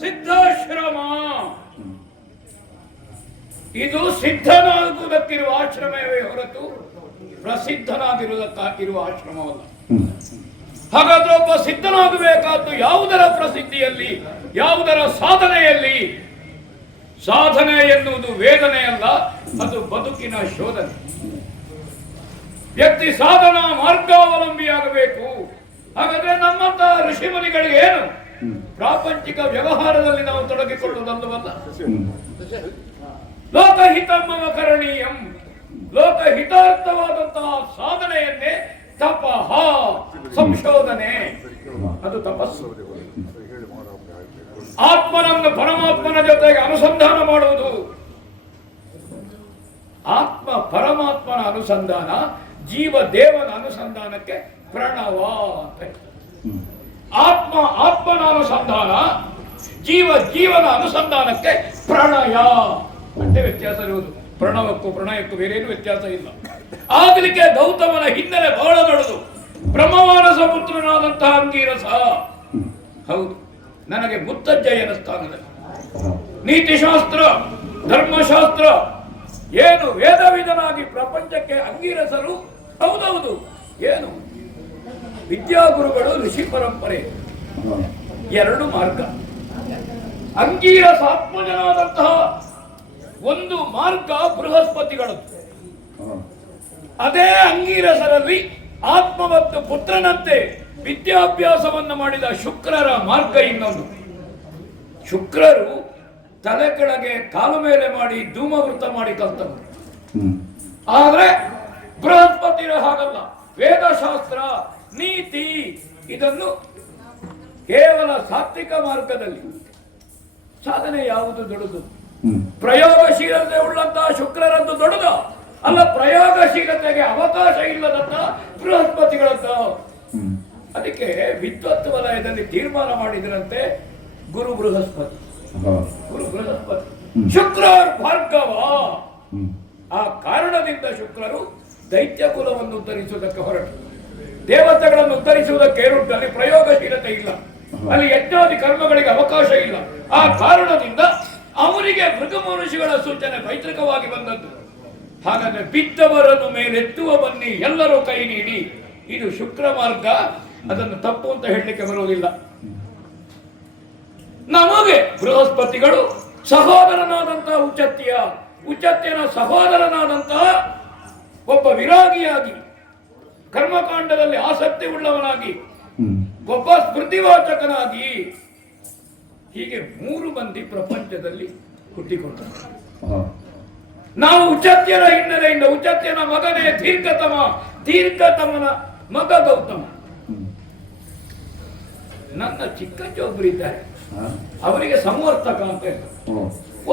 ಸಿದ್ಧಾಶ್ರಮ ಇದು ಸಿದ್ಧನಾಗುವುದಕ್ಕಿರುವ ಆಶ್ರಮವೇ ಹೊರತು ಪ್ರಸಿದ್ಧನಾಗಿರುವುದಕ್ಕಾಗಿರುವ ಆಶ್ರಮವಲ್ಲ. ಹಾಗಾದ್ರೆ ಒಬ್ಬ ಸಿದ್ಧನಾಗಬೇಕಾದ್ದು ಯಾವುದರ ಪ್ರಸಿದ್ಧಿಯಲ್ಲಿ, ಯಾವುದರ ಸಾಧನೆಯಲ್ಲಿ? ಸಾಧನೆ ಎನ್ನುವುದು ವೇದನೆ ಅಲ್ಲ, ಅದು ಬದುಕಿನ ಶೋಧನೆ. ವ್ಯಕ್ತಿ ಸಾಧನಾ ಮಾರ್ಗಾವಲಂಬಿಯಾಗಬೇಕು. ಹಾಗಾದ್ರೆ ನಮ್ಮಂತಹ ಋಷಿಮುನಿಗಳಿಗೆ ಏನು ಪ್ರಾಪಂಚಿಕ ವ್ಯವಹಾರದಲ್ಲಿ ನಾವು ತೊಡಗಿಕೊಳ್ಳುವುದಲ್ಲವಲ್ಲ. ಲೋಕಹಿತಮ್ಮ ಕರಣೀಯಂ, ಲೋಕಹಿತಾರ್ಥವಾದಂತಹ ಸಾಧನೆಯನ್ನೇ ತಪಃ, ಸಂಶೋಧನೆ, ಅದು ತಪಸ್ಸು. ಆತ್ಮನನ್ನು ಪರಮಾತ್ಮನ ಜೊತೆಗೆ ಅನುಸಂಧಾನ ಮಾಡುವುದು. ಆತ್ಮ ಪರಮಾತ್ಮನ ಅನುಸಂಧಾನ, ಜೀವ ದೇವನ ಅನುಸಂಧಾನಕ್ಕೆ ಪ್ರಣವ ಅಂತ. ಆತ್ಮ ಆತ್ಮನ ಅನುಸಂಧಾನ, ಜೀವ ಜೀವನ ಅನುಸಂಧಾನಕ್ಕೆ ಪ್ರಣಯ ಅಂತ ವ್ಯತ್ಯಾಸ ಇರುವುದು. ಪ್ರಣವಕ್ಕೂ ಪ್ರಣಯಕ್ಕೂ ಬೇರೇನು ವ್ಯತ್ಯಾಸ ಇಲ್ಲ. ಆಗಲಿಕ್ಕೆ ಗೌತಮನ ಹಿನ್ನೆಲೆ ಬಹಳ ದೊಡ್ಡದು. ಬ್ರಹ್ಮಮಾನಸ ಪುತ್ರನಾದಂತಹ ಅಂಗೀರಸ, ಹೌದು, ನನಗೆ ಮುತ್ತಜ್ಜಯ್ಯನ ಸ್ಥಾನದಲ್ಲಿ ನೀತಿಶಾಸ್ತ್ರ, ಧರ್ಮಶಾಸ್ತ್ರ, ಏನು ವೇದವಿಧನಾಗಿ ಪ್ರಪಂಚಕ್ಕೆ ಅಂಗೀರಸರು. ಹೌದೌದು, ಏನು ವಿದ್ಯಾಗುರುಗಳು, ಋಷಿ ಪರಂಪರೆ, ಎರಡು ಮಾರ್ಗ. ಅಂಗೀರಸಾತ್ಮಜನಾದಂತಹ ಒಂದು ಮಾರ್ಗ ಬೃಹಸ್ಪತಿಗಳು. ಅದೇ ಅಂಗೀರಸರಲ್ಲಿ ಆತ್ಮ ಮತ್ತು ಪುತ್ರನಂತೆ ವಿದ್ಯಾಭ್ಯಾಸವನ್ನು ಮಾಡಿದ ಶುಕ್ರರ ಮಾರ್ಗ ಇನ್ನೊಂದು. ಶುಕ್ರರು ತಲೆ ಕೆಳಗೆ ಕಾಲು ಮೇಲೆ ಮಾಡಿ ಧೂಮವೃತ ಮಾಡಿ ಕಲ್ತರು. ಆದ್ರೆ ಬೃಹಸ್ಪತಿರ ಹಾಗಲ್ಲ. ವೇದಶಾಸ್ತ್ರ, ನೀತಿ, ಇದನ್ನು ಕೇವಲ ಸಾತ್ವಿಕ ಮಾರ್ಗದಲ್ಲಿ. ಸಾಧನೆ ಯಾವುದು ದೊಡ್ಡದು? ಪ್ರಯೋಗಶೀಲತೆ ಉಳ್ಳಂತಹ ಶುಕ್ರರದ್ದು ದೊಡ್ಡದ ಅಲ್ಲ, ಪ್ರಯೋಗಶೀಲತೆಗೆ ಅವಕಾಶ ಇಲ್ಲದಂತ ಬೃಹಸ್ಪತಿಗಳಂತ. ಅದಕ್ಕೆ ವಿದ್ವತ್ ವಲಯದಲ್ಲಿ ತೀರ್ಮಾನ ಮಾಡಿದ್ರಂತೆ, ಗುರು ಬೃಹಸ್ಪತಿ, ಗುರು ಬೃಹಸ್ಪತಿ, ಶುಕ್ರ ಭಾರ್ಗವ. ಆ ಕಾರಣದಿಂದ ಶುಕ್ರರು ದೈತ್ಯ ಕುಲವನ್ನು ಉದ್ಧರಿಸುವುದಕ್ಕೆ ಹೊರಟು. ದೇವತೆಗಳನ್ನು ಉದ್ಧರಿಸುವುದಕ್ಕೆ ಏರುಟ್ಟಲ್ಲಿ ಪ್ರಯೋಗಶೀಲತೆ ಇಲ್ಲ, ಅಲ್ಲಿ ಯಜ್ಞಾದಿ ಕರ್ಮಗಳಿಗೆ ಅವಕಾಶ ಇಲ್ಲ. ಆ ಕಾರಣದಿಂದ ಅವರಿಗೆ ಮೃಗ ಮನುಷ್ಯಗಳ ಸೂಚನೆ ಪೈತೃಕವಾಗಿ ಬಂದದ್ದು. ಹಾಗಾದ್ರೆ ಬಿದ್ದವರನ್ನು ಮೇಲೆತ್ತುವ ಬನ್ನಿ, ಎಲ್ಲರೂ ಕೈ ನೀಡಿ. ಇದು ಶುಕ್ರ ಮಾರ್ಗ, ಅದನ್ನು ತಪ್ಪು ಅಂತ ಹೇಳಲಿಕ್ಕೆ ಬರುವುದಿಲ್ಲ. ನಮಗೆ ಬೃಹಸ್ಪತಿಗಳು ಸಹೋದರನಾದಂತಹ ಉಚ್ಚತ್ಯನ ಸಹೋದರನಾದಂತಹ ಒಬ್ಬ ವಿರಾಗಿಯಾಗಿ, ಕರ್ಮಕಾಂಡದಲ್ಲಿ ಆಸಕ್ತಿ ಉಳ್ಳವನಾಗಿ, ಒಬ್ಬ ಸ್ಮೃತಿವಾಚಕನಾಗಿ, ಹೀಗೆ 3 ಮಂದಿ ಪ್ರಪಂಚದಲ್ಲಿ ಹುಟ್ಟಿಕೊಂಡರು. ನಾವು ಉಚ್ಚತ್ಯನ ಹಿನ್ನೆಲೆಯಿಂದ, ಉಚ್ಚತ್ಯನ ಮಗನೇ ದೀರ್ಘತಮ, ದೀರ್ಘತಮನ ಮಗ ಗೌತಮ. ನನ್ನ ಚಿಕ್ಕಂಜೊಬ್ಬರಿದ್ದಾರೆ, ಅವರಿಗೆ ಸಂವರ್ತಕ ಅಂತ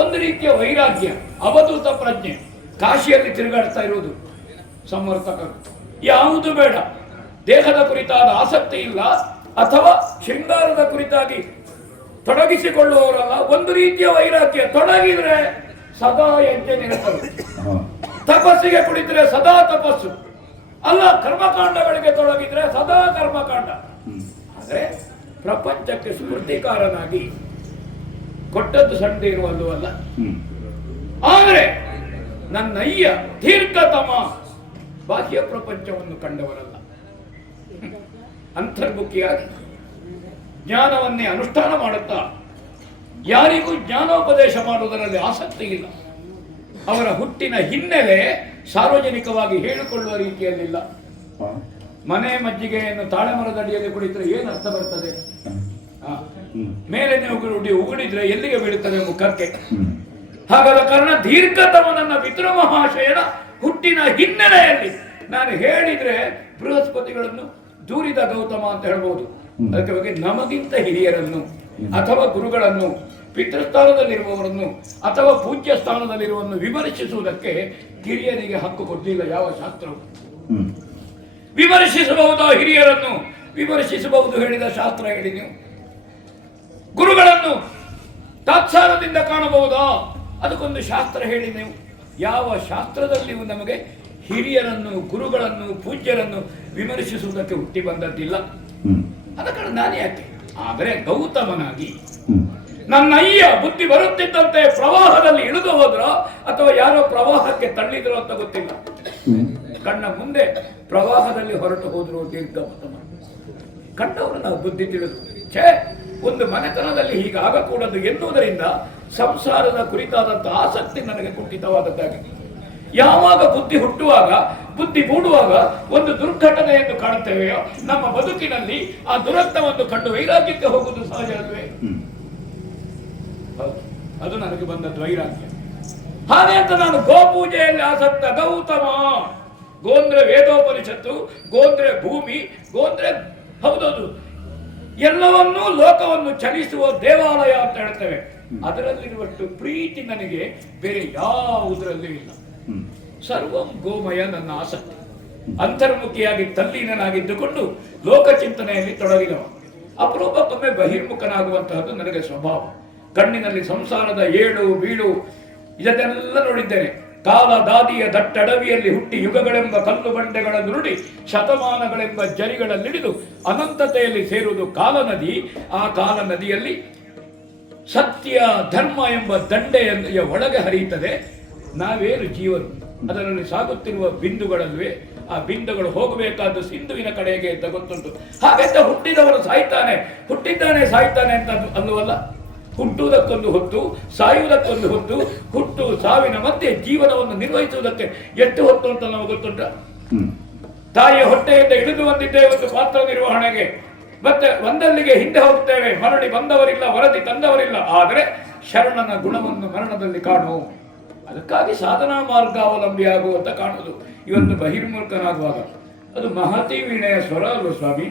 ಒಂದು ರೀತಿಯ ವೈರಾಗ್ಯ, ಅವಧೂತ ಪ್ರಜ್ಞೆ, ಕಾಶಿಯಲ್ಲಿ ತಿರುಗಾಡ್ತಾ ಇರುವುದು ಸಂವರ್ತಕರು. ಯಾವುದು ಬೇಡ, ದೇಹದ ಕುರಿತಾದ ಆಸಕ್ತಿ ಇಲ್ಲ, ಅಥವಾ ಶೃಂಗಾರದ ಕುರಿತಾಗಿ ತೊಡಗಿಸಿಕೊಳ್ಳುವವರಲ್ಲ. ಒಂದು ರೀತಿಯ ವೈರಾಗ್ಯ. ತೊಡಗಿದ್ರೆ ಸದಾ ಯಜ್ಞ ನಿರತರು, ತಪಸ್ಸಿಗೆ ಕುಳಿತರೆ ಸದಾ ತಪಸ್ಸು, ಅಲ್ಲ ಕರ್ಮಕಾಂಡಗಳಿಗೆ ತೊಡಗಿದ್ರೆ ಸದಾ ಕರ್ಮಕಾಂಡ. ಆದ್ರೆ ಪ್ರಪಂಚಕ್ಕೆ ಸ್ಫೂರ್ತಿಕಾರನಾಗಿ ಕೊಟ್ಟದ್ದು ಸಣ್ಣ ಇರುವಲ್ಲವಲ್ಲ. ಆದರೆ ನನ್ನಯ್ಯ ದೀರ್ಘತಮ ಬಾಹ್ಯ ಪ್ರಪಂಚವನ್ನು ಕಂಡವರಲ್ಲ, ಅಂತರ್ಮುಖಿಯಾಗಿ ಜ್ಞಾನವನ್ನೇ ಅನುಷ್ಠಾನ ಮಾಡುತ್ತಾ ಯಾರಿಗೂ ಜ್ಞಾನೋಪದೇಶ ಮಾಡುವುದರಲ್ಲಿ ಆಸಕ್ತಿ ಇಲ್ಲ. ಅವರ ಹುಟ್ಟಿನ ಹಿನ್ನೆಲೆ ಸಾರ್ವಜನಿಕವಾಗಿ ಹೇಳಿಕೊಳ್ಳುವ ರೀತಿಯಲ್ಲಿಲ್ಲ. ಮನೆ ಮಜ್ಜಿಗೆಯನ್ನು ತಾಳೆ ಮರದಡಿಯಲ್ಲಿ ಕುಳಿತರೆ ಏನು ಅರ್ಥ ಬರ್ತದೆ? ಮೇಲೆ ನೀವು ಉಗುಳಿದ್ರೆ ಎಲ್ಲಿಗೆ ಬೀಳುತ್ತದೆ? ಮುಖಕ್ಕೆ. ಹಾಗಾದ ಕಾರಣ ದೀರ್ಘತಮನನ್ನ ಪಿತೃ ಮಹಾಶಯನ ಹುಟ್ಟಿನ ಹಿನ್ನೆಲೆಯಲ್ಲಿ ನಾನು ಹೇಳಿದ್ರೆ ಬೃಹಸ್ಪತಿಗಳನ್ನು ದೂರಿದ ಗೌತಮ ಅಂತ ಹೇಳ್ಬೋದು. ಅದಕ್ಕೆ ಬಗ್ಗೆ ನಮಗಿಂತ ಹಿರಿಯರನ್ನು ಅಥವಾ ಗುರುಗಳನ್ನು ಪಿತೃಸ್ಥಾನದಲ್ಲಿರುವವರನ್ನು ಅಥವಾ ಪೂಜ್ಯ ಸ್ಥಾನದಲ್ಲಿರುವವನ್ನು ವಿಮರ್ಶಿಸುವುದಕ್ಕೆ ಹಿರಿಯರಿಗೆ ಹಕ್ಕು ಕೊಟ್ಟಿಲ್ಲ ಯಾವ ಶಾಸ್ತ್ರವು. ವಿಮರ್ಶಿಸಬಹುದಾ ಹಿರಿಯರನ್ನು? ವಿಮರ್ಶಿಸಬಹುದು ಹೇಳಿದ ಶಾಸ್ತ್ರ ಹೇಳಿ ನೀವು. ಗುರುಗಳನ್ನು ತಾತ್ಸಾರದಿಂದ ಕಾಣಬಹುದಾ? ಅದಕ್ಕೊಂದು ಶಾಸ್ತ್ರ ಹೇಳಿ ನೀವು. ಯಾವ ಶಾಸ್ತ್ರದಲ್ಲಿಯೂ ನಮಗೆ ಹಿರಿಯರನ್ನು, ಗುರುಗಳನ್ನು, ಪೂಜ್ಯರನ್ನು ವಿಮರ್ಶಿಸುವುದಕ್ಕೆ ಹುಟ್ಟಿ ಬಂದದ್ದಿಲ್ಲ. ಅದ ಕಾರಣ ನಾನು ಯಾಕೆ? ಆದರೆ ಗೌತಮನಾಗಿ ನನ್ನ ಅಯ್ಯ ಬುದ್ಧಿ ಬರುತ್ತಿದ್ದಂತೆ ಪ್ರವಾಹದಲ್ಲಿ ಇಳಿದು ಹೋದ್ರ ಅಥವಾ ಯಾರೋ ಪ್ರವಾಹಕ್ಕೆ ತಳ್ಳಿದ್ರು ಅಂತ ಗೊತ್ತಿಲ್ಲ. ಕಣ್ಣ ಮುಂದೆ ಪ್ರವಾಹದಲ್ಲಿ ಹೊರಟು ಹೋದ್ರು ಗೌತಮ. ಕಂಡವರು ನಾವು ಬುದ್ಧಿ ತಿಳಿದು ಒಂದು ಮನೆತನದಲ್ಲಿ ಹೀಗಾಗಕೂಡದು ಎನ್ನುವುದರಿಂದ ಸಂಸಾರದ ಕುರಿತಾದಂತಹ ಆಸಕ್ತಿ ನನಗೆ ಕುಂಠಿತವಾದದ್ದಾಗಿದೆ. ಯಾವಾಗ ಬುದ್ಧಿ ಹುಟ್ಟುವಾಗ, ಬುದ್ಧಿ ಮೂಡುವಾಗ ಒಂದು ದುರ್ಘಟನೆ ಎಂದು ಕಾಣುತ್ತೇವೆಯೋ ನಮ್ಮ ಬದುಕಿನಲ್ಲಿ ಆ ದುರಂತವನ್ನು ಕಂಡು ವೈರಾಗ್ಯಕ್ಕೆ ಹೋಗುವುದು ಸಹಜ ಅಲ್ವೇ? ಅದು ನನಗೆ ಬಂದದ್ದು ವೈರಾಗ್ಯ. ಹಾಗೆ ಅಂತ ನಾನು ಗೋಪೂಜೆಯಲ್ಲಿ ಆಸಕ್ತ ಗೌತಮ. ಗೋಂದ್ರೆ ವೇದೋಪನಿಷತ್ತು, ಗೋಂದ್ರೆ ಭೂಮಿ, ಗೋಂದ್ರೆ ಹೌದೌದು ಎಲ್ಲವನ್ನೂ ಲೋಕವನ್ನು ಚಲಿಸುವ ದೇವಾಲಯ ಅಂತ ಹೇಳ್ತೇವೆ. ಅದರಲ್ಲಿರುವಷ್ಟು ಪ್ರೀತಿ ನನಗೆ ಬೇರೆ ಯಾವುದರಲ್ಲೂ ಇಲ್ಲ. ಸರ್ವಂ ಗೋಮಯ ನನ್ನ ಆಸಕ್ತಿ. ಅಂತರ್ಮುಖಿಯಾಗಿ ತಲ್ಲೀನನಾಗಿದ್ದುಕೊಂಡು ಲೋಕಚಿಂತನೆಯಲ್ಲಿ ತೊಡಗಿದವ. ಅಪರೂಪಕ್ಕೊಮ್ಮೆ ಬಹಿರ್ಮುಖನಾಗುವಂತಹದ್ದು ನನಗೆ ಸ್ವಭಾವ. ಕಣ್ಣಿನಲ್ಲಿ ಸಂಸಾರದ ಏಳು ಬೀಳು ಇದನ್ನೆಲ್ಲ ನೋಡಿದ್ದೇನೆ. ಕಾಲ ದಾದಿಯ ದಟ್ಟಡವಿಯಲ್ಲಿ ಹುಟ್ಟಿ ಯುಗಗಳೆಂಬ ಕಲ್ಲು ಬಂಡೆಗಳ ನುರುಡಿ ಶತಮಾನಗಳೆಂಬ ಜರಿಗಳಲ್ಲಿಡಿದು ಅನಂತತೆಯಲ್ಲಿ ಸೇರುವುದು ಕಾಲನದಿ. ಆ ಕಾಲ ನದಿಯಲ್ಲಿ ಸತ್ಯ ಧರ್ಮ ಎಂಬ ದಂಡೆಯ ಒಳಗೆ ಹರಿಯುತ್ತದೆ. ನಾವೇನು ಜೀವರು ಅದರಲ್ಲಿ ಸಾಗುತ್ತಿರುವ ಬಿಂದುಗಳಲ್ವೇ ಆ ಬಿಂದುಗಳು ಹೋಗಬೇಕಾದ ಸಿಂಧುವಿನ ಕಡೆಗೆ ಅಂತ ಗೊತ್ತುಂಟು. ಹಾಗೆಂತ ಹುಟ್ಟಿದವರು ಸಾಯ್ತಾನೆ, ಹುಟ್ಟಿದ್ದಾನೆ ಸಾಯ್ತಾನೆ ಅಂತ ಅಲ್ಲವಲ್ಲ. ಹುಟ್ಟುವುದಕ್ಕೊಂದು ಹೊತ್ತು, ಸಾಯುವುದಕ್ಕೊಂದು ಹೊತ್ತು, ಹುಟ್ಟು ಸಾವಿನ ಮಧ್ಯೆ ಜೀವನವನ್ನು ನಿರ್ವಹಿಸುವುದಕ್ಕೆ ಎಷ್ಟು ಹೊತ್ತು ಅಂತ ನಾವು ಗೊತ್ತುಂಟ. ತಾಯಿಯ ಹೊಟ್ಟೆಯಿಂದ ಇಳಿದು ಬಂದಿದ್ದೇವೆ ಒಂದು ಪಾತ್ರ ನಿರ್ವಹಣೆಗೆ. ಮತ್ತೆ ಒಂದಲ್ಲಿಗೆ ಹಿಂದೆ ಹೋಗ್ತೇವೆ. ಮರಳಿ ಬಂದವರಿಲ್ಲ, ವರದಿ ತಂದವರಿಲ್ಲ. ಆದರೆ ಶರಣನ ಗುಣವನ್ನು ಮರಣದಲ್ಲಿ ಕಾಣು. ಅದಕ್ಕಾಗಿ ಸಾಧನಾ ಮಾರ್ಗಾವಲಂಬಿಯಾಗುವಂತ ಕಾಣುವುದು. ಇವತ್ತು ಬಹಿರ್ಮುಖನಾಗುವಾಗ ಅದು ಮಹತಿ ವೀಣೆಯ ಸ್ವರ ಅಲ್ವ ಸ್ವಾಮಿ?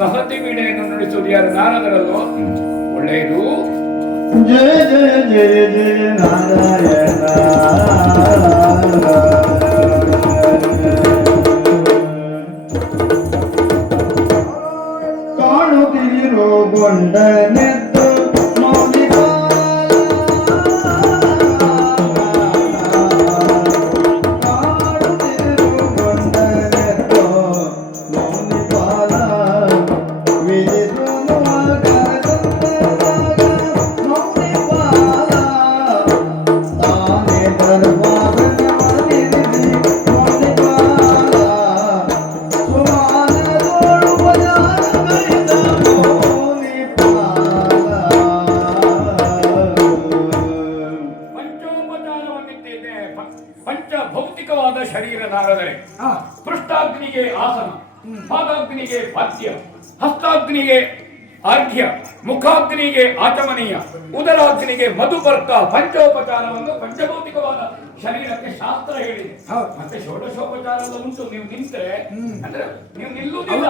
ಮಹತಿ ವೀಣೆಯನ್ನು ನುಡಿಸುವುದು ಯಾರು? ನಾರದರಲ್ವ? ಒಳ್ಳೆಯದು. ಜಯ ಜಯ ಜಯ ಜಯ ನಾರಾಯಣ ಕಾಣುತ್ತಿರೋ ಗೊಂಡನೆದ್ದು ಪಂಚಭೌತಿಕವಾದ ಶರೀರ ನಾರದರೆ ಪೃಷ್ಠಾಗ್ನಿಗೆ ಆಸನ, ಪಾದಾಗ್ನಿಗೆ ಪಾದ್ಯ, ಹಸ್ತಾಗ್ನಿಗೆ ಆರ್ಘ್ಯ, ಮುಖಾಗ್ನಿಗೆ ಆಚಮನೀಯ, ಉದರಾಗ್ನಿಗೆ ಮಧುಪರ್ಕ ಪಂಚೋಪಚಾರವನ್ನು ಪಂಚಭೌತಿಕವಾದ ಶರೀರಕ್ಕೆ ಶಾಸ್ತ್ರ ಹೇಳಿದೆ. ಮತ್ತೆ ಷೋಡಶೋಪಚಾರದ ಉಂಟು. ನೀವು ನಿಂತರೆ ಅಂದ್ರೆ ನೀವು ನಿಲ್ಲುವುದಿಲ್ಲ,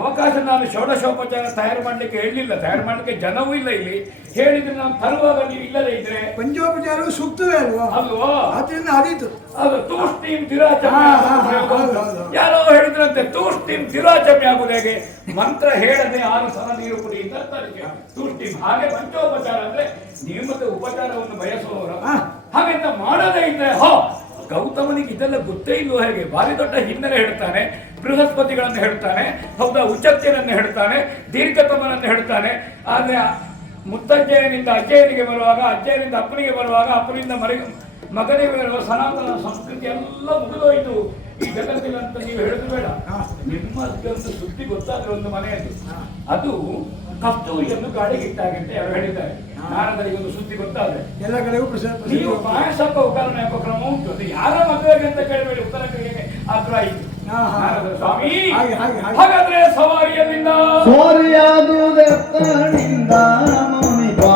ಅವಕಾಶ ನಾನು ಷೋಡಶೋಪಚಾರ ತಯಾರು ಮಾಡ್ಲಿಕ್ಕೆ ಹೇಳಲಿಲ್ಲ. ತಯಾರು ಮಾಡ್ಲಿಕ್ಕೆ ಜನವೂ ಇಲ್ಲ ಇಲ್ಲಿ. ಹೇಳಿದ್ರೆ ನಾನು ತರುವಾಗ ನೀವು ಇಲ್ಲದೆ ಇದ್ರೆ ಪಂಚೋಪಚಾರವು ಸೂಕ್ತವೇ ಅಲ್ವಾ? ಅಲ್ವಾ? ಅದರಿಂದ ಆದೀತು. ಅದು ತೂಷ್ಟಿಂ ತಿರಾಚಮ್ಯ. ಯಾರೋ ಹೇಳಿದ್ರಂತೆ ತೂಷ್ಟಿಂ ತಿರಾಚಮ್ಯ ಆಗುವುದು ಹೇಗೆ? ಮಂತ್ರ ಹೇಳದೆ 6 ಸಲ ನೀರು ಕುಡಿ ಅಂತ ತೂಷ್ಟಿಂ. ಹಾಗೆ ಪಂಚೋಪಚಾರ ಅಂದ್ರೆ ನೀವು ಮತ್ತೆ ಉಪಚಾರವನ್ನು ಬಯಸುವವರು. ಹಾಗೆಂತ ಮಾಡದೇ ಇದ್ರೆ ಗೌತಮನಿಗೆ ಇದೆಲ್ಲ ಗೊತ್ತೇ ಇಲ್ವೋ ಹೇಗೆ? ಭಾರಿ ದೊಡ್ಡ ಹಿನ್ನೆಲೆ ಹೇಳ್ತಾನೆ, ಬೃಹಸ್ಪತಿಗಳನ್ನು ಹೇಳ್ತಾನೆ, ಹೌದಾ, ಉಚ್ಚತ್ಯನನ್ನು ಹೇಳ್ತಾನೆ, ದೀರ್ಘತಮನನ್ನು ಹೇಳ್ತಾನೆ. ಆದ್ರೆ ಮುತ್ತಜ್ಜಯನಿಂದ ಅಜ್ಜಯನಿಗೆ ಬರುವಾಗ, ಅಜ್ಜಯನಿಂದ ಅಪ್ಪನಿಗೆ ಬರುವಾಗ, ಅಪ್ಪನಿಂದ ಮಗನಿಗೆ ಬರುವ ಸನಾತನ ಸಂಸ್ಕೃತಿ ಎಲ್ಲ ಮುಗಿದೋಯ್ತು ಈ ಜಗತ್ತಿಲ್ಲ ಅಂತ ನೀವು ಹೇಳುದು ಬೇಡ. ನಿಮ್ಮದೊಂದು ಸುದ್ದಿ ಗೊತ್ತಾದ್ರೆ ಒಂದು ಮನೆಯಲ್ಲಿ ಅದು ಕಸ್ತೂರಿಯನ್ನು ಗಾಳಿಗೆ ಇಟ್ಟಾಗಂತೆ ಯಾರು ಹೇಳಿದ್ದಾರೆ. ನಾರದರಿಗೆ ಒಂದು ಸುದ್ದಿ ಗೊತ್ತಾದ್ರೆ ಎಲ್ಲ ಕಡೆಗೂ ನೀವು ಪಾಯಸಕ್ಕ ಉಪಕರಣ ಎಂಬ ಕ್ರಮ ಉಂಟು. ಅದು ಯಾರ ಮದುವೆಗೆ ಅಂತ ಕೇಳಬೇಡಿ, ಉತ್ತರ ಕಡೆಗೆ ಆತರ ಆಯಿತು. ಸ್ವಾಮಿ ಹಾಗಾದ್ರೆ ಸವಾರಿಯಲ್ಲಿಂದ ಸೋರಿಯಾದುದೆತ್ತನಿಂದ ಮುನಿಪಾ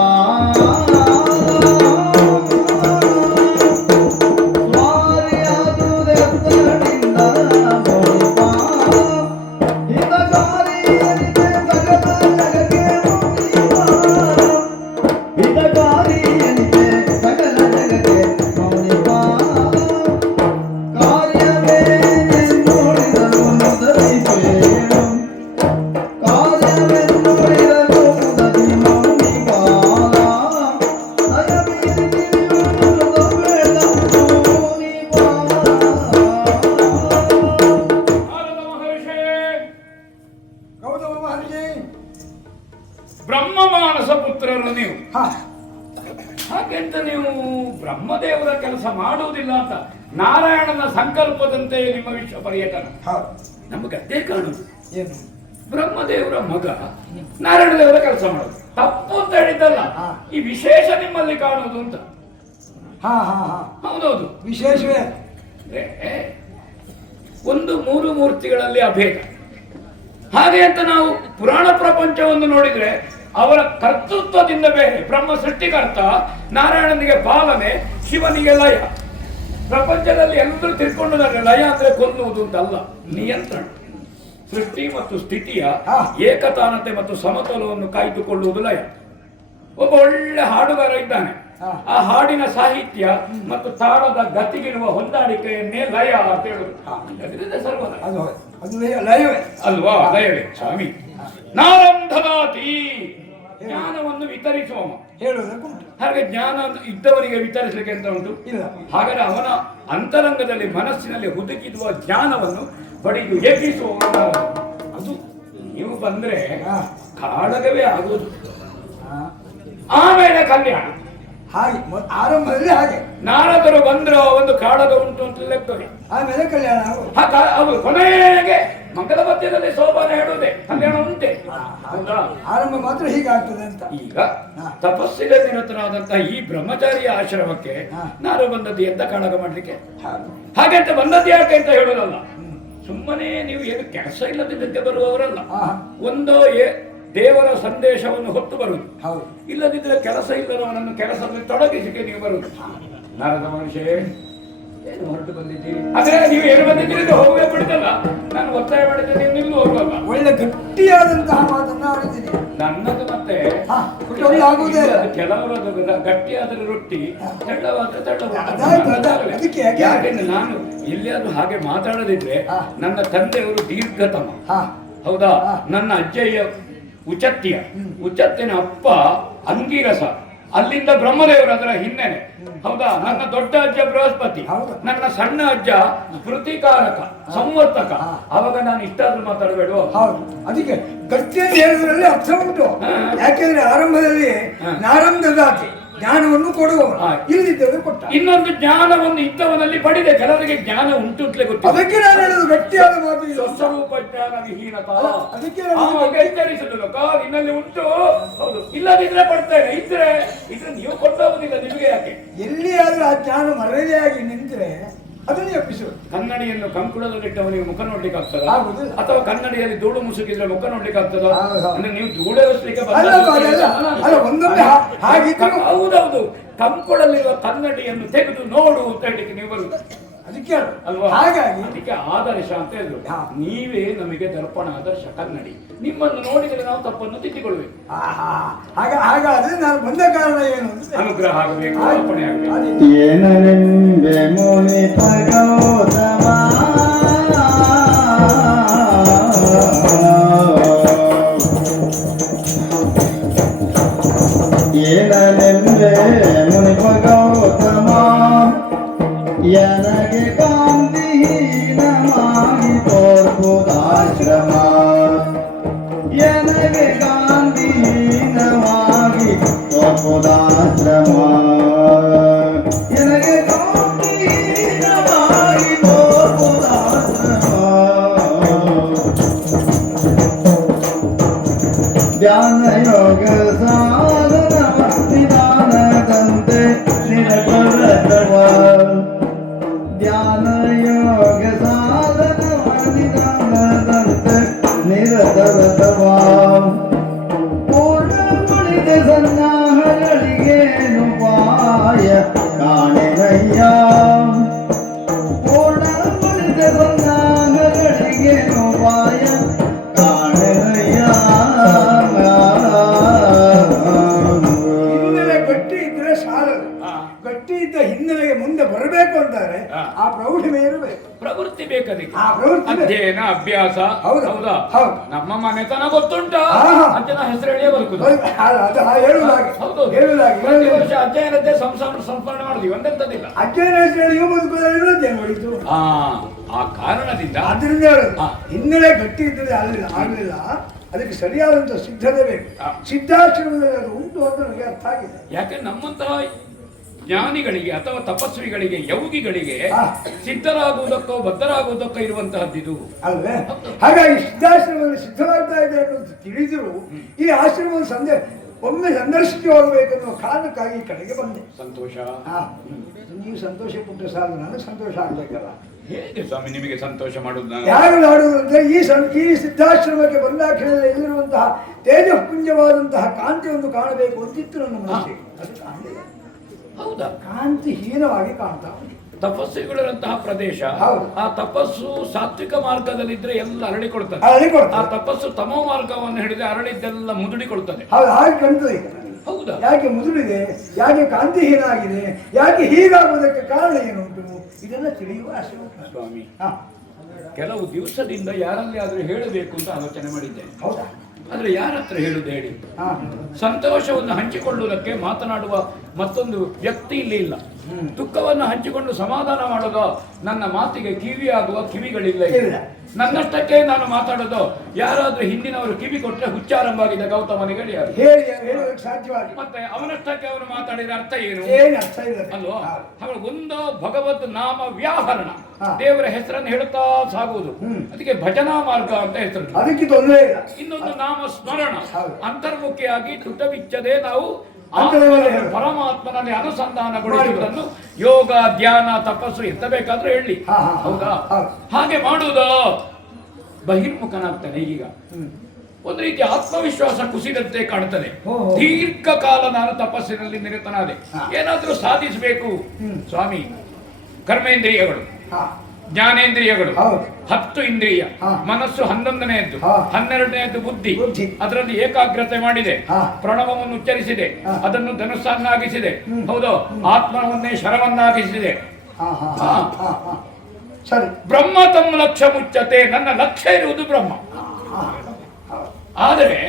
ಹಿತ ಬ್ರಹ್ಮ ಮಾನಸ ಪುತ್ರರು ನೀವು. ಹಾ ಹಾಗೆಂತ ನೀವು ಬ್ರಹ್ಮದೇವರ ಕೆಲಸ ಮಾಡುವುದಿಲ್ಲ ಅಂತ ನಾರಾಯಣನ ಸಂಕಲ್ಪದಂತೆ ನಿಮ್ಮ ವಿಶ್ವ ಪರ್ಯಟನ ಹೌದು. ನಮಗೆ ಅದೇ ಕಾಣುದು. ಏನು ಬ್ರಹ್ಮದೇವರ ಮಗ ನಾರಾಯಣ ದೇವರ ಕೆಲಸ ಮಾಡೋದು ತಪ್ಪು ಅಂತ ಹೇಳಿದ್ದಲ್ಲ, ಹಾ. ಈ ವಿಶೇಷ ನಿಮ್ಮಲ್ಲಿ ಕಾಣುವುದು ಅಂತ. ಹಾ ಹಾ ಹಾ ಹೌದೌದು. ವಿಶೇಷವೇ. ಅಂದ್ರೆ ಒಂದು ಮೂರು ಮೂರ್ತಿಗಳಲ್ಲಿ ಅಭೇದ. ಹಾಗೆ ಅಂತ ನಾವು ಪುರಾಣ ಪ್ರಪಂಚವನ್ನು ನೋಡಿದ್ರೆ ಅವರ ಕರ್ತೃತ್ವದಿಂದ ಬೇರೆ. ಬ್ರಹ್ಮ ಸೃಷ್ಟಿಕರ್ತ, ನಾರಾಯಣನಿಗೆ ಪಾಲನೆ, ಶಿವನಿಗೆ ಲಯ. ಪ್ರಪಂಚದಲ್ಲಿ ಎಲ್ಲರೂ ತಿಳ್ಕೊಂಡಾರೆ ಲಯ ಅಂದ್ರೆ ಕೊಲ್ಲುವುದು ಅಂತಲ್ಲ, ನಿಯಂತ್ರಣ. ಸೃಷ್ಟಿ ಮತ್ತು ಸ್ಥಿತಿಯ ಏಕತಾನತೆ ಮತ್ತು ಸಮತೋಲವನ್ನು ಕಾಯ್ದುಕೊಳ್ಳುವುದು ಲಯ. ಒಬ್ಬ ಒಳ್ಳೆ ಹಾಡುಗಾರ ಇದ್ದಾನೆ, ಆ ಹಾಡಿನ ಸಾಹಿತ್ಯ ಮತ್ತು ತಾಳದ ಗತಿಗಿರುವ ಹೊಂದಾಣಿಕೆಯನ್ನೇ ಲಯ ಅಂತ ಹೇಳುದು. ಸರ್ವದ ಅದು ಲಯವೇ ಅಲ್ವಾ? ಲಯವೇ ಸ್ವಾಮಿ. ನಾರಂಧದಾತಿ, ಜ್ಞಾನವನ್ನು ವಿತರಿಸುವ ಹೇಳುವುದಕ್ಕುಂಟು. ಹಾಗೆ ಜ್ಞಾನ ಇದ್ದವರಿಗೆ ವಿತರಿಸಲಿಕ್ಕೆ ಅಂತ ಉಂಟು ಇಲ್ಲ. ಹಾಗಾದ್ರೆ ಅವನ ಅಂತರಂಗದಲ್ಲಿ ಮನಸ್ಸಿನಲ್ಲಿ ಹುದುಕಿರುವ ಜ್ಞಾನವನ್ನು ಪಡೆದು ಎಬ್ಬಿಸುವ ಅದು ನೀವು ಬಂದ್ರೆ ಕಾಳಗವೇ ಆಗುವುದು. ಆಮೇಲೆ ಕಲ್ಯಾಣ. ಹಾಗೆ ಆರಂಭದಲ್ಲಿ ಹಾಗೆ ನಾರದರು ಬಂದ್ರು ಒಂದು ಕಾಳಗ ಉಂಟು ಅಂತ ಲೆಕ್ಕವೇ. ಆಮೇಲೆ ಕಲ್ಯಾಣ ಅವರು ಕೊನೆಗೆ ಮಂಗಲ ಮಧ್ಯದಲ್ಲಿ ಸೋಪಾನ ಹೇಳುವುದೇ ಕಲ್ಯಾಣ ಉಂಟೆ. ಹೌದಾ? ಆರಂಭ ಮಾತ್ರ ಹೀಗಾಗ್ತದೆ ಅಂತ. ಈಗ ತಪಸ್ಸಿಗೆ ನಿರತನಾದಂತಹ ಈ ಬ್ರಹ್ಮಚಾರಿಯ ಆಶ್ರಮಕ್ಕೆ ನಾರು ಬಂದದ್ದು ಎಂತ ಕಾಳಗ ಮಾಡ್ಲಿಕ್ಕೆ. ಹಾಗೆಂತ ಬಂದದ್ದು ಯಾಕೆ ಅಂತ ಹೇಳೋದಲ್ಲ, ಸುಮ್ಮನೆ ನೀವು ಏನು ಕೆಲಸ ಇಲ್ಲದಿದ್ದಕ್ಕೆ ಬರುವವರಲ್ಲ. ಒಂದು ದೇವರ ಸಂದೇಶವನ್ನು ಹೊತ್ತು ಬರುವುದು. ಇಲ್ಲದಿದ್ದರೆ ಕೆಲಸ ಇಲ್ಲದವನನ್ನು ಕೆಲಸದಲ್ಲಿ ತೊಡಗಿಸಿಕೆ ನೀವು ಬರುವುದು. ನಾರದ ಮನುಷ್ಯ ಏನು ಹೊರಟು ಬಂದಿದ್ದೀರಿ ಆದ್ರೆ ನೀವು ಏನು ಬಂದಿದ್ದೀರಿ ಹೋಗ್ಬೇಕು ಬಿಡ್ತಲ್ಲ. ನಾನು ಒತ್ತಾಯ ಮಾಡಿದ್ದೇನೆ, ನೀವು ಹೋಗಲ್ಲ. ಒಳ್ಳೆ ಗಟ್ಟಿಯಾದಂತಹ ಮಾತನ್ನ ಆಡಿದ್ದೀನಿ. ನನ್ನದು ಮತ್ತೆ ಕೆಲವರದು ಗಟ್ಟಿಯಾದರೆ ರೊಟ್ಟಿ, ತೆಳ್ಳವಾದ್ರೆ ಯಾಕೆಂದ್ರೆ ನಾನು ಎಲ್ಲಿಯಾದ್ರೂ ಹಾಗೆ ಮಾತಾಡದಿದ್ರೆ ನನ್ನ ತಂದೆಯವರು ದೀರ್ಘತಮ. ಹೌದಾ? ನನ್ನ ಅಜ್ಜಯ್ಯ ಉಚತ್ತಿನ ಅಪ್ಪ ಅಂಗಿರಸ, ಅಲ್ಲಿಂದ ಬ್ರಹ್ಮದೇವರು ಅದರ ಹಿನ್ನೆಲೆ. ಹೌದಾ? ನನ್ನ ದೊಡ್ಡ ಅಜ್ಜ ಬೃಹಸ್ಪತಿ, ನನ್ನ ಸಣ್ಣ ಅಜ್ಜ ಸ್ಮೃತಿಕಾರಕ ಸಂವರ್ತಕ. ಅವಾಗ ನಾನು ಇಷ್ಟಾದ್ರೂ ಮಾತಾಡಬೇಡ. ಅದಕ್ಕೆ ಗಟ್ಟಿಯನ್ನು ಹೇಳುವುದರಲ್ಲಿ ಅರ್ಥ ಉಂಟು. ಯಾಕೆಂದ್ರೆ ಆರಂಭದಲ್ಲಿ ನಾರಂಧದಾತಿ ಜ್ಞಾನವನ್ನು ಕೊಡುವ, ಇಲ್ಲದಿದ್ದರೆ ಕೊಟ್ಟ. ಇನ್ನೊಂದು ಜ್ಞಾನವನ್ನು ಇದ್ದವನಲ್ಲಿ ಪಡೆದೆ. ಕೆಲವರಿಗೆ ಜ್ಞಾನ ಉಂಟು ಅಂತಲೇ ಗೊತ್ತಿಲ್ಲ. ಅದಕ್ಕೆ ನಾನು ಹೇಳುದು ಗಟ್ಟಿಯಾದ ಮಾತು ಸ್ವಸ್ವರೂಪ ಜ್ಞಾನ ವಿಹೀನತ. ಅದಕ್ಕೆ ಎಚ್ಚರಿಸಲು ನಿನ್ನಲ್ಲಿ ಉಂಟು. ಹೌದು, ಇಲ್ಲದಿದ್ರೆ ಕೊಡ್ತೇನೆ, ಇದ್ರೆ ನೀವು ಕೊಟ್ಟೋಗುದಿಲ್ಲ. ನಿಮಗೆ ಯಾಕೆ? ಎಲ್ಲಿಯಾದ್ರೂ ಆ ಜ್ಞಾನ ಮರ್ಯಾದೆಯಾಗಿ ನಿಂತರೆ ಅದನ್ನು ಎಪ್ಪಿಸುವುದು. ಕನ್ನಡಿಯನ್ನು ಕಂಕುಳದಲ್ಲಿಟ್ಟವನಿಗೆ ಮುಖ ನೋಡ್ಲಿಕ್ಕೆ ಆಗ್ತದ? ಅಥವಾ ಕನ್ನಡಿಯಲ್ಲಿ ಧೂಳು ಮುಸುಕಿದ್ರೆ ಮುಖ ನೋಡ್ಲಿಕ್ಕೆ ಆಗ್ತದ? ಅಂದ್ರೆ ನೀವು ಧೂಳೆರಿಸಲಿಕ್ಕೆ ಹೌದೌದು. ಕಂಕುಳಲ್ಲಿರುವ ಕನ್ನಡಿಯನ್ನು ತೆಗೆದು ನೋಡು ಅಂತ ಹೇಳಿಕ್ಕೆ ನೀವು ಬರುವುದು. ಅದಕ್ಕೆ ಅಲ್ವಾ? ಹಾಗಾಗಿ ಅದಕ್ಕೆ ಆದರ್ಶ ಅಂತ ಹೇಳಿದ್ರು. ನೀವೇ ನಮಗೆ ದರ್ಪಣ ಆದರ್ಶ ಕನ್ನಡಿ. ನಿಮ್ಮನ್ನು ನೋಡಿದರೆ ನಾವು ತಪ್ಪನ್ನು ತಿದ್ದಿಕೊಳ್ಬೇಕು. ಹಾಗಾದ್ರೆ ನಾನು ಬಂದ ಕಾರಣ ಏನು? ಅನುಗ್ರಹ ಆಗಬೇಕು, ಅರ್ಪಣೆ ಆಗಬೇಕು. ಏನನೆಂಬೆ ಮುನಿ ಭಗವತಮ ಏನನೆಂಬೆ ಮುನಿ ಭಗವತಮ ನನಗೆ ಗಾಂಧಿಹೀನವಾಗಿ ತೋರ್ಪುದಾಶ್ರಮ, ನನಗೆ ಗಾಂಧಿಹೀನವಾಗಿ ತೋರ್ಪುದಾಶ್ರಮ, ನನಗೆ ಗಾಂಧಿಹೀನವಾಗಿ ತೋರ್ಪುದಾಶ್ರಮ. ಧ್ಯಾನ ಯೋಗ ಸಾಧನ ನಿಧಾನದಂತೆ ನಿರತವ, ಧ್ಯಾನ ಯೋಗ ಸಾಧನ ನಿಧಾನದಂತೆ ನಿರತವ, ಪೂರ್ಣಗೊಳಿದ ಸನ್ನಾಹಗಳಿಗೇನು ಪಾಯ ಕಾಣಿರಯ್ಯ, ಪೂರ್ಣಗೊಳಿದ ಸನ್ನಾಹಗಳಿಗೇನು ಪಾಯ ಕಾಣಿರಯ್ಯ. ಗಟ್ಟಿ ಇದ್ದ ಹಿನ್ನೆಲೆಗೆ ಮುಂದೆ ಬರಬೇಕು ಅಂತಾರೆ. ಆ ಪ್ರೌಢಿಮೆ ಇರಬೇಕು, ಪ್ರವೃತ್ತಿ ಬೇಕದಕ್ಕೆ. ಅಧ್ಯಯನ ಅಭ್ಯಾಸ. ಹೌದಾ? ನಮ್ಮ ಮನೆತನ ಗೊತ್ತುಂಟ. ಅಜ್ಜನ ಹೆಸರು ಹೇಳಿಯೇ ಬರುತ್ತದೆ. ಪ್ರತಿ ವರ್ಷ ಅಧ್ಯಯನದ್ದೇ ಸಂಸ್ಮರಣೆ ಮಾಡಿದ್ವಿ, ಒಂದೆಂತದಿಲ್ಲ. ಅಧ್ಯಯನ ಹೆಸರು ಹೇಳಿ ಬದುಕುವುದನ್ನು ಹೊಡಿತು. ಆ ಕಾರಣದಿಂದ ಅದರಿಂದ ಹಿನ್ನೆಲೆ ಗಟ್ಟಿ ಇದ್ದರೆ ಆಗಲಿಲ್ಲ. ಅದಕ್ಕೆ ಸರಿಯಾದಂತಹ ಸಿದ್ಧತೆ ಬೇಕು. ಸಿದ್ಧಾಶ್ರಮದಲ್ಲಿ ಅದು ಉಂಟು ಅಂತ ನನಗೆ ಅರ್ಥ ಆಗಿದೆ. ಯಾಕೆ ನಮ್ಮಂತಹ ಜ್ಞಾನಿಗಳಿಗೆ ಅಥವಾ ತಪಸ್ವಿಗಳಿಗೆ ಯೋಗಿಗಳಿಗೆ ಸಿದ್ಧರಾಗುವುದಕ್ಕೋ ಬದ್ಧರಾಗುವುದಕ್ಕೋ ಇರುವಂತಹದ್ದು ಅಲ್ವೇ? ಹಾಗಾಗಿ ಸಿದ್ಧಾಶ್ರಮದಲ್ಲಿ ಸಿದ್ಧವಾಗ್ತಾ ಇದೆ ಅನ್ನೋದು ತಿಳಿದ್ರು ಈ ಆಶ್ರಮದ ಒಮ್ಮೆ ಸಂದರ್ಶಿಸಿ ಹೋಗಬೇಕನ್ನೋ ಕಾರಣಕ್ಕಾಗಿ ಈ ಕಡೆಗೆ ಬಂದೆ. ಸಂತೋಷ. ನೀವು ಸಂತೋಷ ಪುಟ್ಟ ಸಾಲು ನನಗೆ ಸಂತೋಷ ಆಗ್ಬೇಕಲ್ಲ. ಹೇಗೆ ಸ್ವಾಮಿ ನಿಮಗೆ ಸಂತೋಷ ಮಾಡುವುದು? ಯಾರು ಮಾಡುವುದು ಅಂದ್ರೆ ಈ ಸಿದ್ಧಾಶ್ರಮಕ್ಕೆ ಬಂದಾಕ್ಷಣದಲ್ಲಿ ಎಲ್ಲಿರುವಂತಹ ತೇಜಪುಂಜವಾದಂತಹ ಕಾಂತಿಯನ್ನು ಕಾಣಬೇಕು ಅಂತಿತ್ತು ನನ್ನ ಮನಸ್ಸಿಗೆ. ಅದು ಕಾಣಲಿಲ್ಲ. ಹೌದಾ? ಕಾಂತಿ ಹೀನವಾಗಿ ಕಾಣ್ತಾ ಉಂಟು. ತಪಸ್ಸುಗಳಿರಂತಹ ಪ್ರದೇಶ. ಆ ತಪಸ್ಸು ಸಾತ್ವಿಕ ಮಾರ್ಗದಲ್ಲಿದ್ರೆ ಎಲ್ಲ ಅರಳಿಕೊಳ್ತದೆ. ಆ ತಪಸ್ಸು ತಮೋ ಮಾರ್ಗವನ್ನು ಹಿಡಿದ್ರೆ ಅರಳಿದ್ದೆಲ್ಲ ಮುದುಡಿಕೊಳ್ತದೆ. ಹಾಗೆ ಕಾಣ್ತದೆ ಈಗ. ಹೌದಾ? ಯಾಕೆ ಮುದುಡಿದೆ, ಯಾಕೆ ಕಾಂತಿಹೀನ ಆಗಿದೆ, ಯಾಕೆ ಹೀಗಾಗುವುದಕ್ಕೆ ಕಾರಣ ಏನುಂಟು, ಇದೆಲ್ಲ ತಿಳಿಯುವ ಆಸೆ ಉಂಟು ಸ್ವಾಮಿ. ಕೆಲವು ದಿವಸದಿಂದ ಯಾರಲ್ಲಿ ಆದ್ರೂ ಹೇಳಬೇಕು ಅಂತ ಆಲೋಚನೆ ಮಾಡಿದ್ದೇನೆ. ಹೌದಾ? ಆದ್ರೆ ಯಾರ ಹತ್ರ ಹೇಳುದು ಹೇಳಿ? ಸಂತೋಷವನ್ನು ಹಂಚಿಕೊಳ್ಳುವುದಕ್ಕೆ ಮಾತನಾಡುವ ಮತ್ತೊಂದು ವ್ಯಕ್ತಿ ಇಲ್ಲಿ ಇಲ್ಲ. ದುಃಖವನ್ನು ಹಂಚಿಕೊಂಡು ಸಮಾಧಾನ ಮಾಡೋದು ನನ್ನ ಮಾತಿಗೆ ಕಿವಿಯಾಗುವ ಕಿವಿಗಳಿಲ್ಲ. ನನ್ನಷ್ಟಕ್ಕೆ ನಾನು ಮಾತಾಡೋದು. ಯಾರಾದ್ರೂ ಹಿಂದಿನವರು ಕಿವಿ ಕೊಟ್ಟರೆ ಹುಚ್ಚಾರಂಭವಾಗಿದೆ ಗೌತಮನಿಗೆ ಹೇಳುವುದಕ್ಕೆ ಸಾಧ್ಯವಾಗಿ. ಮತ್ತೆ ಅವನಷ್ಟಕ್ಕೆ ಅವನು ಮಾತಾಡಿದ ಅರ್ಥ ಏನು ಅಲ್ವಾ? ಹಾಗೆ ಒಂದು ಭಗವದ್ ನಾಮ ವ್ಯಾಹರಣ, ದೇವರ ಹೆಸರನ್ನು ಹೇಳುತ್ತಾ ಸಾಗುವುದು. ಅದಕ್ಕೆ ಭಜನಾ ಮಾರ್ಗ ಅಂತ ಹೆಸರು. ಅದಕ್ಕೆ ತೊಂದರೆ ಇಲ್ಲ. ಇನ್ನೊಂದು ನಾಮ ಸ್ಮರಣ, ಅಂತರ್ಮುಖಿಯಾಗಿ ಕೃತವಿಚ್ಚದೆ ನಾವು ಪರಮಾತ್ಮನಲ್ಲಿ ಅನುಸಂಧಾನಗೊಳಿಸುವುದನ್ನು ಯೋಗ, ಧ್ಯಾನ, ತಪಸ್ಸು ಎಂತ ಬೇಕಾದ್ರೂ ಹೇಳಿ. ಹೌದಾ? ಹಾಗೆ ಮಾಡುವುದು ಬಹಿರ್ಮುಖನಾಗ್ತಾನೆ. ಈಗ ಒಂದು ರೀತಿ ಆತ್ಮವಿಶ್ವಾಸ ಕುಸಿದಂತೆ ಕಾಣುತ್ತದೆ. ದೀರ್ಘಕಾಲ ನಾನು ತಪಸ್ಸಿನಲ್ಲಿ ನಿರತನಾದೆ, ಏನಾದ್ರೂ ಸಾಧಿಸಬೇಕು ಸ್ವಾಮಿ. ಕರ್ಮೇಂದ್ರಿಯಗಳು, ಜ್ಞಾನೇಂದ್ರಿಯಗಳು 10 ಇಂದ್ರಿಯ, ಮನಸ್ಸು 11ನೇದ್ದು, 12ನೇದ್ದು ಬುದ್ಧಿ. ಅದರಲ್ಲಿ ಏಕಾಗ್ರತೆ ಮಾಡಿದೆ, ಪ್ರಣವವನ್ನು ಉಚ್ಚರಿಸಿದೆ, ಅದನ್ನು ಧನುಸ್ಸನ್ನಾಗಿಸಿದೆ. ಹೌದು, ಆತ್ಮವನ್ನೇ ಶರವನ್ನಾಗಿಸಿದೆ. ಬ್ರಹ್ಮ ತಮ್ಮ ಲಕ್ಷ್ಯ ಮುಚ್ಚತೆ, ನನ್ನ ಲಕ್ಷ್ಯ ಇರುವುದು ಬ್ರಹ್ಮ. ಆದರೆ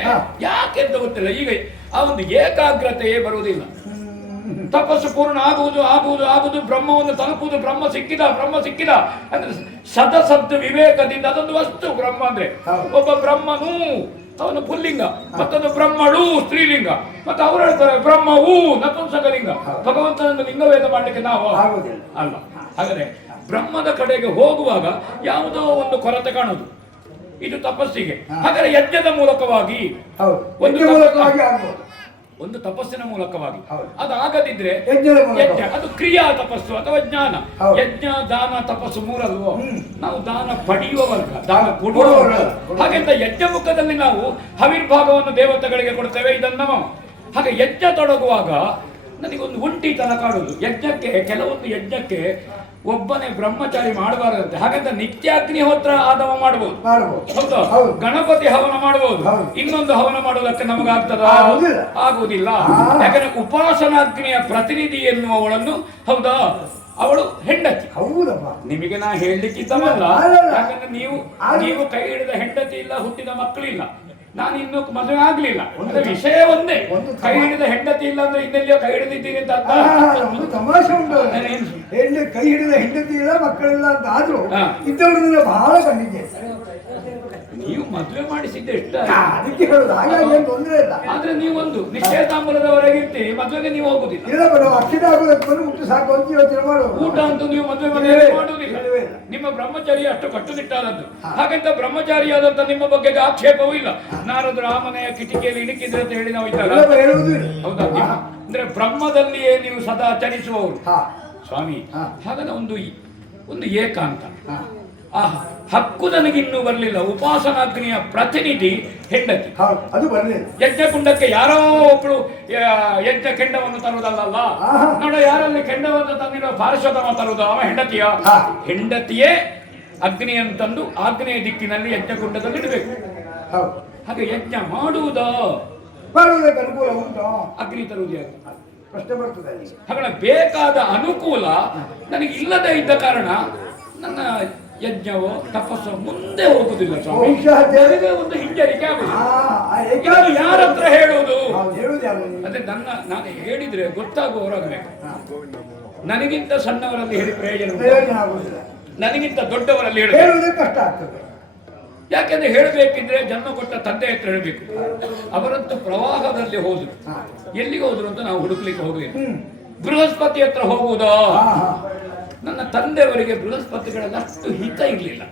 ಯಾಕೆಂತ ಗೊತ್ತಿಲ್ಲ, ಈಗ ಆ ಒಂದು ಏಕಾಗ್ರತೆಯೇ ಬರುವುದಿಲ್ಲ. ತಪಸ್ಸು ಪೂರ್ಣ ಆಗುವುದು ಬ್ರಹ್ಮವನ್ನು ತಲುಪುವುದು. ಬ್ರಹ್ಮ ಸಿಕ್ಕಿದ ಅಂದ್ರೆ ಸದಸದ್ದು ವಿವೇಕದಿಂದ ಅದೊಂದು ವಸ್ತು. ಬ್ರಹ್ಮ ಅಂದ್ರೆ ಒಬ್ಬ ಬ್ರಹ್ಮನು, ಅವನು ಪುಲ್ಲಿಂಗ, ಮತ್ತೊಂದು ಬ್ರಹ್ಮಳು ಸ್ತ್ರೀಲಿಂಗ, ಮತ್ತೆ ಅವರು ಹೇಳ್ತಾರೆ ಬ್ರಹ್ಮವು ನಪುಂಸಕಲಿಂಗ. ಭಗವಂತನನ್ನು ಲಿಂಗವೇದ ಮಾಡಲಿಕ್ಕೆ ನಾವು ಅಲ್ಲ. ಹಾಗಾದ್ರೆ ಬ್ರಹ್ಮದ ಕಡೆಗೆ ಹೋಗುವಾಗ ಯಾವುದೋ ಒಂದು ಕೊರತೆ ಕಾಣುವುದು. ಇದು ತಪಸ್ಸಿಗೆ. ಹಾಗಾದ್ರೆ ಯಜ್ಞದ ಮೂಲಕವಾಗಿ ಒಂದು ತಪಸ್ಸಿನ ಮೂಲಕವಾಗಿ ಅದಾಗದಿದ್ರೆ ಯಜ್ಞ, ಅದು ಕ್ರಿಯಾ ತಪಸ್ಸು ಅಥವಾ ಜ್ಞಾನ. ಯಜ್ಞ, ದಾನ, ತಪಸ್ಸು ಮೂರಲ್ವೋ. ನಾವು ದಾನ ಪಡೆಯುವ ವರ್ಗ, ದಾನ ಕೊಡುವ ವರ್ಗ. ಹಾಗೆಂತ ಯಜ್ಞ ಮುಖದಲ್ಲಿ ನಾವು ಹವಿರ್ಭಾಗವನ್ನು ದೇವತೆಗಳಿಗೆ ಕೊಡ್ತೇವೆ. ಇದನ್ನ ಹಾಗೆ ಯಜ್ಞ ತೊಡಗುವಾಗ ನನಗೊಂದು ಒಂಟಿತನ ಕಾಡುವುದು. ಕೆಲವೊಂದು ಯಜ್ಞಕ್ಕೆ ಒಬ್ಬನೇ ಬ್ರಹ್ಮಚಾರಿ ಮಾಡಬಾರದಂತೆ. ಹಾಗಂತ ನಿತ್ಯಾಗ್ನಿಹೋತ್ರ ಆದವ ಮಾಡಬಹುದು. ಹೌದು, ಗಣಪತಿ ಹವನ ಮಾಡಬಹುದು. ಇನ್ನೊಂದು ಹವನ ಮಾಡೋದಕ್ಕೆ ನಮಗಾಗ್ತದ? ಆಗುವುದಿಲ್ಲ. ಯಾಕಂದ್ರೆ ಉಪಾಸನಾಗ್ನಿಯ ಪ್ರತಿನಿಧಿ ಎನ್ನುವವಳನ್ನು, ಹೌದಾ, ಅವಳು ಹೆಂಡತಿ. ಹೌದಪ್ಪ, ನಿಮಗೆ ನಾ ಹೇಳಲಿಕ್ಕಿದ್ದವಲ್ಲ. ಯಾಕಂದ್ರೆ ನೀವು ಕೈ ಹಿಡಿದ ಹೆಂಡತಿ ಇಲ್ಲ, ಹುಟ್ಟಿದ ಮಕ್ಕಳಿಲ್ಲ. ನಾನು ಇನ್ನೂ ಮದುವೆ ಆಗ್ಲಿಲ್ಲ. ವಿಷಯ ಒಂದೇ, ಕೈ ಹಿಡಿದ ಹೆಂಡತಿ ಇಲ್ಲ ಅಂದ್ರೆ ಇನ್ನೆಲ್ಲಿಯೋ ಕೈ ಹಿಡಿದಿದ್ದೀನಿ ಅಂತ ಒಂದು ತಮಾಷೆ ಉಂಟು. ಕೈ ಹಿಡಿದ ಹೆಂಡತಿ ಇಲ್ಲ, ಮಕ್ಕಳಿಲ್ಲ ಅಂತ ಆದ್ರೂ ಇದ್ದವರನ್ನೆಲ್ಲ ಬಹಳ ಕಂಡಿದ್ದೆ. ನೀವು ಮದುವೆ ಮಾಡಿಸಿದ್ದೆ ಎಷ್ಟ? ಅದಕ್ಕೆ ಹೇಳುದು. ಹಾಗಾಗಿ ಏನು ತೊಂದರೆ ಇಲ್ಲ. ಆದ್ರೆ ನೀವೊಂದು ನಿಶ್ಚಯತಾಂಬೂಲದವರೆಗೆ ಇರ್ತೀರಿ, ಮದುವೆಗೆ ನೀವು ಹೋಗುದಿಲ್ಲ. ಇಲ್ಲ, ನಾವು ಅಕ್ಷರ ಆಗೋದಕ್ಕೆ ಬಂದು ಮುಟ್ಟು ಸಾಕು ಅಂತ ಯೋಚನೆ ಮಾಡುವುದು. ಊಟ ಅಂತೂ ನೀವು ಮದುವೆ ಮಾಡುವುದಿಲ್ಲ. ನಿಮ್ಮ ಬ್ರಹ್ಮಚಾರಿ ಅಷ್ಟು ಕಟ್ಟುನಿಟ್ಟಾದದ್ದು. ಹಾಗಂತ ಬ್ರಹ್ಮಚಾರಿಯಾದಂತ ನಿಮ್ಮ ಬಗ್ಗೆ ಆಕ್ಷೇಪವೂ ಇಲ್ಲ. ನಾರದ್ರು ಆ ಮನೆಯ ಕಿಟಿಕಿಯಲ್ಲಿ ಇಣುಕಿದ್ರೆ ಅಂತ ಹೇಳಿ ನಾವು ಇದ್ದಾಗ ಹೌದಾ? ಅಂದ್ರೆ ಬ್ರಹ್ಮದಲ್ಲಿಯೇ ನೀವು ಸದಾ ಚಲಿಸುವವರು ಸ್ವಾಮಿ. ಹಾಗಾದ್ರೆ ಒಂದು ಏಕಾಂತ, ಆ ಹಕ್ಕು ನನಗಿನ್ನೂ ಬರಲಿಲ್ಲ. ಉಪಾಸನಾಗ್ನಿಯ ಪ್ರತಿನಿಧಿ ಹೆಂಡತಿ, ಅದು ಬರಲಿಲ್ಲ. ಯಜ್ಞಕುಂಡಕ್ಕೆ ಯಾರೋ ಒಬ್ಳು ಯಜ್ಞ ಕೆಂಡವನ್ನು ತರುವುದಲ್ಲ. ನೋಡ, ಯಾರಲ್ಲಿ ಕೆಂಡವನ್ನು ತಂದಿರೋ ಪಾರ್ಶ್ವತಮ ತರುವುದು ಅವ ಹೆಂಡತಿಯ. ಹೆಂಡತಿಯೇ ಅಗ್ನಿಯಂತಂದು ಆಗ್ನೇಯ ದಿಕ್ಕಿನಲ್ಲಿ ಯಜ್ಞಕುಂಡದಲ್ಲಿ ಇಡಬೇಕು. ಹಾಗೆ ಯಜ್ಞ ಮಾಡುವುದಕ್ಕೆ ಅನುಕೂಲ ಉಂಟು, ಅಗ್ನಿ ತರುವುದು ಯಾರು ಪ್ರಶ್ನೆ ಬರ್ತದೆ. ಹಾಗಳ ಬೇಕಾದ ಅನುಕೂಲ ನನಗೆ ಇಲ್ಲದೆ ಇದ್ದ ಕಾರಣ ನನ್ನ ಯಜ್ಞವೋ ತಪಸ್ಸು ಮುಂದೆ ಹೋಗುದಿಲ್ಲ ಸ್ವಾಮಿ. ಒಂದು ಹಿಂಜರಿಕೆ ಆಗುದು. ಯಾರ ಹತ್ರ ಹೇಳುವುದು? ಅದೇ ನಾನು ಹೇಳಿದ್ರೆ ಗೊತ್ತಾಗುವವರಾಗಬೇಕು. ನನಗಿಂತ ಸಣ್ಣವರಲ್ಲಿ ಹೇಳಿ ಪ್ರಯೋಜನ, ನನಗಿಂತ ದೊಡ್ಡವರಲ್ಲಿ ಹೇಳುವುದು ಕಷ್ಟ ಆಗ್ತದೆ. ಯಾಕೆಂದ್ರೆ ಹೇಳಬೇಕಿದ್ರೆ ಜನ್ಮ ಕೊಟ್ಟ ತಂದೆ ಹತ್ರ ಹೇಳಬೇಕು. ಅವರಂತೂ ಪ್ರವಾಹದಲ್ಲಿ ಹೋದ್ರು, ಎಲ್ಲಿಗೆ ಹೋದ್ರು ಅಂತ ನಾವು ಹುಡುಕ್ಲಿಕ್ಕೆ ಹೋಗ್ಲಿಲ್ಲ. ಬೃಹಸ್ಪತಿ ಹತ್ರ ಹೋಗುವುದಾ? ನನ್ನ ತಂದೆಯವರಿಗೆ ಬೃಹಸ್ಪತಿಗಳಲ್ಲಿ ಅಷ್ಟು ಹಿತ ಇರಲಿಲ್ಲ.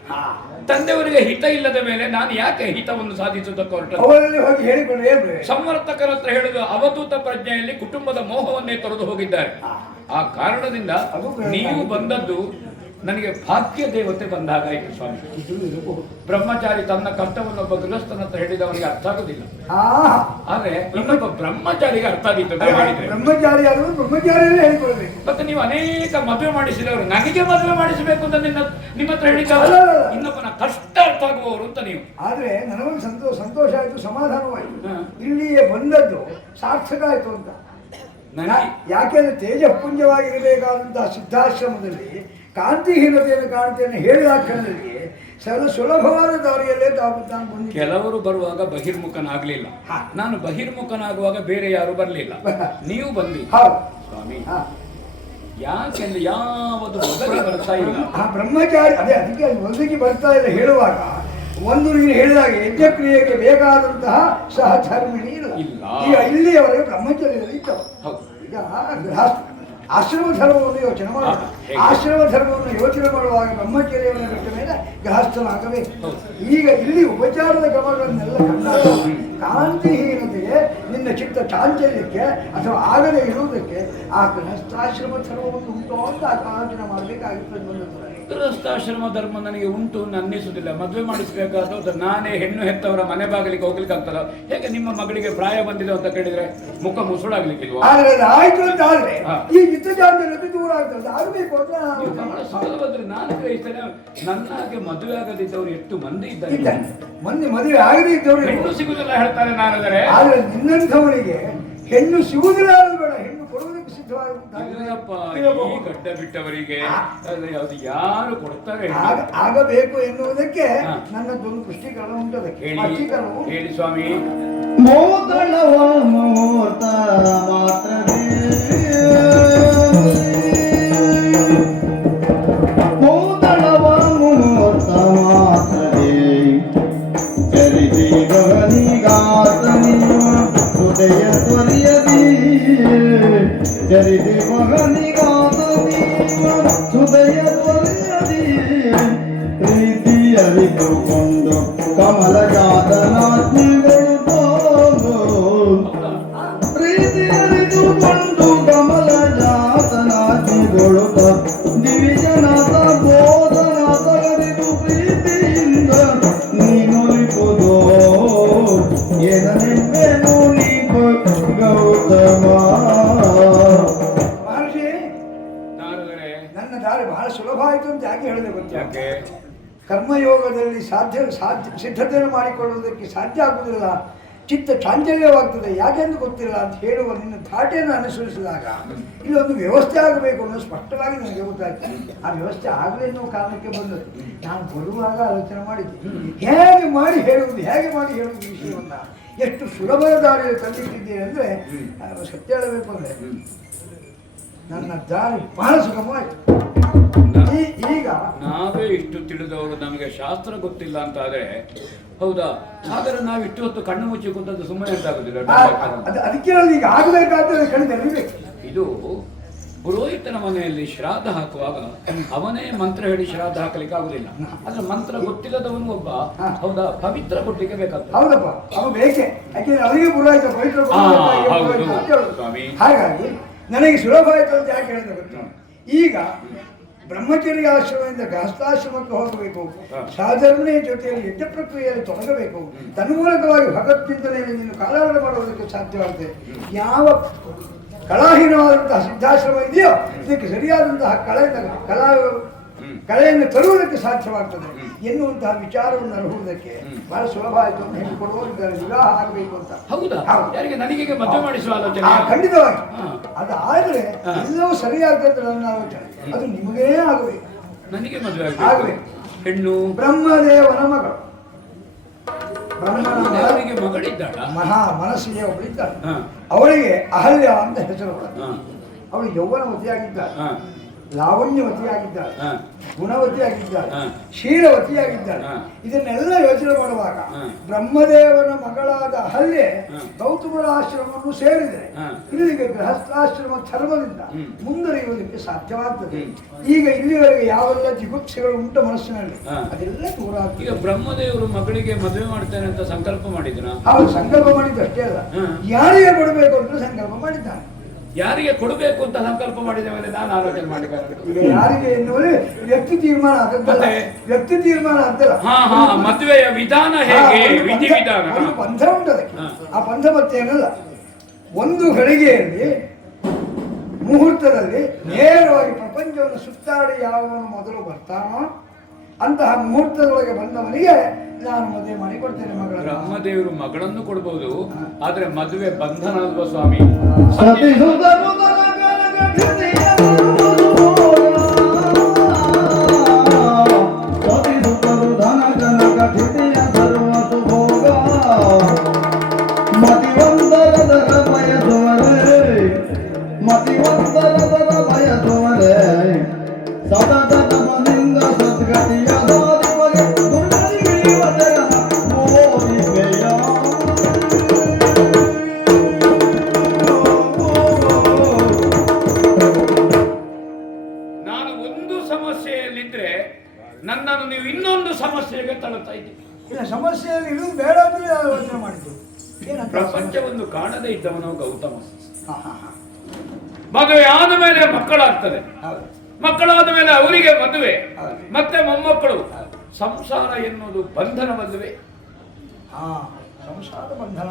ತಂದೆಯವರಿಗೆ ಹಿತ ಇಲ್ಲದ ಮೇಲೆ ನಾನು ಯಾಕೆ ಹಿತವನ್ನು ಸಾಧಿಸುವುದಕ್ಕೆ ಹೊರಟ? ಸಂವರ್ತಕರ ಹತ್ರ ಹೇಳುದು ಅವಧೂತ ಪ್ರಜ್ಞೆಯಲ್ಲಿ ಕುಟುಂಬದ ಮೋಹವನ್ನೇ ತೊರೆದು ಹೋಗಿದ್ದಾರೆ. ಆ ಕಾರಣದಿಂದ ನೀವು ಬಂದದ್ದು ನನಗೆ ಭಾಗ್ಯ ದೇವತೆ ಬಂದಾಗ ಆಯ್ತು ಸ್ವಾಮಿ. ಬ್ರಹ್ಮಚಾರಿ ತನ್ನ ಕಷ್ಟವನ್ನೊಬ್ಬ ಗೃಹಸ್ಥನ ಹತ್ರ ಹೇಳಿದವರಿಗೆ ಅರ್ಥ ಆಗುದಿಲ್ಲ, ಆದ್ರೆ ಇನ್ನೊಬ್ಬ ಬ್ರಹ್ಮಚಾರಿಗೆ ಅರ್ಥ ಆಗಿತ್ತು. ಬ್ರಹ್ಮಚಾರಿ ಆದರೂ ಬ್ರಹ್ಮಚಾರಿಯೇ ಹೇಳಿಕೊಳ್ಬೇಕು. ಮತ್ತೆ ನೀವು ಅನೇಕ ಮದುವೆ ಮಾಡಿಸಿದವರು, ನನಗೆ ಮದುವೆ ಮಾಡಿಸಬೇಕು ಅಂತ ನಿಮ್ಮ ಹತ್ರ ಹೇಳಿದ್ದಾರೆ. ಇನ್ನೊಬ್ಬನ ಕಷ್ಟ ಅರ್ಥ ಆಗುವವರು ಅಂತ ನೀವು. ಆದ್ರೆ ನನಗೊಂದು ಸಂತೋಷ ಆಯ್ತು, ಸಮಾಧಾನವಾಯಿತು. ಇಲ್ಲಿಯೇ ಬಂದದ್ದು ಸಾರ್ಥಕ ಆಯ್ತು ಅಂತ. ಯಾಕೆಂದ್ರೆ ತೇಜಪುಂಜವಾಗಿರಬೇಕಾದಂತಹ ಸಿದ್ಧಾಶ್ರಮದಲ್ಲಿ ಕಾಂತಿಹೀನತೆಯನ್ನು ಕಾಣ್ತೇನೆ ಹೇಳಿದ ಕ್ಷಣದಲ್ಲಿ ಸರ್ವ ಸುಲಭವಾದ ದಾರಿಯಲ್ಲೇ ತಾವು ಬಂದಿದ್ದೆ. ಕೆಲವರು ಬರುವಾಗ ಬಹಿರ್ಮುಖನಾಗ್ಲಿಲ್ಲ, ನಾನು ಬಹಿರ್ಮುಖನಾಗುವಾಗ ಬೇರೆ ಯಾರು ಬರ್ಲಿಲ್ಲ, ನೀವು ಬಂದಿ ಸ್ವಾಮಿ. ಯಾಕೆಂದ್ರೆ ಯಾವುದು ಮೊದಲಿಗೆ ಬರ್ತಾ ಇಲ್ಲ. ಬ್ರಹ್ಮಚಾರಿ ಅದಕ್ಕೆ ಮೊದಲಿಗೆ ಬರ್ತಾ ಇಲ್ಲ ಹೇಳುವಾಗ ಒಂದು ನೀನು ಹೇಳಿದಾಗ ಯಜ್ಞಕ್ರಿಯೆಗೆ ಬೇಕಾದಂತಹ ಸಹಧರ್ಮಿಣಿ ಇಲ್ಲ. ಈಗ ಇಲ್ಲಿಯವರೆಗೆ ಬ್ರಹ್ಮಚರ್ಯದಲ್ಲಿ ಇದ್ದವು. ಈಗ ಆಶ್ರಮ ಧರ್ಮವನ್ನು ಯೋಚನೆ ಮಾಡೋಣ. ಆಶ್ರಮ ಧರ್ಮವನ್ನು ಯೋಚನೆ ಮಾಡುವಾಗ ಬ್ರಹ್ಮಚರ್ಯವನ್ನು ಬಿಟ್ಟ ಮೇಲೆ ಗೃಹಸ್ಥನಾಗಬೇಕು. ಈಗ ಇಲ್ಲಿ ಉಪಚಾರದ ಕ್ರಮಗಳನ್ನೆಲ್ಲ ಕಂಡಾಗ ಕಾಂತಿಹೀನತೆಗೆ, ನಿನ್ನ ಚಿತ್ತ ಚಾಂಚಲ್ಯಕ್ಕೆ ಅಥವಾ ಆಗದೆ ಇರುವುದಕ್ಕೆ ಆ ಗೃಹಸ್ಥಾಶ್ರಮ ಧರ್ಮವನ್ನು ಉಂಟು ಅಂತ ಆಲೋಚನೆ ಮಾಡಬೇಕಾಗಿತ್ತು. ಗೃಹಸ್ಥಾಶ್ರಮ ಧರ್ಮ ನನಗೆ ಉಂಟು ಅನ್ನಿಸುವುದಿಲ್ಲ. ಮದುವೆ ಮಾಡಿಸಬೇಕಾದ ನಾನೇ ಹೆಣ್ಣು ಹೆತ್ತವರ ಮನೆ ಬಾಗಿಲಿಗೆ ಹೋಗ್ಲಿಕ್ಕೆ ಆಗ್ತದ? ಹೇಗೆ ನಿಮ್ಮ ಮಗಳಿಗೆ ಪ್ರಾಯ ಬಂದಿದೆ ಅಂತ ಕೇಳಿದ್ರೆ ಮುಖ ಮುಸುಳಾಗ್ಲಿಕ್ಕಿಲ್ವಾ? ಆದ್ರೆ ಆಯ್ತು ಅಂತ ಆದ್ರೆ ಈ ಜಿತ್ತಚಾಂಚಲ್ಯತೆ ದೂರ ಆಗ್ತದೆ, ಆಗಬೇಕು ಅಂತ ನಾನು ಗ್ರಹಿಸ್ತೇನೆ. ನನ್ನಾಗೆ ಮದುವೆ ಆಗದಿದ್ದವರು ಎಷ್ಟು ಮಂದಿ ಇದ್ದಾರೆ. ಮದುವೆ ಆಗದೇ ಇದ್ದವರು ಹೆಣ್ಣು ಸಿಗುದಿಲ್ಲ ಹೇಳ್ತಾರೆ. ನಾನಾದರೆ ಆದ್ರೆ ನಿನ್ನಂಥವರಿಗೆ ಹೆಣ್ಣು ಸಿಗುವುದಿಲ್ಲ ಬೇಡ, ಹೆಣ್ಣು ಕೊಡುವುದಕ್ಕೆ ಸಿದ್ಧವಾಗಿರುವಂತಹ ಈ ಗಡ್ಡ ಬಿಟ್ಟವರಿಗೆ ಯಾವುದು ಯಾರು ಕೊಡ್ತಾರೆ? ಆಗಬೇಕು ಎನ್ನುವುದಕ್ಕೆ ನನ್ನದೊಂದು ಪುಷ್ಟೀಕರಣ ಉಂಟು. ಅದಕ್ಕೆ ಹೇಳಿ ಸ್ವಾಮಿ. ಮೋದಳವ ಮುಹೂರ್ತ ಮಾತ್ರವೇ, ಮೋದಳವ ಮುಹೂರ್ತ ಮಾತ್ರವೇ, ಚರಿತಿ ಗಗನಿಗಾತನಿ ಹೃದಯ ತ್ವರ್ಯದಿ, ಚರಿತಿ ಗಗನಿಗಾತನಿ ಹೃದಯ ತ್ವರ್ಯದಿ, ಪ್ರೀತಿ ಅರಿತುಕೊಂಡು ಕಮಲ ಜಾತನಾತ್ಮಿಗಳು ಪ್ರೀತಿ ಅರಿತುಕೊಂಡು ಕಮಲ ಜಾತನಾತ್ಮಿಗೊಳುತ್ತ ದಿವಿಜನಾಥ ಬೋಧನಾಥ ಅರಿತು ಪ್ರೀತಿಯಿಂದ ನೀನುಲಿಪುದೋ ಏನನೆಂಬೆನು ನೀ ಗೌತಮ. ಮಹರ್ಷಿ, ನನ್ನ ದಾರಿ ಬಹಳ ಸುಲಭ ಆಯಿತು ಅಂತ ಯಾಕೆ ಹೇಳಿದೆ ಗೊತ್ತಾ? ಕರ್ಮಯೋಗದಲ್ಲಿ ಸಿದ್ಧತೆಯನ್ನು ಮಾಡಿಕೊಳ್ಳುವುದಕ್ಕೆ ಸಾಧ್ಯ ಆಗುವುದಿಲ್ಲ, ಚಿತ್ತ ಚಾಂಚಲ್ಯವಾಗ್ತದೆ. ಯಾಕೆಂದು ಗೊತ್ತಿಲ್ಲ ಅಂತ ಹೇಳುವ ನಿನ್ನ ಧಾಟೆಯನ್ನು ಅನುಸರಿಸಿದಾಗ ಇಲ್ಲೊಂದು ವ್ಯವಸ್ಥೆ ಆಗಬೇಕು ಅನ್ನೋದು ಸ್ಪಷ್ಟವಾಗಿ ನನಗೆ ಗೊತ್ತಾಯ್ತು. ಆ ವ್ಯವಸ್ಥೆ ಆಗಲಿ ಎನ್ನುವ ಕಾರಣಕ್ಕೆ ಬಂದದ್ದು. ನಾನು ಬರುವಾಗ ಆಲೋಚನೆ ಮಾಡಿದ್ದೆ, ಹೇಗೆ ಮಾಡಿ ಹೇಳುವುದು ವಿಷಯವನ್ನು ಎಷ್ಟು ಸುಲಭದ ದಾರಿಯಲ್ಲಿ ತಂದಿಟ್ಟಿದ್ದೇನೆ ಅಂದರೆ, ಸತ್ಯ ಹೇಳಬೇಕು ಅಂದರೆ ನನ್ನ ದಾರಿ ಬಹಳ ಸುಗಮವಾಯಿತು. ಈಗ ನಾವೇ ಇಷ್ಟು ತಿಳಿದವರು, ನಮಗೆ ಶಾಸ್ತ್ರ ಗೊತ್ತಿಲ್ಲ ಅಂತ ಆದ್ರೆ ಹೌದಾ? ಹಾಗಾದ್ರೆ ನಾವು ಇಷ್ಟು ಹೊತ್ತು ಕಣ್ಣು ಮುಚ್ಚಿ ಕೂತದ್ದು ಸುಮ್ಮನೆ ಅಂತಾಗುದಿಲ್ಲ. ಅದಕ್ಕೆ ಈಗ ಆಗಬೇಕಾದ್ರೆ ಕಣ್ಣು. ಇದು ಪುರೋಹಿತನ ಮನೆಯಲ್ಲಿ ಶ್ರಾದ್ದ ಹಾಕುವಾಗ ಅವನೇ ಮಂತ್ರ ಹೇಳಿ ಶ್ರಾದ್ದ ಹಾಕಲಿಕ್ಕೆ ಆಗುದಿಲ್ಲ. ಆದ್ರೆ ಮಂತ್ರ ಗೊತ್ತಿಲ್ಲದವನು ಒಬ್ಬ ಹೌದಾ ಪವಿತ್ರ ಕೊಡ್ಲಿಕ್ಕೆ ಬೇಕಾಗ್ತದೆ. ಹೌದಪ್ಪ, ಅವ ಬೇಕೆ, ಯಾಕೆಂದ್ರೆ ಅವರಿಗೆ ಪುರೋಹಿತ ಪವಿತ್ರ. ಹಾಗಾಗಿ ನನಗೆ ಸುಲಭ ಆಯ್ತು ಅಂತ ಯಾಕೆ ಹೇಳಿದ್ರೆ ಗೊತ್ತಾ? ಈಗ ಬ್ರಹ್ಮಚರ್ಯ ಆಶ್ರಮದಿಂದ ಗೃಹಸ್ಥಾಶ್ರಮಕ್ಕೆ ಹೋಗಬೇಕು, ಸಾಧರ್ಮಣೆಯ ಜೊತೆಯಲ್ಲಿ ಯಜ್ಞ ಪ್ರಕ್ರಿಯೆಯಲ್ಲಿ ತೊಡಗಬೇಕು. ತನ್ಮೂಲಕವಾಗಿ ಭಗವತ್ ಚಿಂತನೆಯಲ್ಲಿ ನೀನು ಕಾಲಹರಣ ಮಾಡುವುದಕ್ಕೆ ಸಾಧ್ಯವಾಗ್ತದೆ. ಯಾವ ಕಲಾಹೀನವಾದಂತಹ ಸಿದ್ಧಾಶ್ರಮ ಇದೆಯೋ ಇದಕ್ಕೆ ಸರಿಯಾದಂತಹ ಕಳೆಯನ್ನು ತರುವುದಕ್ಕೆ ಸಾಧ್ಯವಾಗ್ತದೆ ಎನ್ನುವಂತಹ ವಿಚಾರವನ್ನು ಅನುಭವದಕ್ಕೆ ಬಹಳ ಸುಲಭ ಆಯಿತು ಅಂತ ಹೇಳಿಕೊಡುವವರಿದ್ದಾರೆ. ವಿವಾಹ ಆಗಬೇಕು ಅಂತ. ಹೌದಾ? ನನಗೆ ಮದುವೆ ಮಾಡಿಸುವ ಆಲೋಚನೆ ಖಂಡಿತವಾಗಿ ಅದು ಆದರೆ ಎಲ್ಲವೂ ಸರಿಯಾಗ್ತದೆ ನನ್ನ ಆಲೋಚನೆ. ಅದು ನಿಮಗೇ ಆಗಬೇಕು, ನನಗೆ ಮದುವೆ ಆಗಬೇಕು. ಹೆಣ್ಣು ಬ್ರಹ್ಮದೇವನ ಮಗಳು, ಬ್ರಹ್ಮನಿಗೆ ಮಗಳಿದ್ದಾಳ, ಮಹಾ ಮನಸ್ಸಿಗೆ ಒಬ್ಬಳಿದ್ದಾಳೆ. ಅವಳಿಗೆ ಅಹಲ್ಯ ಅಂತ ಹೆಸರು. ಅವಳು ಯೌವನವತಿಯಾಗಿದ್ದಾಳೆ. ಲಾವಣ್ಯವತಿಯಾಗಿದ್ದಾಳೆ, ಹ. ಗುಣವತಿಯಾಗಿದ್ದಾಳೆ, ಹ. ಶೀಲವತಿಯಾಗಿದ್ದಾಳೆ. ಹ. ಇದನ್ನೆಲ್ಲ ಯೋಚನೆ ಮಾಡುವಾಗ ಹ. ಬ್ರಹ್ಮದೇವನ ಮಗಳಾದ ಹಲ್ಲೆ ಹ. ಗೌತಮರ ಆಶ್ರಮವನ್ನು ಸೇರಿದೆ. ಹ. ಇಲ್ಲಿಗೆ ಗೃಹಸ್ಥಾಶ್ರಮ ಧರ್ಮದಿಂದ ಹ್ಮ್. ಮುಂದುವರಿಯುವುದಕ್ಕೆ ಸಾಧ್ಯವಾಗ್ತದೆ. ಹ್ಮ್. ಈಗ ಇಲ್ಲಿವರೆಗೆ ಯಾವೆಲ್ಲ ಜಿಗುಪ್ಸೆಗಳು ಉಂಟು ಮನಸ್ಸಿನಲ್ಲಿ ಹ. ಅದೆಲ್ಲ ದೂರ ಈಗ ಆಗ್ತದೆ. ಬ್ರಹ್ಮದೇವರು ಮಗಳಿಗೆ ಮದುವೆ ಮಾಡ್ತೇನೆ ಅಂತ ಸಂಕಲ್ಪ ಮಾಡಿದ್ರ? ಅವರು ಸಂಕಲ್ಪ ಮಾಡಿದ್ದು ಅಷ್ಟೇ ಅಲ್ಲ, ಹ. ಯಾರಿಗೆ ಕೊಡಬೇಕು ಅಂತ ಸಂಕಲ್ಪ ಮಾಡಿದ್ದಾನೆ. ಯಾರಿಗೆ ಕೊಡಬೇಕು ಅಂತ ಸಂಕಲ್ಪ ಮಾಡಿದ ಮೇಲೆ ನಾನು ಆಲೋಚನೆ ಮಾಡಿ ಈಗ ಯಾರಿಗೆ ಎನ್ನುವಲ್ಲಿ ವ್ಯಕ್ತಿ ತೀರ್ಮಾನ ಆದದ್ದಲ್ಲ, ಮತ್ತೆ? ವ್ಯಕ್ತಿ ತೀರ್ಮಾನ ಆದ್ದಲ್ಲ. ಹಾ ಹಾ ಮದುವೆಯ ವಿಧಾನ ಹೇಗೆ, ವಿಧಿ ವಿಧಾನ. ಒಂದು ಪಂಥ ಉಂಟದೆ. ಹ. ಆ ಪಂಥ ಮತ್ತೇನಲ್ಲ, ಒಂದು ಗಳಿಗೆಯಲ್ಲಿ ಮುಹೂರ್ತದಲ್ಲಿ ನೇರವಾಗಿ ಪ್ರಪಂಚವನ್ನು ಸುತ್ತಾಡಿ ಯಾವನು ಮೊದಲು ಬರ್ತಾನೋ ಅಂತಹ ಮುಹೂರ್ತದೊಳಗೆ ಬಂದವನಿಗೆ ನಾನು ಮದುವೆ ಮಾಡಿ ಕೊಡ್ತೇನೆ ಮಗಳ. ಬ್ರಹ್ಮದೇವರು ಮಗಳನ್ನು ಕೊಡಬಹುದು, ಆದ್ರೆ ಮದುವೆ ಬಂಧನ ಅಲ್ವಾ ಸ್ವಾಮಿ? ಸತಿ ಸುತನು ತನಗನಗತಿಯ ಸರ್ವಸುಭೋಗ. ಸತಿ ಸುತನು ಧನಗನಗತಿಯ ಸರ್ವಸುಭೋಗ. ಮತಿವಂದರದರ ಬಯಸುವರೆ, ಮತಿವಂದರದರ ಬಯಸುವರೆ. ಸತತ ತಪದಿಂದ ಸದ್ಗತಿಯ ಸಾಧಿಪಗೆ ದುರ್ಗತಿಗಿಳಿಯುವ ಜಗನ ಮೋದಿಪೆಯ. ನಾನು ಒಂದು ಸಮಸ್ಯೆಯಲ್ಲಿದ್ರೆ ನನ್ನನ್ನು ನೀವು ಇನ್ನೊಂದು ಸಮಸ್ಯೆಗೆ ತಳ್ಳುತ್ತಾ ಇದ್ದೀರಿ. ಇಲ್ಲ, ಸಮಸ್ಯೆಯಲ್ಲಿ ಇರುವುದು ಬೇಡ ಅಂದ್ರೆ ಯೋಚನೆ ಮಾಡಿದ್ದು ಏನಂತ? ಪ್ರಪಂಚವನ್ನು ಕಾಣದೇ ಇದ್ದವನು ಗೌತಮ. ಹಾ, ಹಾ, ಹಾ. ಮದುವೆ ಆದ ಮೇಲೆ ಮಕ್ಕಳಾಗ್ತದೆ, ಹೌದು. ಮಕ್ಕಳಾದ ಮೇಲೆ ಅವರಿಗೆ ಮದುವೆ, ಹೌದು. ಮತ್ತೆ ಮೊಮ್ಮಕ್ಕಳು. ಸಂಸಾರ ಎನ್ನುವುದು ಬಂಧನವಲ್ಲವೇ ಹಾ, ಸಂಸಾರ ಬಂಧನ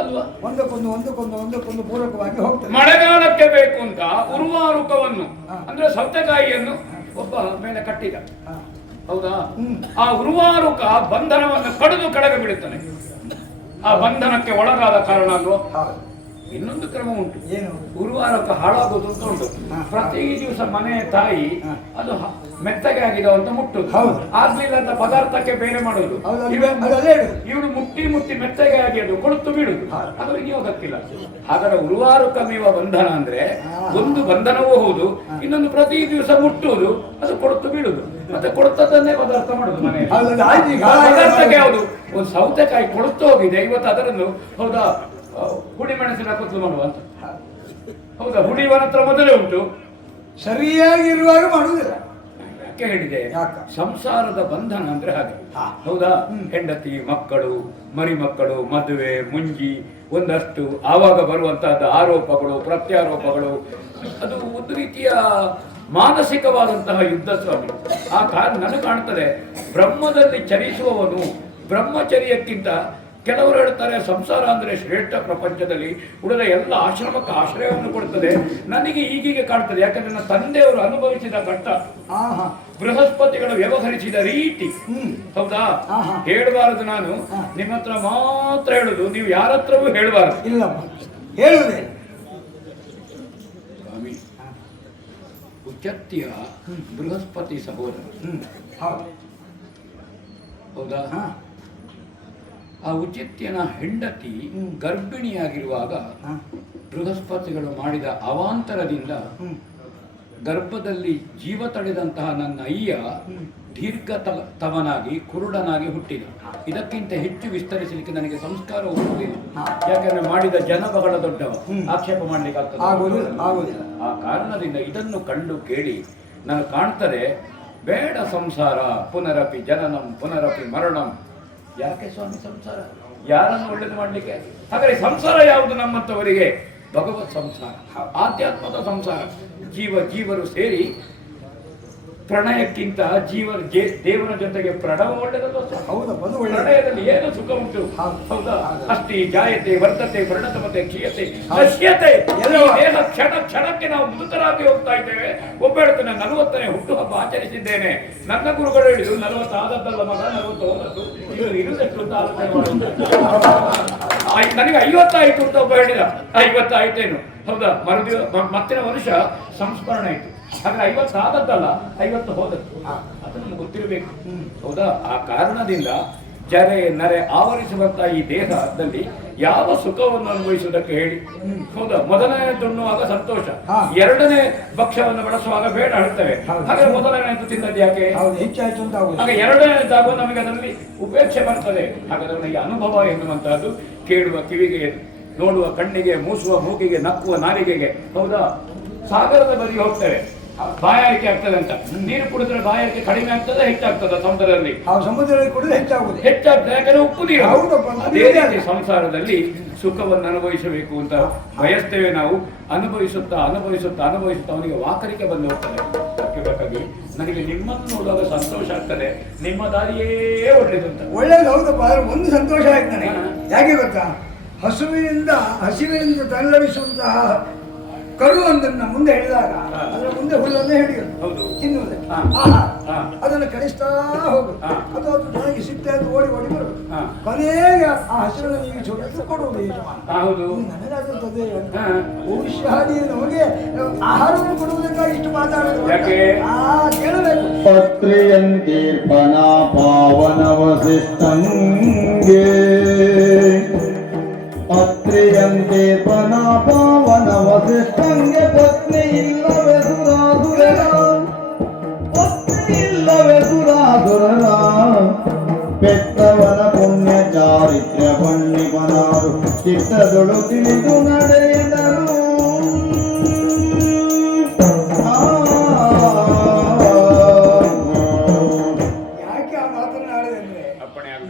ಅಲ್ವಾ? ಒಂದಕ್ಕೊಂದು ಪೂರಕವಾಗಿ ಹೋಗ್ತದೆ. ಮಳೆಗಾಲಕ್ಕೆ ಬೇಕು ಅಂತ ಉರ್ವಾರುಕವನ್ನು ಹಾ. ಅಂದ್ರೆ ಸೌತೆಕಾಯಿಯನ್ನು ಒಬ್ಬ ಮೇಲೆ ಕಟ್ಟಿದ, ಹಾ. ಹೌದಾ? ಹ್ಮ್. ಆ ಉರ್ವಾರುಕ ಬಂಧನವನ್ನು ಕಡಿದು ಕೆಳಗೆ ಬೀಳುತ್ತಾನೆ. ಆ ಬಂಧನಕ್ಕೆ ಒಳಗಾದ ಕಾರಣ ಅಲ್ವಾ? ಹೌದು. ಇನ್ನೊಂದು ಕ್ರಮ ಉಂಟು. ಏನು? ಗುರುವಾರಕ್ಕೆ ಹಾಳಾಗೋದು ಅಂತ ಉಂಟು. ಹಾ. ಪ್ರತಿ ದಿವಸ ಮನೆಯ ತಾಯಿ ಹಾ. ಅದು ಮೆತ್ತಗೆ ಆಗಿದೆ ಅಂತ ಮುಟ್ಟುದು, ಹೌದು. ಆಗ್ಲಿಲ್ಲ ಅಂತ ಪದಾರ್ಥಕ್ಕೆ ಬೇರೆ ಮಾಡುದು. ಹೌದು, ಅದಲ್ಲೇ ಇಡುದು. ಇವಳು ಮುಟ್ಟಿ ಮೆತ್ತಗೆ ಆಗಿ ಅದು ಕೊಳುತ್ತು ಬಿಡುದು, ಹೌದು. ಅದು ವಿನಿಯೋಗಕ್ಕಿಲ್ಲ. ಹಾಗಾದ್ರೆ ಉರುವಾರು ಕಮ್ಮಿವ ಬಂಧನ ಅಂದ್ರೆ ಹಾ. ಒಂದು ಬಂಧನವೂ ಹೌದು, ಇನ್ನೊಂದು ಪ್ರತಿ ದಿವಸ ಮುಟ್ಟುವುದು, ಅದು ಕೊಳುತ್ತು ಬೀಳುದು, ಮತ್ತೆ ಕೊಳುತ್ತದನ್ನೇ ಪದಾರ್ಥ ಮಾಡುದು ಮನೆ. ಹೌದು, ಅದು ಆಯ್ತು ಈಗ. ಪದಾರ್ಥಕ್ಕೆ ಯಾವುದು? ಒಂದು ಸೌತೆಕಾಯಿ ಕೊಳುತ್ತು ಹೋಗಿದೆ, ಇವತ್ತು ಅದರನ್ನು ಹೌದಾ ಹುಡಿ ಮೆಣಸಿನ ಕುತ್ತಲು ಮಾಡುವ ಅಂತ. ಹೌದಾ? ಹುಡಿಯವನ ಹತ್ರ ಮೊದಲೇ ಉಂಟು, ಸರಿಯಾಗಿರುವಾಗ ಮಾಡುವುದಿಲ್ಲ. ಯಾಕೆ ಹೇಳಿದೆ? ಯಾಕ? ಸಂಸಾರದ ಬಂಧನ ಅಂದ್ರೆ ಹಾಗೆ. ಹಾ. ಹೌದಾ? ಹೆಂಡತಿ, ಮಕ್ಕಳು, ಮರಿ ಮಕ್ಕಳು, ಮದುವೆ, ಮುಂಜಿ, ಒಂದಷ್ಟು ಆವಾಗ ಬರುವಂತಹದ್ದು ಆರೋಪಗಳು, ಪ್ರತ್ಯಾರೋಪಗಳು, ಅದು ಒಂದು ರೀತಿಯ ಮಾನಸಿಕವಾದಂತಹ ಯುದ್ಧ ಸ್ವಾಮಿ. ಆ ಕಾರಣ ನನಗೆ ಕಾಣ್ತದೆ, ಬ್ರಹ್ಮದಲ್ಲಿ ಚರಿಸುವವನು ಬ್ರಹ್ಮಚರ್ಯಕ್ಕಿಂತ, ಕೆಲವರು ಹೇಳ್ತಾರೆ ಸಂಸಾರ ಅಂದ್ರೆ ಶ್ರೇಷ್ಠ ಪ್ರಪಂಚದಲ್ಲಿ, ಉಳಿದ ಎಲ್ಲ ಆಶ್ರಮಕ್ಕೆ ಆಶ್ರಯವನ್ನು ಕೊಡುತ್ತದೆ. ನನಗೆ ಈಗೀಗ ಕಾಣ್ತದೆ, ಯಾಕಂದ್ರೆ ನನ್ನ ತಂದೆಯವರು ಅನುಭವಿಸಿದ ಘಟ್ಟ, ಆಹಾ. ಬೃಹಸ್ಪತಿಗಳು ವ್ಯವಹರಿಸಿದ ರೀತಿ. ಹೌದಾ? ಆಹಾ. ಹೇಳಬಾರದು ನಾನು, ನಿಮ್ಮ ಹತ್ರ ಮಾತ್ರ ಹೇಳುದು, ನೀವು ಯಾರ ಹತ್ರವೂ ಹೇಳಬಾರದು. ಇಲ್ಲಮ್ಮ, ಹೇಳುವುದೇ. ಸ್ವಾಮಿ, ಉಚ್ಚತ್ಯ ಬೃಹಸ್ಪತಿ ಸಹೋದರ. ಹೌದು. ಹೌದಾ? ಹಾ. ಆ ಉಚಿತ್ಯನ ಹೆಂಡತಿ ಗರ್ಭಿಣಿಯಾಗಿರುವಾಗ ಬೃಹಸ್ಪತಿಗಳು ಮಾಡಿದ ಅವಾಂತರದಿಂದ ಗರ್ಭದಲ್ಲಿ ಜೀವ ತಡೆದಂತಹ ನನ್ನ ಅಯ್ಯ ದೀರ್ಘತಮನಾಗಿ ಕುರುಡನಾಗಿ ಹುಟ್ಟಿದ. ಇದಕ್ಕಿಂತ ಹೆಚ್ಚು ವಿಸ್ತರಿಸಲಿಕ್ಕೆ ನನಗೆ ಸಂಸ್ಕಾರ ಹೋಗುವುದಿಲ್ಲ, ಯಾಕಂದ್ರೆ ಮಾಡಿದ ಜನ ಬಹಳ ದೊಡ್ಡವ, ಆಕ್ಷೇಪ ಮಾಡ್ಲಿಕ್ಕೆ ಆಗುವುದಿಲ್ಲ. ಆ ಕಾರಣದಿಂದ ಇದನ್ನು ಕಂಡು ಕೇಳಿ ನನಗೆ ಕಾಣ್ತದೆ, ಬೇಡ ಸಂಸಾರ, ಪುನರಪಿ ಜನನಂ ಪುನರಪಿ ಮರಣಂ. ಯಾಕೆ ಸ್ವಾಮಿ ಸಂಸಾರ? ಯಾರನ್ನು ಒಳ್ಳೇದು ಮಾಡ್ಲಿಕ್ಕೆ? ಹಾಗಾದ್ರೆ ಸಂಸಾರ ಯಾವುದು ನಮ್ಮಂತವರಿಗೆ? ಭಗವತ್ ಸಂಸಾರ, ಆಧ್ಯಾತ್ಮದ ಸಂಸಾರ. ಜೀವರು ಸೇರಿ ಪ್ರಣಯಕ್ಕಿಂತ ದೇವರ ಜೊತೆಗೆ ಪ್ರಣವ ಒಳ್ಳೆಯದಲ್ಲ. ಹೌದಾ? ಪ್ರಣಯದಲ್ಲಿ ಏನು ಸುಖ ಉಂಟು? ಹೌದಾ? ಅಷ್ಟೇ ಜಾಯತೆ ವರ್ಧತೆ ಪರಿಣತಮತೆ ಕ್ಷೀಯತೆ ನಶ್ಯತೆ. ದೇಹ ಕ್ಷಣಕ್ಕೆ ನಾವು ಮೃತರಾಗಿ ಹೋಗ್ತಾ ಇದ್ದೇವೆ. ಒಬ್ಬ ಹೇಳ್ತಾನೆ, 40ನೇ ಹುಟ್ಟುಹಬ್ಬ ಆಚರಿಸಿದ್ದೇನೆ. ನನ್ನ ಗುರುಗಳು ಹೇಳಿದ್ರು 40 ಆದದ್ದಲ್ಲ ಮಗ, 40 ಹೋದದ್ದು, ಇವರು ಇರುವುದೆಷ್ಟು ಅಂತ ಆಲೋಚನೆ ಮಾಡುವುದು. ನನಗೆ 50 ಆಯ್ತು ಅಂತ ಒಬ್ಬ ಹೇಳಿದ. 50 ಆಯ್ತೇನು? ಹೌದಾ? ಮತ್ತಿನ ವರ್ಷ ಸಂಸ್ಮರಣೆ ಆಯ್ತು. ಹಾಗಾದ್ರೆ 50 ಆದದ್ದಲ್ಲ, 50 ಹೋದದ್ದು, ಅದು ನಮ್ಗೆ ಗೊತ್ತಿರಬೇಕು. ಹೌದಾ? ಆ ಕಾರಣದಿಂದ ಜರೆ ನರೆ ಆವರಿಸುವಂತಹ ಈ ದೇಹದಲ್ಲಿ ಯಾವ ಸುಖವನ್ನು ಅನುಭವಿಸುವುದಕ್ಕೆ ಹೇಳಿ? ಹೌದಾ? ಮೊದಲನೇ ತಿನ್ನುವಾಗ ಸಂತೋಷ, ಎರಡನೇ ಭಕ್ಷ್ಯವನ್ನು ಬಳಸುವಾಗ ಬೇಡ ಹೇಳ್ತೇವೆ. ಹಾಗೆ ಮೊದಲನೇ ತಿನ್ನದು ಯಾಕೆ? ಹೆಚ್ಚಾಯ್ತು ಅಂತ ಹಾಗೆ ಎರಡನೇದಾಗುವ ನಮಗೆ ಅದರಲ್ಲಿ ಉಪೇಕ್ಷೆ ಬರ್ತದೆ. ಹಾಗಾದ್ರೆ ನನಗೆ ಅನುಭವ ಎನ್ನುವಂತಹದ್ದು ಕೇಳುವ ಕಿವಿಗೆ, ನೋಡುವ ಕಣ್ಣಿಗೆ, ಮೂಸುವ ಮೂಗಿಗೆ, ನಕ್ಕುವ ನಾಲಿಗೆಗೆ. ಹೌದಾ? ಸಾಗರದ ಬದಿಗೆ ಹೋಗ್ತೇವೆ, ಬಾಯಾರಿಕೆ ಆಗ್ತದೆ ಅಂತ. ನೀರು ಕುಡಿದ್ರೆ ಬಾಯಾರಿಕೆ ಕಡಿಮೆ ಆಗ್ತದೆ, ಹೆಚ್ಚಾಗ್ತದೆ? ಸಮುದ್ರದಲ್ಲಿ ಸಮುದ್ರದಲ್ಲಿ ಕುಡಿದ್ರೆ ಹೆಚ್ಚಾಗ್ತದೆ, ಯಾಕಂದ್ರೆ ಉಪ್ಪು ನೀರು. ಅದೇ ರೀತಿ ಸಂಸಾರದಲ್ಲಿ ಸುಖವನ್ನು ಅನುಭವಿಸಬೇಕು ಅಂತ ಬಯಸ್ತೇವೆ ನಾವು. ಅನುಭವಿಸುತ್ತಾ ಅನುಭವಿಸುತ್ತಾ ಅನುಭವಿಸುತ್ತಾ ಅವನಿಗೆ ವಾಕರಿಕೆ ಬಂದು ಹೋಗ್ತದೆ. ಬೇಕಾಗಿ ನನಗೆ ನಿಮ್ಮನ್ನು ನೋಡುವಾಗ ಸಂತೋಷ ಆಗ್ತದೆ, ನಿಮ್ಮ ದಾರಿಯೇ ಒಳ್ಳೇದು ಅಂತ. ಒಳ್ಳೇದು, ಹೌದಪ್ಪ. ಆದ್ರೆ ಒಂದು ಸಂತೋಷ ಆಯ್ತು ನನಗೆ. ಯಾಕೆ ಗೊತ್ತಾ? ಹಸಿವಿನಿಂದ ತಲ್ಲಡಿಸುವಂತಹ ಕರು ಒಂದನ್ನ ಮುಂದೆ ಹಿಡಿದಾಗ ಅದರ ಮುಂದೆ ಹುಲ್ಲನ್ನು ಹಿಡಿಯೋದು, ತಿನ್ನುವುದಕ್ಕೆ ಅದನ್ನು ಕಡಿಸ್ತಾ ಹೋಗುದು. ಅಥವಾ ಅದು ನನಗೆ ಸಿಗ್ತಾ ಇದ್ದು ಓಡಿ ಓಡಿ ಬರುದು. ಕೊನೆಗೆ ಆ ಹಸಿರನ್ನು ನೀವು ಚೋಟಕ್ಕೆ ಕೊಡುವುದು ನನಗಾಗುತ್ತದೆ. ಬಹುಶಃ ನಮಗೆ ಆಹಾರವನ್ನು ಕೊಡುವುದಕ್ಕಾಗಿ ಇಷ್ಟು ಮಾತಾಡೋದು ಕೇಳಬೇಕು. ಪತ್ರಿಯಂತೀರ್ಪಣ ಪಾವನ ವಸಿಷ್ಠಂಗೆ, ಪತ್ರಿಯಂತೀರ್ಪಣ ಪಾವನ ವಸಿಷ್ಠಂಗೆ, ಪತ್ನಿ ಇಲ್ಲವೇ ಸುರಾಸುರರ, ಪತ್ನಿ ಇಲ್ಲವೇ ಸುರಾಸುರರ, ಪೆತ್ತವನ ಪುಣ್ಯ ಚಾರಿತ್ರ್ಯ ಬಣ್ಣಿಪನಾರು ಚಿತ್ತದೊಳು ತಿಳಿದು ನಡೆದರು.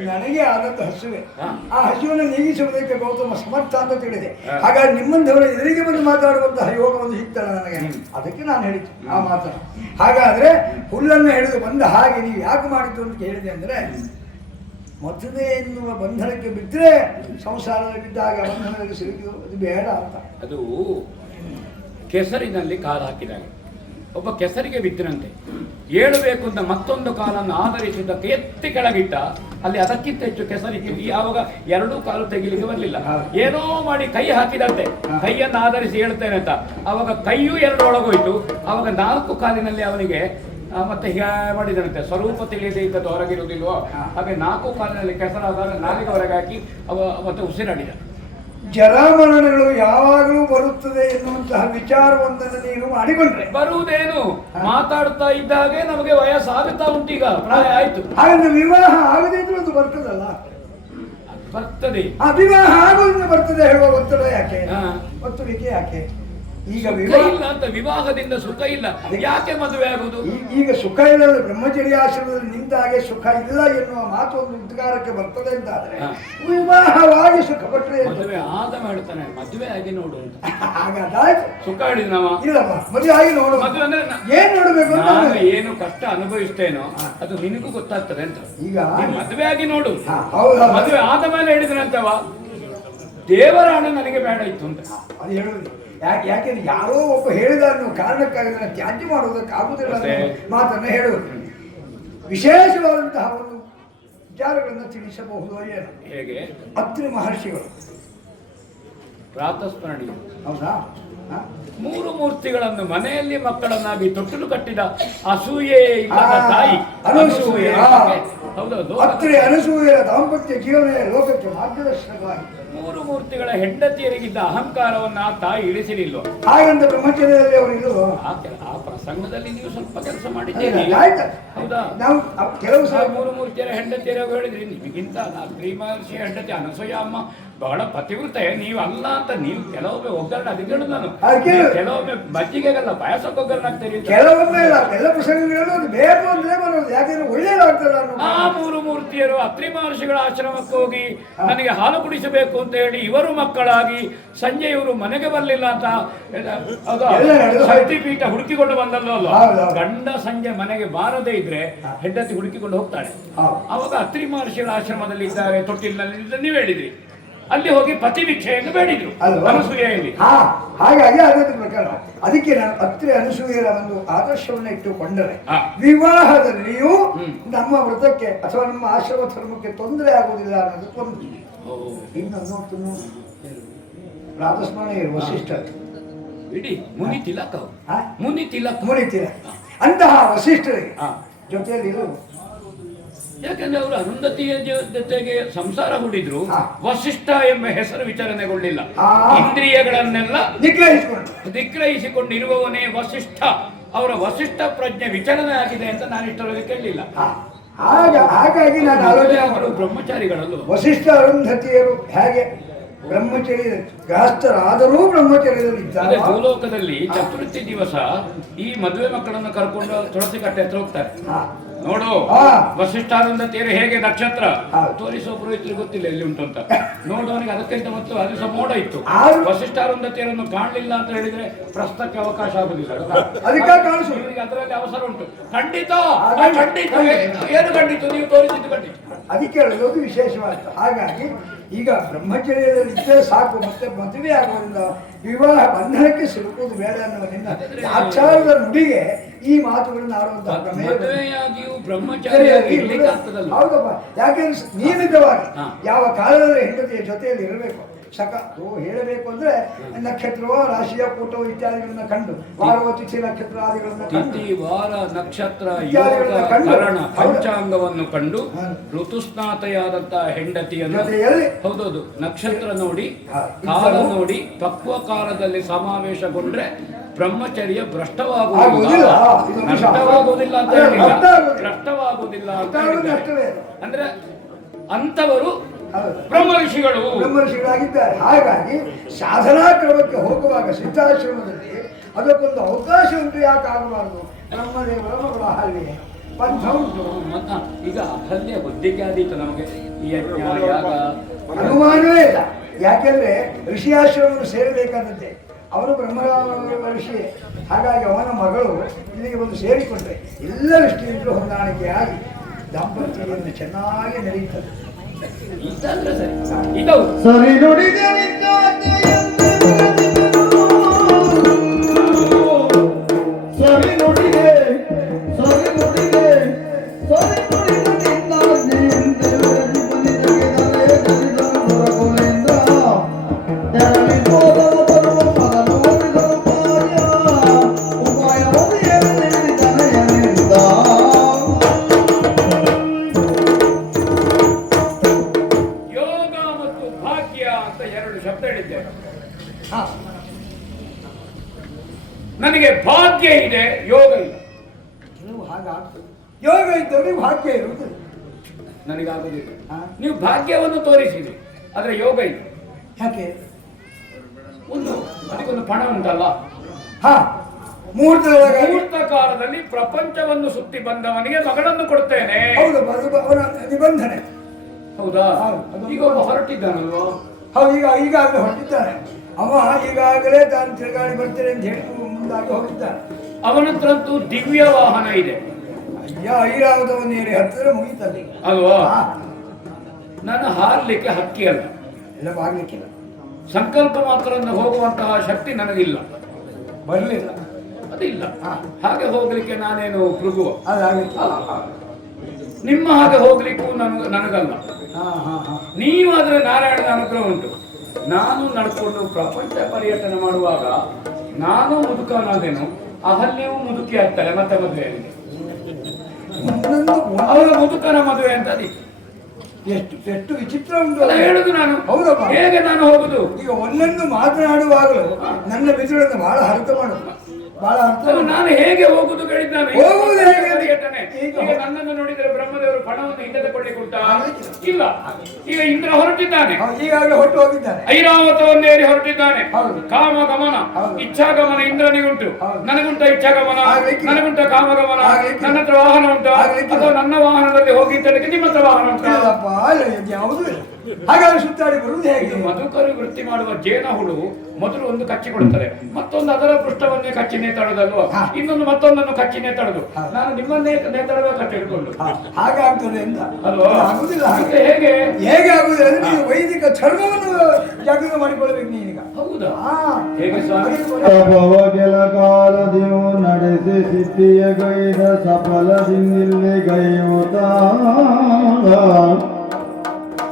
ನನಗೆ ಆದದ್ದು ಹಸುವೆ. ಆ ಹಸುವನ್ನು ನೀಗಿಸುವುದಕ್ಕೆ ಗೌತಮ ಸಮರ್ಥ ಅಂತ ತಿಳಿದೆ. ಹಾಗಾಗಿ ನಿಮ್ಮಂಥವರ ಎದುರಿಗೆ ಬಂದು ಮಾತಾಡುವಂತಹ ಯೋಗವನ್ನು ಸಿಗ್ತಲ್ಲ ನನಗೆ. ಅದಕ್ಕೆ ನಾನು ಹೇಳಿದ್ದು ಆ ಮಾತನ್ನು. ಹಾಗಾದ್ರೆ ಹುಲ್ಲನ್ನು ಹಿಡಿದು ಬಂದ ಹಾಗೆ ನೀವು ಯಾಕೆ ಮಾಡಿದ್ದು ಅಂತ ಹೇಳಿದೆ ಅಂದ್ರೆ, ಮದುವೆ ಎನ್ನುವ ಬಂಧನಕ್ಕೆ ಬಿದ್ದರೆ ಸಂಸಾರದಲ್ಲಿ ಬಿದ್ದಾಗ ಬಂಧನದಲ್ಲಿ ಸಿಲುಕಿದು ಅದು ಬೇಡ ಅಂತ. ಅದು ಕೆಸರಿನಲ್ಲಿ ಕಾಲು ಹಾಕಿದಾಗ ಒಬ್ಬ ಕೆಸರಿಗೆ ಬಿದ್ದನಂತೆ. ಏಳಬೇಕು ಅಂತ ಮತ್ತೊಂದು ಕಾಲನ್ನು ಆಧರಿಸಿದ್ದಕ್ಕೆ ಎತ್ತಿ ಕೆಳಗಿಟ್ಟ. ಅಲ್ಲಿ ಅದಕ್ಕಿಂತ ಹೆಚ್ಚು ಕೆಸರಿಗೆ ಯಾವಾಗ ಎರಡೂ ಕಾಲು ತೆಗಿಲಿಕ್ಕೆ ಬರಲಿಲ್ಲ. ಏನೋ ಮಾಡಿ ಕೈ ಹಾಕಿದಂತೆ, ಕೈಯನ್ನು ಆಧರಿಸಿ ಹೇಳ್ತೇನೆ ಅಂತ. ಅವಾಗ ಕೈಯೂ ಎರಡು ಒಳಗೋಯ್ತು. ಅವಾಗ ನಾಲ್ಕು ಕಾಲಿನಲ್ಲಿ ಅವನಿಗೆ ಮತ್ತೆ ಹೀಗೆ ಮಾಡಿದಂತೆ, ಸ್ವರೂಪ ತಿಳಿಯದೆ ಇದ್ದದ್ದು ಹೊರಗಿರುವುದಿಲ್ವೋ ಹಾಗೆ ನಾಲ್ಕು ಕಾಲಿನಲ್ಲಿ ಕೆಸರಾದಾಗ ನಾಲಿಗೆ ಹೊರಗೆ ಹಾಕಿ ಮತ್ತೆ ಉಸಿರಾಡಿದ. ಜರಾಮರಣಗಳು ಯಾವಾಗಲೂ ಬರುತ್ತದೆ ಎನ್ನುವಂತಹ ವಿಚಾರವೊಂದನ್ನು ನೀನು ಮಾಡಿಕೊಂಡ್ರೆ ಬರುವುದೇನು? ಮಾತಾಡ್ತಾ ಇದ್ದಾಗೆ ನಮಗೆ ವಯಸ್ಸಾಗುತ್ತಾ ಉಂಟೀಗ, ಪ್ರಾಯ ಆಯ್ತು. ಹಾಗಾದ್ರೆ ವಿವಾಹ ಆಗದೇ ಇದ್ರೂ ಅದು ಬರ್ತದಲ್ಲ? ಬರ್ತದೆ. ಆ ವಿವಾಹ ಆಗೋದ್ರಿಂದ ಬರ್ತದೆ ಹೇಳುವ ಒತ್ತಡ ಯಾಕೆ? ಒತ್ತುವಿಕೆ ಯಾಕೆ? ಈಗ ವಿವಾಹ ಇಲ್ಲ ಅಂತ, ವಿವಾಹದಿಂದ ಸುಖ ಇಲ್ಲ, ಯಾಕೆ ಮದುವೆ ಆಗುದು? ಈಗ ಸುಖ ಇಲ್ಲ, ಬ್ರಹ್ಮಚರ್ಯ ಆಶ್ರಮದಲ್ಲಿ ನಿಂತ ಹಾಗೆ ಸುಖ ಇಲ್ಲ ಎನ್ನುವ ಮಾತು ಒಂದು ಉದ್ಗಾರಕ್ಕೆ ಬರ್ತದೆ ಅಂತ ಆದ್ರೆ ವಿವಾಹವಾಗಿ ಸುಖ ಪಟ್ಟರೆ ಮದುವೆ ಆದ ಹೇಳ್ತಾನೆ, ಮದುವೆ ಆಗಿ ನೋಡು ಅಂತ. ಹಾಗಾದಾಯ್ತು. ಸುಖ ಹೇಳಿದ್ನವ ಇಲ್ಲಪ್ಪ, ಮದುವೆ ಆಗಿ ನೋಡು. ಮದುವೆ ಅಂದ್ರೆ ಏನ್ ನೋಡ್ಬೇಕು? ನಾನು ಏನು ಕಷ್ಟ ಅನುಭವಿಸ್ತೇನೋ ಅದು ನಿನಗೂ ಗೊತ್ತಾಗ್ತದೆ ಅಂತ. ಈಗ ಮದುವೆ ಆಗಿ ನೋಡು. ಮದುವೆ ಆದ ಮೇಲೆ ಹೇಳಿದ್ರಂತವ, ದೇವರ ಹಣ ನನಗೆ ಬೇಡ ಇತ್ತು ಅಂತ. ಅದು ಹೇಳುವುದು ಯಾಕೆಂದ್ರೆ ಯಾರೋ ಒಬ್ಬ ಹೇಳಿದ ಅನ್ನೋ ಕಾರಣಕ್ಕಾಗಿ ತ್ಯಾಜ್ಯ ಮಾಡುವುದಕ್ಕಾಗುವುದಿಲ್ಲ ಮಾತನ್ನು ಹೇಳುವುದು. ವಿಶೇಷವಾದಂತಹ ಒಂದು ವಿಚಾರಗಳನ್ನು ತಿಳಿಸಬಹುದು. ಏನು? ಹೇಗೆ? ಅತ್ರಿ ಮಹರ್ಷಿಗಳು ಪ್ರಾತಸ್ಮರಣೀಯ. ಹೌದಾ? ಮೂರು ಮೂರ್ತಿಗಳನ್ನು ಮನೆಯಲ್ಲಿ ಮಕ್ಕಳನ್ನಾಗಿ ತೊಟ್ಟಲು ಕಟ್ಟಿದ ಅಸೂಯೆ ಇಲ್ಲದ ತಾಯಿ ಅನಸೂಯೆ. ಹೌದೌದು. ಅತ್ರಿ ಅನಸೂಯರ ದಾಂಪತ್ಯ ಜೀವನ ಲೋಕಕ್ಕೆ ಮಾರ್ಗದರ್ಶನವಾಗಿ ಮೂರು ಮೂರ್ತಿಗಳ ಹೆಂಡತಿಯರಿಗಿದ್ದ ಅಹಂಕಾರವನ್ನ ತಾಯಿ ಇಳಿಸಿಲಿಲ್ವ? ಹಾಗಂತ ಬ್ರಹ್ಮಚರ್ಯದಲ್ಲಿ ಅವರು ಇಲ್ಲವೋ? ಆ ಪ್ರಸಂಗದಲ್ಲಿ ನೀವು ಸ್ವಲ್ಪ ಕೆಲಸ ಮಾಡಿದ್ದೀರಿ. ಹೌದಾ? ನಾವು ಕೆಲವು ಸಲ ಮೂರು ಮೂರ್ತಿಯರ ಹೆಂಡತಿಯರ ಹೇಳಿದ್ರಿ. ನಿಮಗಿಂತ ಶ್ರೀ ಮಹರ್ಷಿ ಹೆಂಡತಿ ಅನಸೂಯ ಅಮ್ಮ ಬಹಳ ಪತಿವೃತೆ, ನೀವು ಅಲ್ಲ ಅಂತ. ನೀವು ಕೆಲವೊಮ್ಮೆ ಒಗ್ಗರಣೆ ಅದಕ್ಕೆ ಹೇಳುದು ನಾನು. ಕೆಲವೊಮ್ಮೆ ಮಜ್ಜಿಗೆಗಲ್ಲ ಪಾಯಸಕ್ಕೆ ಒಗ್ಗರಣೆ ಆಗ್ತೀರಿ. ಕೆಲವೊಮ್ಮೆ ಎಲ್ಲ ಪ್ರಸಂಗಗಳು ಅದು ಬೇಕು ಅಂದ್ರೆ ಬರೋದು, ಯಾಕೆಂದ್ರೆ ಒಳ್ಳೇದಾಗ್ತಲ್ಲ. ಆ ಮೂರು ಮೂರ್ತಿಯರು ಅತ್ರಿ ಮಹರ್ಷಿಗಳ ಆಶ್ರಮಕ್ಕೆ ಹೋಗಿ ನನಗೆ ಹಾಲು ಕುಡಿಸಬೇಕು ಅಂತ ಹೇಳಿ ಇವರು ಮಕ್ಕಳಾಗಿ ಸಂಜೆ ಇವರು ಮನೆಗೆ ಬರಲಿಲ್ಲ ಅಂತ ಶಕ್ತಿಪೀಠ ಹುಡುಕಿಕೊಂಡು ಬಂದಲ್ಲೋ ಅಲ್ವಾ? ಗಂಡ ಸಂಜೆ ಮನೆಗೆ ಬಾರದೇ ಇದ್ರೆ ಹೆಂಡತಿ ಹುಡುಕಿಕೊಂಡು ಹೋಗ್ತಾಳೆ. ಅವಾಗ ಅತ್ರಿ ಮಹರ್ಷಿಗಳ ಆಶ್ರಮದಲ್ಲಿ ಇದ್ದಾರೆ, ತೊಟ್ಟಿಲಿನಲ್ಲಿ ನೀವು ಹೇಳಿದ್ರಿ. ಅಲ್ಲಿ ಹೋಗಿ ಪತಿ ಭಿಕ್ಷೆಯನ್ನು ಬೇಡಿದ್ರು ಅನಸೂಯಲ್ಲಿ. ಹಾಗಾಗಿ ಅದರ ಪ್ರಕಾರ ಅದಕ್ಕೆ ನಾನು ಅತ್ರಿ ಅನಸೂಯರ ಒಂದು ಆದರ್ಶವನ್ನು ಇಟ್ಟುಕೊಂಡರೆ ವಿವಾಹದಲ್ಲಿಯೂ ನಮ್ಮ ವ್ರತಕ್ಕೆ ಅಥವಾ ನಮ್ಮ ಆಶ್ರಮ ಧರ್ಮಕ್ಕೆ ತೊಂದರೆ ಆಗುವುದಿಲ್ಲ ಅನ್ನೋದಕ್ಕೊಂದು. ಇನ್ನೊಂದು ಪ್ರಾತಸ್ಮರಣೆ ವಸಿಷ್ಠ ಇಡೀ ಮುನಿ ತಿಲಕ, ಮುನಿ ತಿಲಕ, ಅಂತಹ ವಸಿಷ್ಠರಿಗೆ ಜೊತೆಯಲ್ಲಿ ಯಾಕಂದ್ರೆ ಅವರು ಅರುಂಧತಿಯ ಜೊತೆಗೆ ಸಂಸಾರ ಹೂಡಿದ್ರು, ವಸಿಷ್ಠ ಎಂಬ ಹೆಸರು ವಿಚಾರಣೆಗೊಳ್ಳಿಲ್ಲ. ಇಂದ್ರಿಯಗಳನ್ನೆಲ್ಲ ನಿಗ್ರಹಿಸಿಕೊಂಡಿರುವವನೇ ವಸಿಷ್ಠ. ಅವರ ವಸಿಷ್ಠ ಪ್ರಜ್ಞೆ ವಿಚಲನೆ ಆಗಿದೆ ಅಂತ ನಾನು ಇಷ್ಟರೊಳಗೆ ಕೇಳಲಿಲ್ಲ. ಹಾಗಾಗಿ ನಾನು ಆಲೋಚನೆ ಅವರು ಬ್ರಹ್ಮಚಾರಿಗಳಲ್ಲೂ. ವಸಿಷ್ಠ ಅರುಂಧತಿಯರು ಹೇಗೆ ಬ್ರಹ್ಮಚರ್ಯ ಗೃಹಸ್ಥರಾದರೂ ಬ್ರಹ್ಮಚರ್ಯದಲ್ಲಿ ಇದ್ದಾರೆ. ಭೂಲೋಕದಲ್ಲಿ ಚತುರ್ಥಿ ದಿವಸ ಈ ಮದುವೆ ಮಕ್ಕಳನ್ನು ಕರ್ಕೊಂಡು ತುಳಸಿ ಕಟ್ಟೆ ಹತ್ರ ಹೋಗ್ತಾರೆ. ನೋಡು ವಸಿಷ್ಠಾರುಂಧತಿಯರು ಹೇಗೆ ನಕ್ಷತ್ರ ತೋರಿಸುವ ಪುರೋಹಿತರಿಗೆ ಗೊತ್ತಿಲ್ಲ ಎಲ್ಲಿ ಉಂಟು ಅಂತ. ನೋಡುವವನಿಗೆ ಅದಕ್ಕಿಂತ ಮತ್ತು ಅದು ಸಹ ಮೋಡ ಇತ್ತು. ವಸಿಷ್ಠಾರುಂಧತಿಯರನ್ನು ಕಾಣಲಿಲ್ಲ ಅಂತ ಹೇಳಿದ್ರೆ ಪ್ರಸ್ತಕ್ಕೆ ಅವಕಾಶ ಆಗುದಿಲ್ಲ. ಇವರಿಗೆ ಅದರಲ್ಲಿ ಅವಸರ ಉಂಟು. ಖಂಡಿತ ಖಂಡಿತ ಏನು ಖಂಡಿತ ನೀವು ತೋರಿಸಿದ್ದು ಖಂಡಿತ. ಅದಕ್ಕೆ ಹೇಳೋದು ವಿಶೇಷವಾದ. ಹಾಗಾಗಿ ಈಗ ಬ್ರಹ್ಮಚರ್ಯದಲ್ಲಿ ಇದ್ದರೆ ಸಾಕು, ಮತ್ತೆ ಮದುವೆ ಆಗುವುದಿಲ್ಲ, ವಿವಾಹ ಬಂಧನಕ್ಕೆ ಸಿಲುಕುವುದು ಬೇಡ ಅನ್ನೋದ್ರಿಂದ ಆಚಾರದ ನುಡಿಗೆ ಈ ಮಾತುಗಳನ್ನು ಆಡುವಂತಹ ಹೌದಪ್ಪ. ಯಾಕೆಂದ್ರೆ ನಿಯಮಿತವಾಗಿ ಯಾವ ಕಾಲದಲ್ಲಿ ಹೆಂಡತಿಯ ಜೊತೆಯಲ್ಲಿ ಇರಬೇಕು. ಹೇಳಬೇಕು ಅಂದ್ರೆ ನಕ್ಷತ್ರವೋ ರಾಶಿಯ ಕೂಟವೋ ಇತ್ಯಾದಿಗಳನ್ನ ಕಂಡು ವಾರವ ತಿಥಿ ನಕ್ಷತ್ರಾದಿಗಳನ್ನ ತಿಥಿ ವಾರ ನಕ್ಷತ್ರ ಯೋಗ ಕರಣ ಪಂಚಾಂಗವನ್ನು ಕಂಡು ಋತುಸ್ನಾತೆಯಾದಂತಹ ಹೆಂಡತಿಯನ್ನು ಹೌದೌದು ನಕ್ಷತ್ರ ನೋಡಿ ಕಾಲ ನೋಡಿ ಪಕ್ವ ಕಾಲದಲ್ಲಿ ಸಮಾವೇಶಗೊಂಡ್ರೆ ಬ್ರಹ್ಮಚರ್ಯ ಭ್ರಷ್ಟವಾಗುವುದಿಲ್ಲ. ನಷ್ಟವಾಗುವುದಿಲ್ಲ ಅಂತ ಹೇಳಿಲ್ಲ, ಭ್ರಷ್ಟವಾಗುವುದಿಲ್ಲ ಅಂತ ಹೇಳಿದ್ದಾರೆ. ಅಂದ್ರೆ ಅಂತವರು ಬ್ರಹ್ಮ ಋಷಿಗಳಾಗಿದ್ದಾರೆ. ಹಾಗಾಗಿ ಸಾಧನಾ ಕ್ರಮಕ್ಕೆ ಹೋಗುವಾಗ ಸಿದ್ಧಾಶ್ರಮದಲ್ಲಿ ಅದಕ್ಕೊಂದು ಅವಕಾಶ ಉಂಟು. ಯಾಕೆ ಆಗಬಾರದು? ಬ್ರಹ್ಮದೇವರ ಮಗಳ ಅಹಲ್ಯೆ ಪಂಥ ಉಂಟು. ಈಗ ಅಹಲ್ಯ ಬುದ್ಧಿಗೆ ಆದೀತು ನಮಗೆ ಈ ಯಜ್ಞ ಯಾಗ ಅನುಮಾನವೇ ಇಲ್ಲ. ಯಾಕೆಂದ್ರೆ ಋಷಿ ಆಶ್ರಮವನ್ನು ಸೇರಬೇಕಾದಂತೆ ಅವನು ಬ್ರಹ್ಮ ಋಷಿ. ಹಾಗಾಗಿ ಅವನ ಮಗಳು ಇಲ್ಲಿಗೆ ಬಂದು ಸೇರಿಕೊಂಡ್ರೆ ಎಲ್ಲ ದೃಷ್ಟಿಯಿಂದಲೂ ಹೊಂದಾಣಿಕೆಯಾಗಿ ದಾಂಪತ್ಯವನ್ನು ಚೆನ್ನಾಗಿ ನಡೆಯುತ್ತದೆ. ಸರಿ ನುಡಿದ ಸರಿ ನುಡಿಗೆ ಸರಿ ನುಡಿಗೆ ಸರಿ ನನಗೆ ಭಾಗ್ಯ ಇದೆ, ಯೋಗ ಇಲ್ಲ. ನೀವು ಹಾಗಾಗ್ತದೆ. ಯೋಗ ಇದ್ದವರಿಗೆ ಭಾಗ್ಯ ಇರುವುದು ನನಗಾಗುದಿಲ್ಲ. ನೀವು ಭಾಗ್ಯವನ್ನು ತೋರಿಸಿರಿ, ಆದ್ರೆ ಯೋಗ ಇಲ್ಲ. ಯಾಕೆ? ಅದಕ್ಕೊಂದು ಪಣ ಉಂಟಲ್ಲ. ಮುಹೂರ್ತ ಕಾಲದಲ್ಲಿ ಪ್ರಪಂಚವನ್ನು ಸುತ್ತಿ ಬಂದವನಿಗೆ ಮಗಳನ್ನು ಕೊಡ್ತೇನೆ. ಹೌದು, ಅವರ ನಿಬಂಧನೆ. ಹೌದಾ? ಈಗ ಒಬ್ಬ ಹೊರಟಿದ್ದಾನಲ್ವಾ? ಹೌದು, ಈಗಾಗಲೇ ಹೊರಟಿದ್ದಾನೆ. ಅವ ಈಗಾಗಲೇ ತಾನು ತಿರುಗಾಡಿ ಬರ್ತೇನೆ ಅಂತ ಹೇಳಿ ಮುಂದಾಗಿ ಹೋಗಿದ್ದಾನೆ. ಅವನ ಹತ್ರದ್ದು ದಿವ್ಯ ವಾಹನ ಇದೆ. ಐರಾವತವನ್ನೇರಿ ಹತ್ತಿರ ಮುಗಿತದೆ ಅಲ್ವಾ? ನಾನು ಹಾರ್ಲಿಕ್ಕೆ ಹಕ್ಕಿ ಅಲ್ಲ, ಎಲ್ಲ ಮಾಡ್ಲಿಕ್ಕಿಲ್ಲ. ಸಂಕಲ್ಪ ಮಾತ್ರ ಹೋಗುವಂತಹ ಶಕ್ತಿ ನನಗಿಲ್ಲ, ಬರಲಿಲ್ಲ, ಅದಿಲ್ಲ. ಹಾಗೆ ಹೋಗ್ಲಿಕ್ಕೆ ನಾನೇನು ಭೃಗುವ? ನಿಮ್ಮ ಹಾಗೆ ಹೋಗ್ಲಿಕ್ಕೂ ನನಗಲ್ಲ. ನೀವಾದ್ರೆ ನಾರಾಯಣನ ಅನುಗ್ರಹ ಉಂಟು. ನಾನು ನಡ್ಕೊಂಡು ಪ್ರಪಂಚ ಪರ್ಯಟನೆ ಮಾಡುವಾಗ ನಾನು ಮುದುಕನಾದೇನು, ಅಹಲ್ಯವು ಮುದುಕಿ ಆಗ್ತಾರೆ. ಮತ್ತೆ ಮದುವೆಯಲ್ಲಿ ಅವರ ಮುದುಕನ ಮದುವೆ ಅಂತ ಅದಕ್ಕೆ ಎಷ್ಟು ವಿಚಿತ್ರ ಉಂಟು ಹೇಳುದು. ನಾನು ಹೌದಪ್ಪ, ಹೇಗೆ ನಾನು ಹೋಗುದು? ಈಗ ಒಂದೊಂದು ಮಾತನಾಡುವಾಗಲೂ ನನ್ನ ಮಿತ್ರರನ್ನು ಬಹಳ ಅರ್ಥ ಮಾಡುದು, ಬಹಳ ಅರ್ಥ. ನಾನು ಹೇಗೆ ಹೋಗುದು ಹೇಳಿದ್ದಾನೆ. ಈಗ ನನ್ನನ್ನು ನೋಡಿದರೆ ಬ್ರಹ್ಮದೇವರು ಪಣವನ್ನು ಹಿಂದೆ ಕೊಳ್ಳಿಕ್ಕೆ ಉಂಟಾ? ಇಲ್ಲ. ಈಗ ಇಂದ್ರ ಹೊರಟಿದ್ದಾನೆ, ಈಗಾಗಲೇ ಹೊರಟು ಹೋಗಿದ್ದಾನೆ, ಐರಾವತವನ್ನೇರಿ ಹೊರಟಿದ್ದಾನೆ. ಕಾಮಗಮನ ಇಚ್ಛಾಗಮನ ಇಂದ್ರನಿಗುಂಟು, ನನಗುಂಟ ಇಚ್ಛಾಗಮನ, ನನಗುಂಟ ಕಾಮಗಮನ. ನನ್ನ ಹತ್ರ ವಾಹನ ಉಂಟು ಅಥವಾ ನನ್ನ ವಾಹನದಲ್ಲಿ ಹೋಗಿದ್ದಕ್ಕೆ ನಿಮ್ಮ ಹತ್ರ ವಾಹನ ಉಂಟು? ಯಾವುದು? ಹಾಗಾಗಿ ಸುತ್ತಾಡಿ ಬರುವುದು ಹೇಗೆ? ಮಧುಕರು ವೃತ್ತಿ ಮಾಡುವ ಜೇನ ಹುಳು ಮೊದಲು ಒಂದು ಕಚ್ಚಿ ಕೊಡುತ್ತದೆ, ಮತ್ತೊಂದು ಅದರ ಪೃಷ್ಠವನ್ನೇ ಕಚ್ಚಿ ನೇತಾಡೋದಲ್ವಾ, ಇನ್ನೊಂದು ಮತ್ತೊಂದನ್ನು ಕಚ್ಚಿ ನೇತಾಡುದು. ನಾನು ನಿಮ್ಮನ್ನೇ ನೇತಾಡಬೇಕು ಹಿಡ್ಕೊಂಡು ಹಾಗಾಗ್ತದೆ ಅಂತ ಅಲ್ವಾ? ಆಗುದಿಲ್ಲ. ಹೇಗೆ ಹೇಗೆ ಆಗುದಿಲ್ಲ? ನೀವು ವೈದಿಕ ಧರ್ಮವನ್ನು ಜಾಗೃತ ಮಾಡಿಕೊಳ್ಳಬೇಕು ನೀನೀಗ. ಹೌದಾ? ಹೇಗೆ ಕೆಲ ಕಾಲದಿಯು ನಡೆಸಿ ಸಿದ್ಧಿಯ ಗೈದ ಸಫಲದಿಂದಿಲ್ಲಿ ಗೈಯುತ್ತ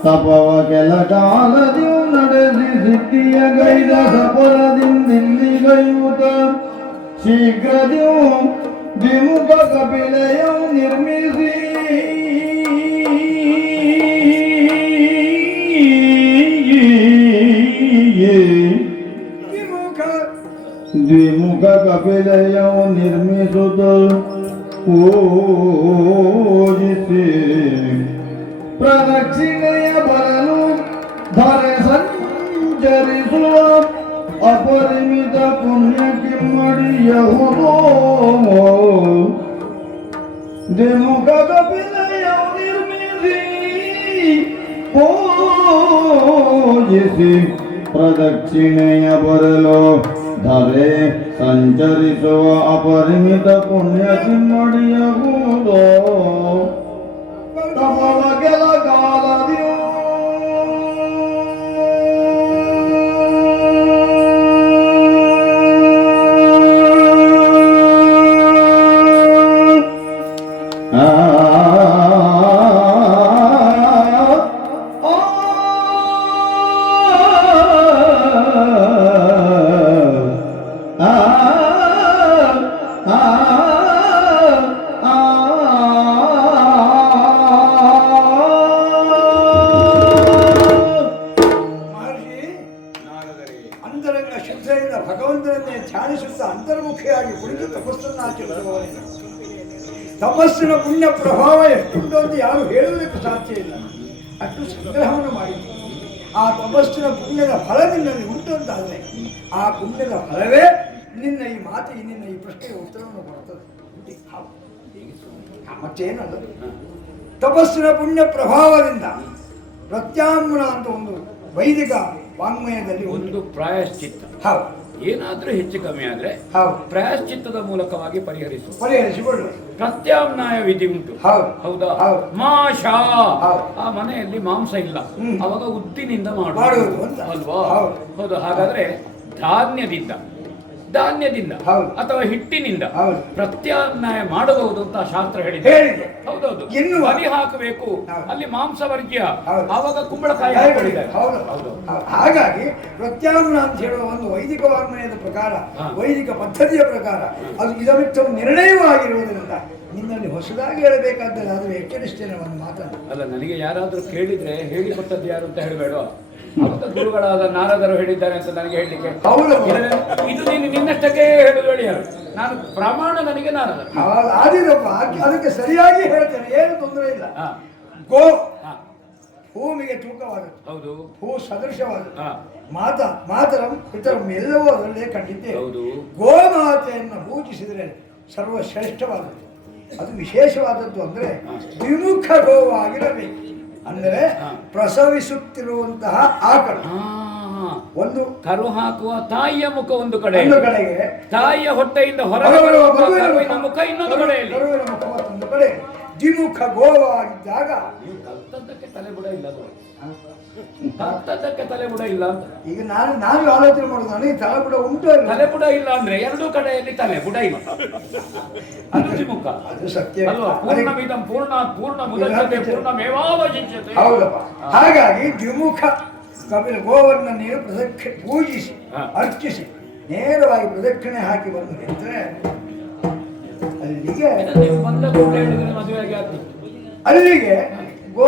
ತಪವ ಕೆಲ ಕಾಲದಿಯು ನಡೆಸಿ ಸಿದ್ಧಿಯ ಗೈದ ಸಫಲದಿಂದಿಲ್ಲಿ ಗೈಯುತ್ತ ಶೀಘ್ರದಿಯು ವಿಮುಖ ಕಪಿಲೆಯು ನಿರ್ಮಿಸಿ ದ್ವಿಮುಖ ಕಪಿಲಯವು ನಿರ್ಮಿಸುತ್ತ ಪೂಜಿಸಿ ಪ್ರದಕ್ಷಿಣೆಯ ಬರಲು ಧರೆ ಸಂಚರಿಸುವ ಅಪರಿಮಿತ ಪುಣ್ಯ ಕಿಮ್ಮಡಿಯಹುದೋ ದ್ವಿಮುಖ ಕಪಿಲಯವು ನಿರ್ಮಿಸಿ ಪೂಜಿಸಿ ಪ್ರದಕ್ಷಿಣೆಯ ಬರಲು ಧರೆ ಸಂಚರಿಸುವ ಅಪರಿಮಿತ ಪುಣ್ಯ ಕಿಮ್ಮಡಿಯಹುದೋ ತಪವ ಕೆಲ ಕಾಲದಿಯೋ ಭಗವಂತನನ್ನೇ ಧ್ಯಾನಿಸುತ್ತಾ ಅಂತರ್ಮುಖಿಯಾಗಿ ಕುಳಿತು ತಪಸ್ಸನ್ನು ಆಚರಿಸುವವನಿಲ್ಲ. ತಪಸ್ಸಿನ ಪುಣ್ಯ ಪ್ರಭಾವ ಎಷ್ಟುಂಟು ಅಂತ ಯಾರು ಹೇಳುವುದಕ್ಕೆ ಸಾಧ್ಯ ಇಲ್ಲ. ಅಷ್ಟು ಸಂಗ್ರಹವನ್ನು ಮಾಡಿದ್ದು ಆ ತಪಸ್ಸಿನ ಪುಣ್ಯದ ಫಲ ನಿನ್ನಲ್ಲಿ ಉಂಟು ಅಂತಾದರೆ ಆ ಪುಣ್ಯದ ಫಲವೇ ನಿನ್ನ ಈ ಮಾತಿಗೆ ನಿನ್ನ ಈ ಪ್ರಶ್ನೆಗೆ ಉತ್ತರವನ್ನು ಕೊಡುತ್ತದೆ. ಮತ್ತೇನಲ್ಲ, ತಪಸ್ಸಿನ ಪುಣ್ಯ ಪ್ರಭಾವದಿಂದ ಪ್ರತ್ಯಾಮ್ನ ಅಂತ ಒಂದು ವೈದಿಕ ವಾಂಗ್ಮಯದಲ್ಲಿ ಒಂದು ಪ್ರಾಯಶ್ಚಿತ್ತ. ಹೌದು, ಏನಾದ್ರೂ ಹೆಚ್ಚು ಕಮ್ಮಿ ಆದ್ರೆ ಹೌದು ಪ್ರಾಯಶ್ಚಿತ್ತದ ಮೂಲಕವಾಗಿ ಪರಿಹರಿಸಿಕೊಳ್ಳು. ಪ್ರತ್ಯಾಮ್ನಾಯ ವಿಧಿ ಉಂಟು. ಹೌದಾ? ಮಾಷಾ, ಆ ಮನೆಯಲ್ಲಿ ಮಾಂಸ ಇಲ್ಲ, ಅವಾಗ ಉದ್ದಿನಿಂದ ಮಾಡುವುದು ಅಲ್ವಾ? ಹೌದು. ಹಾಗಾದ್ರೆ ಧಾನ್ಯದಿಂದ ಅಥವಾ ಹಿಟ್ಟಿನಿಂದ ಪ್ರತ್ಯಾಮ್ನಾಯ ಮಾಡಬಹುದು ಅಂತ ಶಾಸ್ತ್ರ ಹೇಳಿದೆ. ಹೌದೌದು. ಇನ್ನು ಬಲಿ ಹಾಕಬೇಕು, ಅಲ್ಲಿ ಮಾಂಸವರ್ಗೀಯ, ಆವಾಗ ಕುಂಬಳಕಾಯಿ ಹಾಕೊಂಡಿದ್ದಾರೆ. ಹಾಗಾಗಿ ಪ್ರತ್ಯಾಮ್ನ ಅಂತ ಹೇಳುವ ಒಂದು ವೈದಿಕ ವಾಂಗ್ಮಯದ ಪ್ರಕಾರ, ವೈದಿಕ ಪದ್ಧತಿಯ ಪ್ರಕಾರ ಅದು ಇದವಿತ್ತು ನಿರ್ಣಯವೂ ಆಗಿರುವುದರಿಂದ ನಿನ್ನಲ್ಲಿ ಹೊಸದಾಗಿ ಹೇಳಬೇಕಾದ್ದಲ್ಲ. ಅದು ಎಚ್ಚರಿಸ್ತೇನೆ ಒಂದು ಮಾತನ್ನು. ಅಲ್ಲ, ನನಗೆ ಯಾರಾದ್ರೂ ಕೇಳಿದ್ರೆ ಹೇಳಿಕೊಟ್ಟದ್ದು ಯಾರು ಅಂತ ಹೇಳಬೇಡ. ಅವತ್ತ ಗುರುಗಳಾದ ನಾರದರು ಹೇಳಿದ್ದಾರೆ ಅಂತ ನನಗೆ ಹೇಳಲಿಕ್ಕೆ ಇದು ನೀನು ನಿನ್ನಷ್ಟಕ್ಕೆ ಹೇಳುದು ಹೇಳಿ. ನಾನು ಪ್ರಮಾಣ ನನಗೆ ನಾರದರು ಆದಿರಪ್ಪ, ಅದಕ್ಕೆ ಸರಿಯಾಗಿ ಹೇಳ್ತೇನೆ, ಏನು ತೊಂದರೆ ಇಲ್ಲ. ಗೋ ಭೂಮಿಗೆ ತೂಕವಾದದ್ದು, ಹೌದು, ಭೂ ಸದೃಶವಾದದ್ದು, ಮಾತರಂ ಪಿತರಂ ಎಲ್ಲವೂ ಅದರಲ್ಲೇ ಕಂಡಿದ್ದೇವೆ. ಗೋಮಾತೆಯನ್ನು ಪೂಜಿಸಿದರೆ ಸರ್ವಶ್ರೇಷ್ಠವಾದದ್ದು, ಅದು ವಿಶೇಷವಾದದ್ದು. ಅಂದ್ರೆ ವಿಮುಖ ಗೋವಾಗಿರಬೇಕು. ಅಂದರೆ ಪ್ರಸವಿಸುತ್ತಿರುವಂತಹ ಆಕಳ ಒಂದು ಕರು ಹಾಕುವ ತಾಯಿಯ ಮುಖ ಒಂದು ಕಡೆಗೆ, ತಾಯಿಯ ಹೊಟ್ಟೆಯಿಂದ ಹೊರಗೆ ಮುಖ ಇನ್ನೊಂದು ಕಡೆಯಲ್ಲಿ, ಮುಖ ಮತ್ತೊಂದು ಕಡೆ. ದ್ವಿಮುಖ ಗೋವಾಗಿದ್ದಾಗ ಕರ್ತದ್ದಕ್ಕೆ ತಲೆಬುಡ ಇಲ್ಲ, ಕರ್ತದ್ದಕ್ಕೆ ತಲೆಬುಡ ಇಲ್ಲ ಅಂತ ಈಗ ನಾನು ಆಲೋಚನೆ ಮಾಡುದು. ನನಗೆ ತಲೆಬುಡ ಉಂಟು, ತಲೆಬುಡ ಇಲ್ಲ ಅಂದ್ರೆ ಎರಡೂ ಕಡೆಯಲ್ಲಿ ತಲೆಬುಡ ಇಲ್ಲ, ಅದು ದ್ವಿಮುಖ. ಅದು ಸತ್ಯ ಅಲ್ವಾ? ಪೂರ್ಣಮಿದಂ ಪೂರ್ಣಾತ್ ಪೂರ್ಣಮುದಚ್ಯತೆ ಪೂರ್ಣಮೇವಾವಶಿಷ್ಯತೆ. ಹೌದಪ್ಪ. ಹಾಗಾಗಿ ದ್ವಿಮುಖ ಕಪಿಲ ಗೋವನ್ನು ನೀನು ಪೂಜಿಸಿ ಅರ್ಚಿಸಿ ನೇರವಾಗಿ ಪ್ರದಕ್ಷಿಣೆ ಹಾಕಿ ಬಂದು ನಿಂತರೆ ಅಲ್ಲಿಗೆ ಗೋ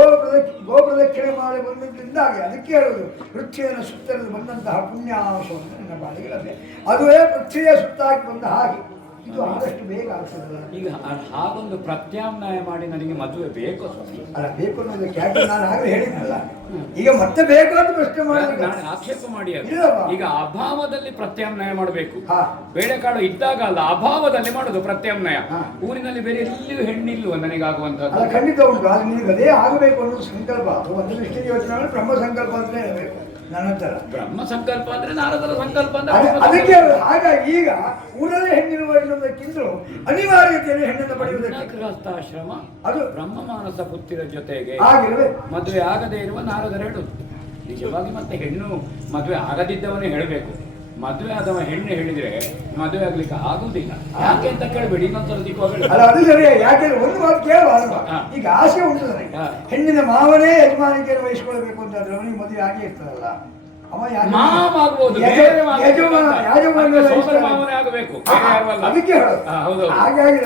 ಪ್ರದಕ್ಷಿಣೆ ಮಾಡಿ ಬಂದಿದ್ದಾಗೆ ಅದಕ್ಕೆ ಹೇಳುವುದು ಪೃಥ್ವಿಯನ್ನು ಸುತ್ತಲು ಬಂದಂತಹ ಪುಣ್ಯಾಂಶವನ್ನು ನನ್ನ ಬಾಳಿಗೆ ಲಭ್ಯ. ಅದುವೇ ಪೃಥ್ವಿಯ ಸುತ್ತಾಗಿ ಬಂದ ಹಾಗೆ ಇದು ಆದಷ್ಟು ಬೇಗ ಆಗ್ತದಲ್ಲ. ಈಗ ಹಾಗೊಂದು ಪ್ರತ್ಯಾಮ್ನಾಯ ಮಾಡಿ ನನಗೆ ಮದುವೆ ಬೇಕು ಸ್ವಾಮಿ. ಅಲ್ಲ, ಬೇಕು ಅನ್ನೋದಕ್ಕೆ ಯಾಕೆ ನಾನು ಆಗಲೇ ಹೇಳಿದ್ನಲ್ಲ, ಈಗ ಮತ್ತೆ ಬೇಕು ಅಂತ ಪ್ರಶ್ನೆ ಮಾಡಿ ಆಕ್ಷೇಪ ಮಾಡಿ. ಈಗ ಅಭಾವದಲ್ಲಿ ಪ್ರತ್ಯಾಮ್ನಾಯ ಮಾಡಬೇಕು. ಬೇಳೆಕಾಳು ಇದ್ದಾಗ ಅಲ್ಲ, ಅಭಾವದಲ್ಲಿ ಮಾಡುದು ಪ್ರತ್ಯಾಮ್ನಾಯ. ಊರಿನಲ್ಲಿ ಬೇರೆ ಎಲ್ಲಿಯೂ ಹೆಣ್ಣಿಲ್ವ ನನಗಾಗುವಂತದ್ದು? ಖಂಡಿತ ಉಂಟು. ಆದ್ರೆ ನಿನಗೆ ಅದೇ ಆಗಬೇಕು ಅನ್ನೋದು ಸಂಕಲ್ಪ. ಒಂದು ದೃಷ್ಟಿ ಯೋಚನೆ ಬ್ರಹ್ಮ ಸಂಕಲ್ಪ ಅಂತ ಹೇಳಬೇಕು. ನನ್ನ ಬ್ರಹ್ಮ ಸಂಕಲ್ಪ ಅಂದ್ರೆ ನಾರದರ ಸಂಕಲ್ಪ ಅಂದ್ರೆ ಅದಕ್ಕೆ. ಹಾಗಾಗಿ ಈಗ ಊರಲ್ಲೇ ಹೆಣ್ಣಿರುವ ಎನ್ನುವುದಕ್ಕಿಂತಲೂ ಅನಿವಾರ್ಯತೆಯಲ್ಲಿ ಹೆಣ್ಣನ್ನು ಪಡೆಯುವುದಕ್ಕೆ ಗೃಹಸ್ಥಾಶ್ರಮ ಅದು ಬ್ರಹ್ಮ ಮಾನಸ ಪುತ್ತಿರ ಜೊತೆಗೆ ಮದುವೆ ಆಗದೇ ಇರುವ ನಾರದರು ಹೇಳುದು ನಿಜವಾಗಿ. ಮತ್ತೆ ಹೆಣ್ಣು ಮದುವೆ ಆಗದಿದ್ದವನೇ ಹೇಳಬೇಕು. ಮದುವೆ ಆದವ ಹೆಣ್ಣು ಹೇಳಿದ್ರೆ ಮದುವೆ ಆಗ್ಲಿಕ್ಕೆ ಆಗುದಿಲ್ಲ. ಯಾಕೆ ಅಂತ ಕೇಳಬೇಡಿ, ಇನ್ನೊಂದ್ಸಲ ಅದು ಸರಿ. ಯಾಕೆಂದ್ರೆ ಒಂದು ಮಾತು ಕೇಳುವ, ಈಗ ಆಸೆ ಉಂಟು ನನಗೆ, ಹೆಣ್ಣಿನ ಮಾವನೇ ಯಜಮಾನಿಕೆಯನ್ನು ವಹಿಸಿಕೊಳ್ಬೇಕು ಅಂತ ಆದ್ರೆ ಅವನಿಗೆ ಮದುವೆ ಆಗಿ ಇರ್ತದಲ್ಲ, ಅವ ಅದಕ್ಕೆ ಹೇಳೋದು. ಹಾಗಾಗಿ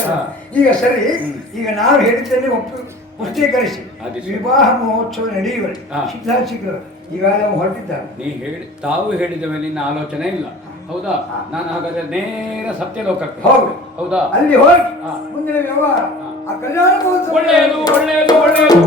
ಈಗ ಸರಿ, ಈಗ ನಾನು ಹೇಳಿದ್ದೇನೆ ಪುಷ್ಟೀಕರಿಸಿ ವಿವಾಹ ಮಹೋತ್ಸವ ನಡೆಯುವಲ್ಲಿ ಶೀಘ್ರ ಈಗ ನಾವು ಹೊರಟಿದ್ದಾರೆ. ನೀ ಹೇಳಿ ತಾವು ಹೇಳಿದ ಮೇಲೆ ನಿನ್ನ ಆಲೋಚನೆ ಇಲ್ಲ, ಹೌದಾ? ನಾನು ಹಾಗಾದ್ರೆ ನೇರ ಸತ್ಯಲೋಕಕ್ಕೆ ಹೌದು. ಹೌದಾ? ಅಲ್ಲಿ ಹೋಗಿ ಮುಂದಿನ ವ್ಯವಹಾರ ಆ ಕಲ್ಯಾಣ ಮಹೋತ್ಸವ. ಒಳ್ಳೆಯದು ಒಳ್ಳೆಯದು ಒಳ್ಳೆಯದು.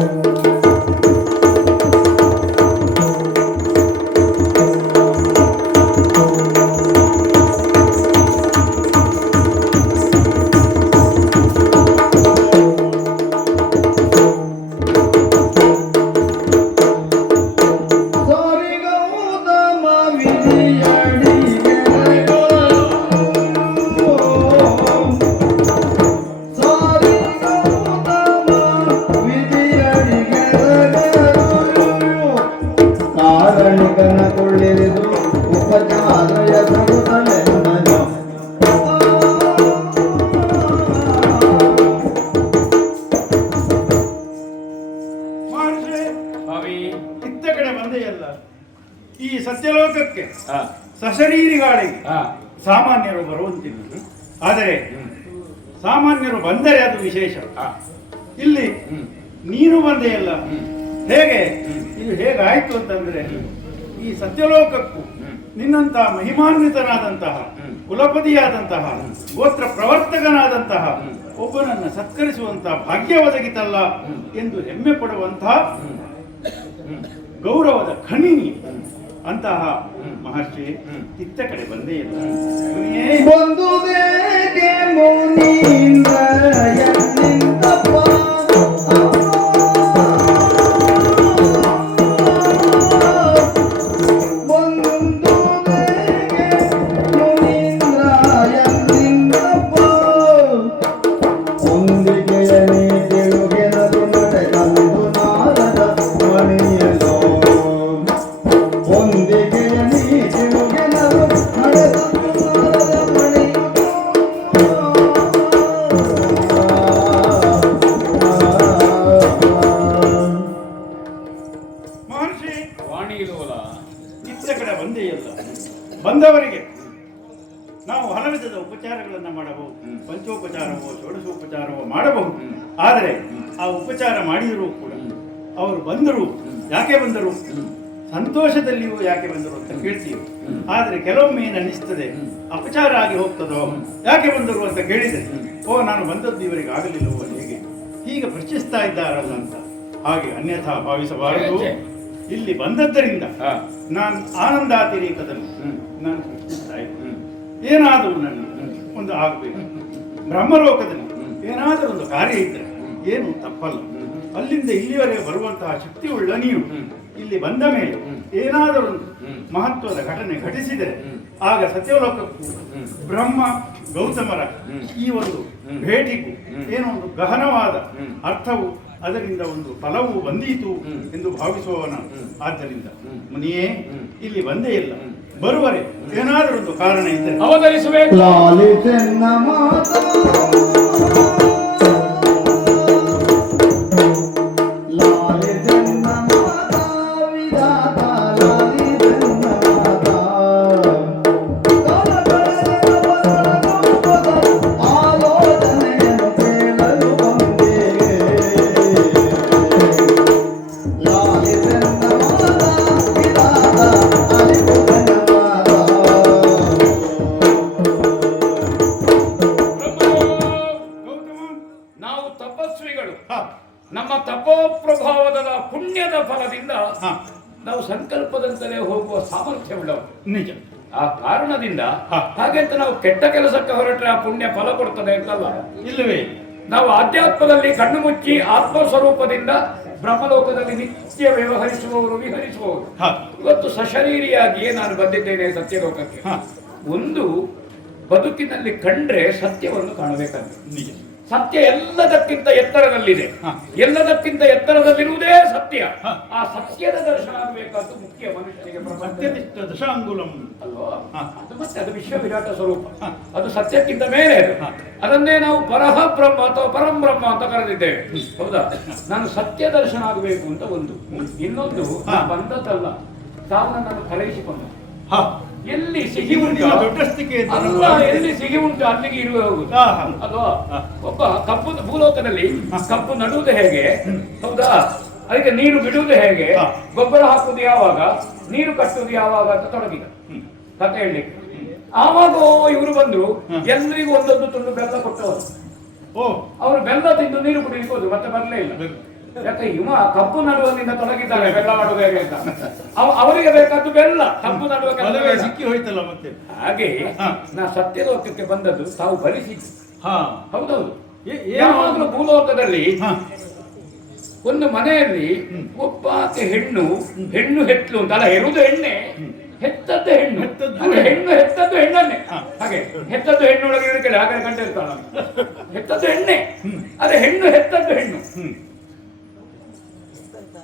ಇತ್ತ ಕಡೆ ಬಂದೆಯಲ್ಲ, ಈ ಸತ್ಯಲೋಕಕ್ಕೆ ಸಶರೀರಿಗಳಿಗೆ ಸಾಮಾನ್ಯರು ಬರುವಂತಿಲ್ಲ. ಆದರೆ ಸಾಮಾನ್ಯರು ಬಂದರೆ ಅದು ವಿಶೇಷ. ಇಲ್ಲಿ ನೀನು ಬಂದೆಯಲ್ಲ, ಹೇಗೆ ಇದು ಹೇಗಾಯ್ತು ಅಂತಂದ್ರೆ, ಈ ಸತ್ಯಲೋಕಕ್ಕೂ ನಿನ್ನಂತಹ ಮಹಿಮಾನ್ವಿತನಾದಂತಹ ಕುಲಪತಿಯಾದಂತಹ ಗೋತ್ರ ಪ್ರವರ್ತಕನಾದಂತಹ ಒಬ್ಬನನ್ನ ಸತ್ಕರಿಸುವಂತಹ ಭಾಗ್ಯ ಒದಗಿತಲ್ಲ ಎಂದು ಹೆಮ್ಮೆ ಪಡುವಂತಹ ಗೌರವದ ಖಣಿ ಅಂತಹ ಮಹರ್ಷಿ ಇತ್ತ ಕಡೆ ಬಂದೇ ಇಲ್ಲ. ಬಂದವರಿಗೆ ನಾವು ಹಲವಿಧದ ಉಪಚಾರಗಳನ್ನು ಮಾಡಬಹುದು, ಪಂಚೋಪಚಾರವೋ ಷೋಡಶೋಪಚಾರವೋ ಮಾಡಬಹುದು. ಆದರೆ ಆ ಉಪಚಾರ ಮಾಡಿದರೂ ಕೂಡ ಅವರು ಬಂದರು, ಯಾಕೆ ಬಂದರು, ಸಂತೋಷದಲ್ಲಿಯೂ ಯಾಕೆ ಬಂದರು ಅಂತ ಕೇಳ್ತೀವಿ. ಆದರೆ ಕೆಲವೊಮ್ಮೆ ಏನು ಅನ್ನಿಸ್ತದೆ, ಅಪಚಾರ ಆಗಿ ಹೋಗ್ತದೋ, ಯಾಕೆ ಬಂದರು ಅಂತ ಕೇಳಿದರೆ, ಓ ನಾನು ಬಂದದ್ದು ಇವರಿಗೆ ಆಗಲಿಲ್ಲವೋ ಹೇಗೆ ಹೀಗೆ ಪ್ರಶ್ನಿಸ್ತಾ ಇದ್ದಾರಲ್ಲ ಅಂತ ಹಾಗೆ ಅನ್ಯಥಾ ಭಾವಿಸಬಾರದು. ಇಲ್ಲಿ ಬಂದದ್ದರಿಂದ ನಾನು ಆನಂದಾತಿರೇಕದಲ್ಲಿ ನಾನು ಪ್ರಶ್ನಿಸ್ತಾ ಇದ್ದೆ, ಏನಾದರೂ ನನಗೆ ಒಂದು ಆಗಬೇಕು, ಬ್ರಹ್ಮಲೋಕದಲ್ಲಿ ಏನಾದರೂ ಒಂದು ಕಾರ್ಯ ಇದ್ದರೆ ಏನು ತಪ್ಪಲ್ಲ. ಅಲ್ಲಿಂದ ಇಲ್ಲಿವರೆಗೆ ಬರುವಂತಹ ಶಕ್ತಿ ಉಳ್ಳ ನೀವು ಇಲ್ಲಿ ಬಂದ ಮೇಲೆ ಏನಾದರೂ ಒಂದು ಮಹತ್ವದ ಘಟನೆ ಘಟಿಸಿದರೆ ಆಗ ಸತ್ಯಲೋಕಕ್ಕೂ ಬ್ರಹ್ಮ ಗೌತಮರ ಈ ಒಂದು ಭೇಟಿಗೂ ಏನೋ ಒಂದು ಗಹನವಾದ ಅರ್ಥವು, ಅದರಿಂದ ಒಂದು ಫಲವು ಬಂದೀತು ಎಂದು ಭಾವಿಸುವವನ. ಆದ್ದರಿಂದ ಮುನಿಯೇ ಇಲ್ಲಿ ಬಂದೇ ಇಲ್ಲ, ಬರುವರೆ ಏನಾದರೂ ಒಂದು ಕಾರಣ ಇದ್ದರೆ ಅವತರಿಸಬೇಕು. ನಮ್ಮ ತಪೋಪ್ರಭಾವದ ಪುಣ್ಯದ ಫಲದಿಂದ ನಾವು ಸಂಕಲ್ಪದಂತಲೇ ಹೋಗುವ ಸಾಮರ್ಥ್ಯವುಳ್ಳವರು ನಿಜ. ಆ ಕಾರಣದಿಂದ ಹಾಗೆಂತ ನಾವು ಕೆಟ್ಟ ಕೆಲಸಕ್ಕೆ ಹೊರಟ್ರೆ ಆ ಪುಣ್ಯ ಫಲ ಕೊಡ್ತದೆ ಅಂತಲ್ಲ, ಇಲ್ಲವೇ. ನಾವು ಆಧ್ಯಾತ್ಮದಲ್ಲಿ ಕಣ್ಣು ಮುಚ್ಚಿ ಆತ್ಮಸ್ವರೂಪದಿಂದ ಬ್ರಹ್ಮಲೋಕದಲ್ಲಿ ನಿತ್ಯ ವ್ಯವಹರಿಸುವವರು ವಿಹರಿಸುವವರು. ಇವತ್ತು ಸಶರೀರಿಯಾಗಿಯೇ ನಾನು ಬಂದಿದ್ದೇನೆ ಸತ್ಯಲೋಕಕ್ಕೆ. ಒಂದು ಬದುಕಿನಲ್ಲಿ ಕಂಡ್ರೆ ಸತ್ಯವನ್ನು ಕಾಣಬೇಕಂತೆ. ನಿಜ. ಸತ್ಯ ಎಲ್ಲದಕ್ಕಿಂತ ಎತ್ತರದಲ್ಲಿದೆ, ಎಲ್ಲದಕ್ಕಿಂತ ಎತ್ತರದಲ್ಲಿರುವುದೇ ಸತ್ಯ. ಆ ಸತ್ಯದ ದರ್ಶನ ಆಗಬೇಕಾದ್ದು ಮುಖ್ಯ ಮನುಷ್ಯನಿಗೆ. ಸತ್ಯನಿಷ್ಠ ದಶಾಂಗುಲಂ ಅಲ್ವಾ? ಅದು ಮತ್ತೆ ಅದು ವಿಶ್ವ ವಿರಾಟ ಸ್ವರೂಪ, ಅದು ಸತ್ಯಕ್ಕಿಂತ ಮೇಲೆ. ಅದನ್ನೇ ನಾವು ಪರಹ ಬ್ರಹ್ಮ ಅಥವಾ ಪರಂ ಬ್ರಹ್ಮ ಅಂತ ಕರೆದಿದ್ದೇವೆ, ಹೌದಾ? ನಾನು ಸತ್ಯ ದರ್ಶನ ಆಗಬೇಕು ಅಂತ ಒಂದು. ಇನ್ನೊಂದು ಬಂದದ್ದಲ್ಲ, ತಾವು ನನ್ನನ್ನು ಕರೆಯಿಸಿಕೊಂಡು ಎಲ್ಲಿ ಸಿಹಿ ಉಂಟು ಅಲ್ಲ, ಎಲ್ಲಿ ಸಿಹಿ ಉಂಟು ಅಲ್ಲಿಗೆ ಇರುವ ಹೋಗುದು ಅಲ್ವಾ? ಒಬ್ಬ ಕಪ್ಪು ಭೂಲೋಕದಲ್ಲಿ ಕಪ್ಪು ನಡುವುದು ಹೇಗೆ, ಹೌದಾ? ಅದಕ್ಕೆ ನೀರು ಬಿಡುವುದು ಹೇಗೆ, ಹಾ. ಗೊಬ್ಬರ ಹಾಕುವುದು ಯಾವಾಗ, ನೀರು ಕಟ್ಟುವುದು ಯಾವಾಗ ಅಂತ ತೊಡಗಿದ ಕತೆ ಹೇಳಲಿಕ್ಕೆ. ಆವಾಗ ಇವರು ಬಂದ್ರು, ಎಲ್ರಿಗೂ ಒಂದೊಂದು ತುಂಡು ಬೆಲ್ಲ ಕೊಟ್ಟವರು. ಓ, ಅವರು ಬೆಲ್ಲ ತಿಂದು ನೀರು ಕುಡಿಲಿಕ್ಕೆ ಹೋದ್ರು, ಮತ್ತೆ ಬರಲೇ ಇಲ್ಲ. ಯಾಕೆ ಇವ ಕಬ್ಬು ನಡುವಲ್ಲಿಂದ ತೊಡಗಿದ್ದಾರೆ ಬೆಲ್ಲ ಮಾಡುವುದು ಹೇಗೆ ಅಂತ. ಅವರಿಗೆ ಬೇಕಾದ್ದು ಬೆಲ್ಲ, ಕಬ್ಬು ನಡುವ ಕೆಲಸ ಸಿಕ್ಕಿ ಹೋಯ್ತಲ್ಲ ಮತ್ತೆ. ಹಾಗೆ ನಾ ಸತ್ಯಲೋಕಕ್ಕೆ ಬಂದದ್ದು ತಾವು ಬಲಿಸಿದ್ದು. ಹಾ, ಹೌದೌದು. ಯಾವಾಗಲೂ ಭೂಲೋಕದಲ್ಲಿ ಒಂದು ಮನೆಯಲ್ಲಿ ಒಬ್ಬ ಹೆಣ್ಣು ಹೆತ್ಲು ಅಂತ ಅಲ್ಲ, ಹೆರುವುದು ಹೆಣ್ಣೆ, ಹೆತ್ತದ್ದು ಹೆಣ್ಣು, ಹೆಣ್ಣು ಹೆತ್ತದ್ದು ಹೆಣ್ಣನ್ನೇ. ಹಾಗೆ ಹೆತ್ತದ್ದು ಹೆಣ್ಣೊಳಗೆ ಇರಲಿಕ್ಕೆ ಹಾಗೆ ಕಂಡು ಇರ್ತಾಳ. ಹೆತ್ತದ್ದು ಹೆಣ್ಣೆ, ಅದೇ ಹೆಣ್ಣು ಹೆತ್ತದ್ದು ಹೆಣ್ಣು.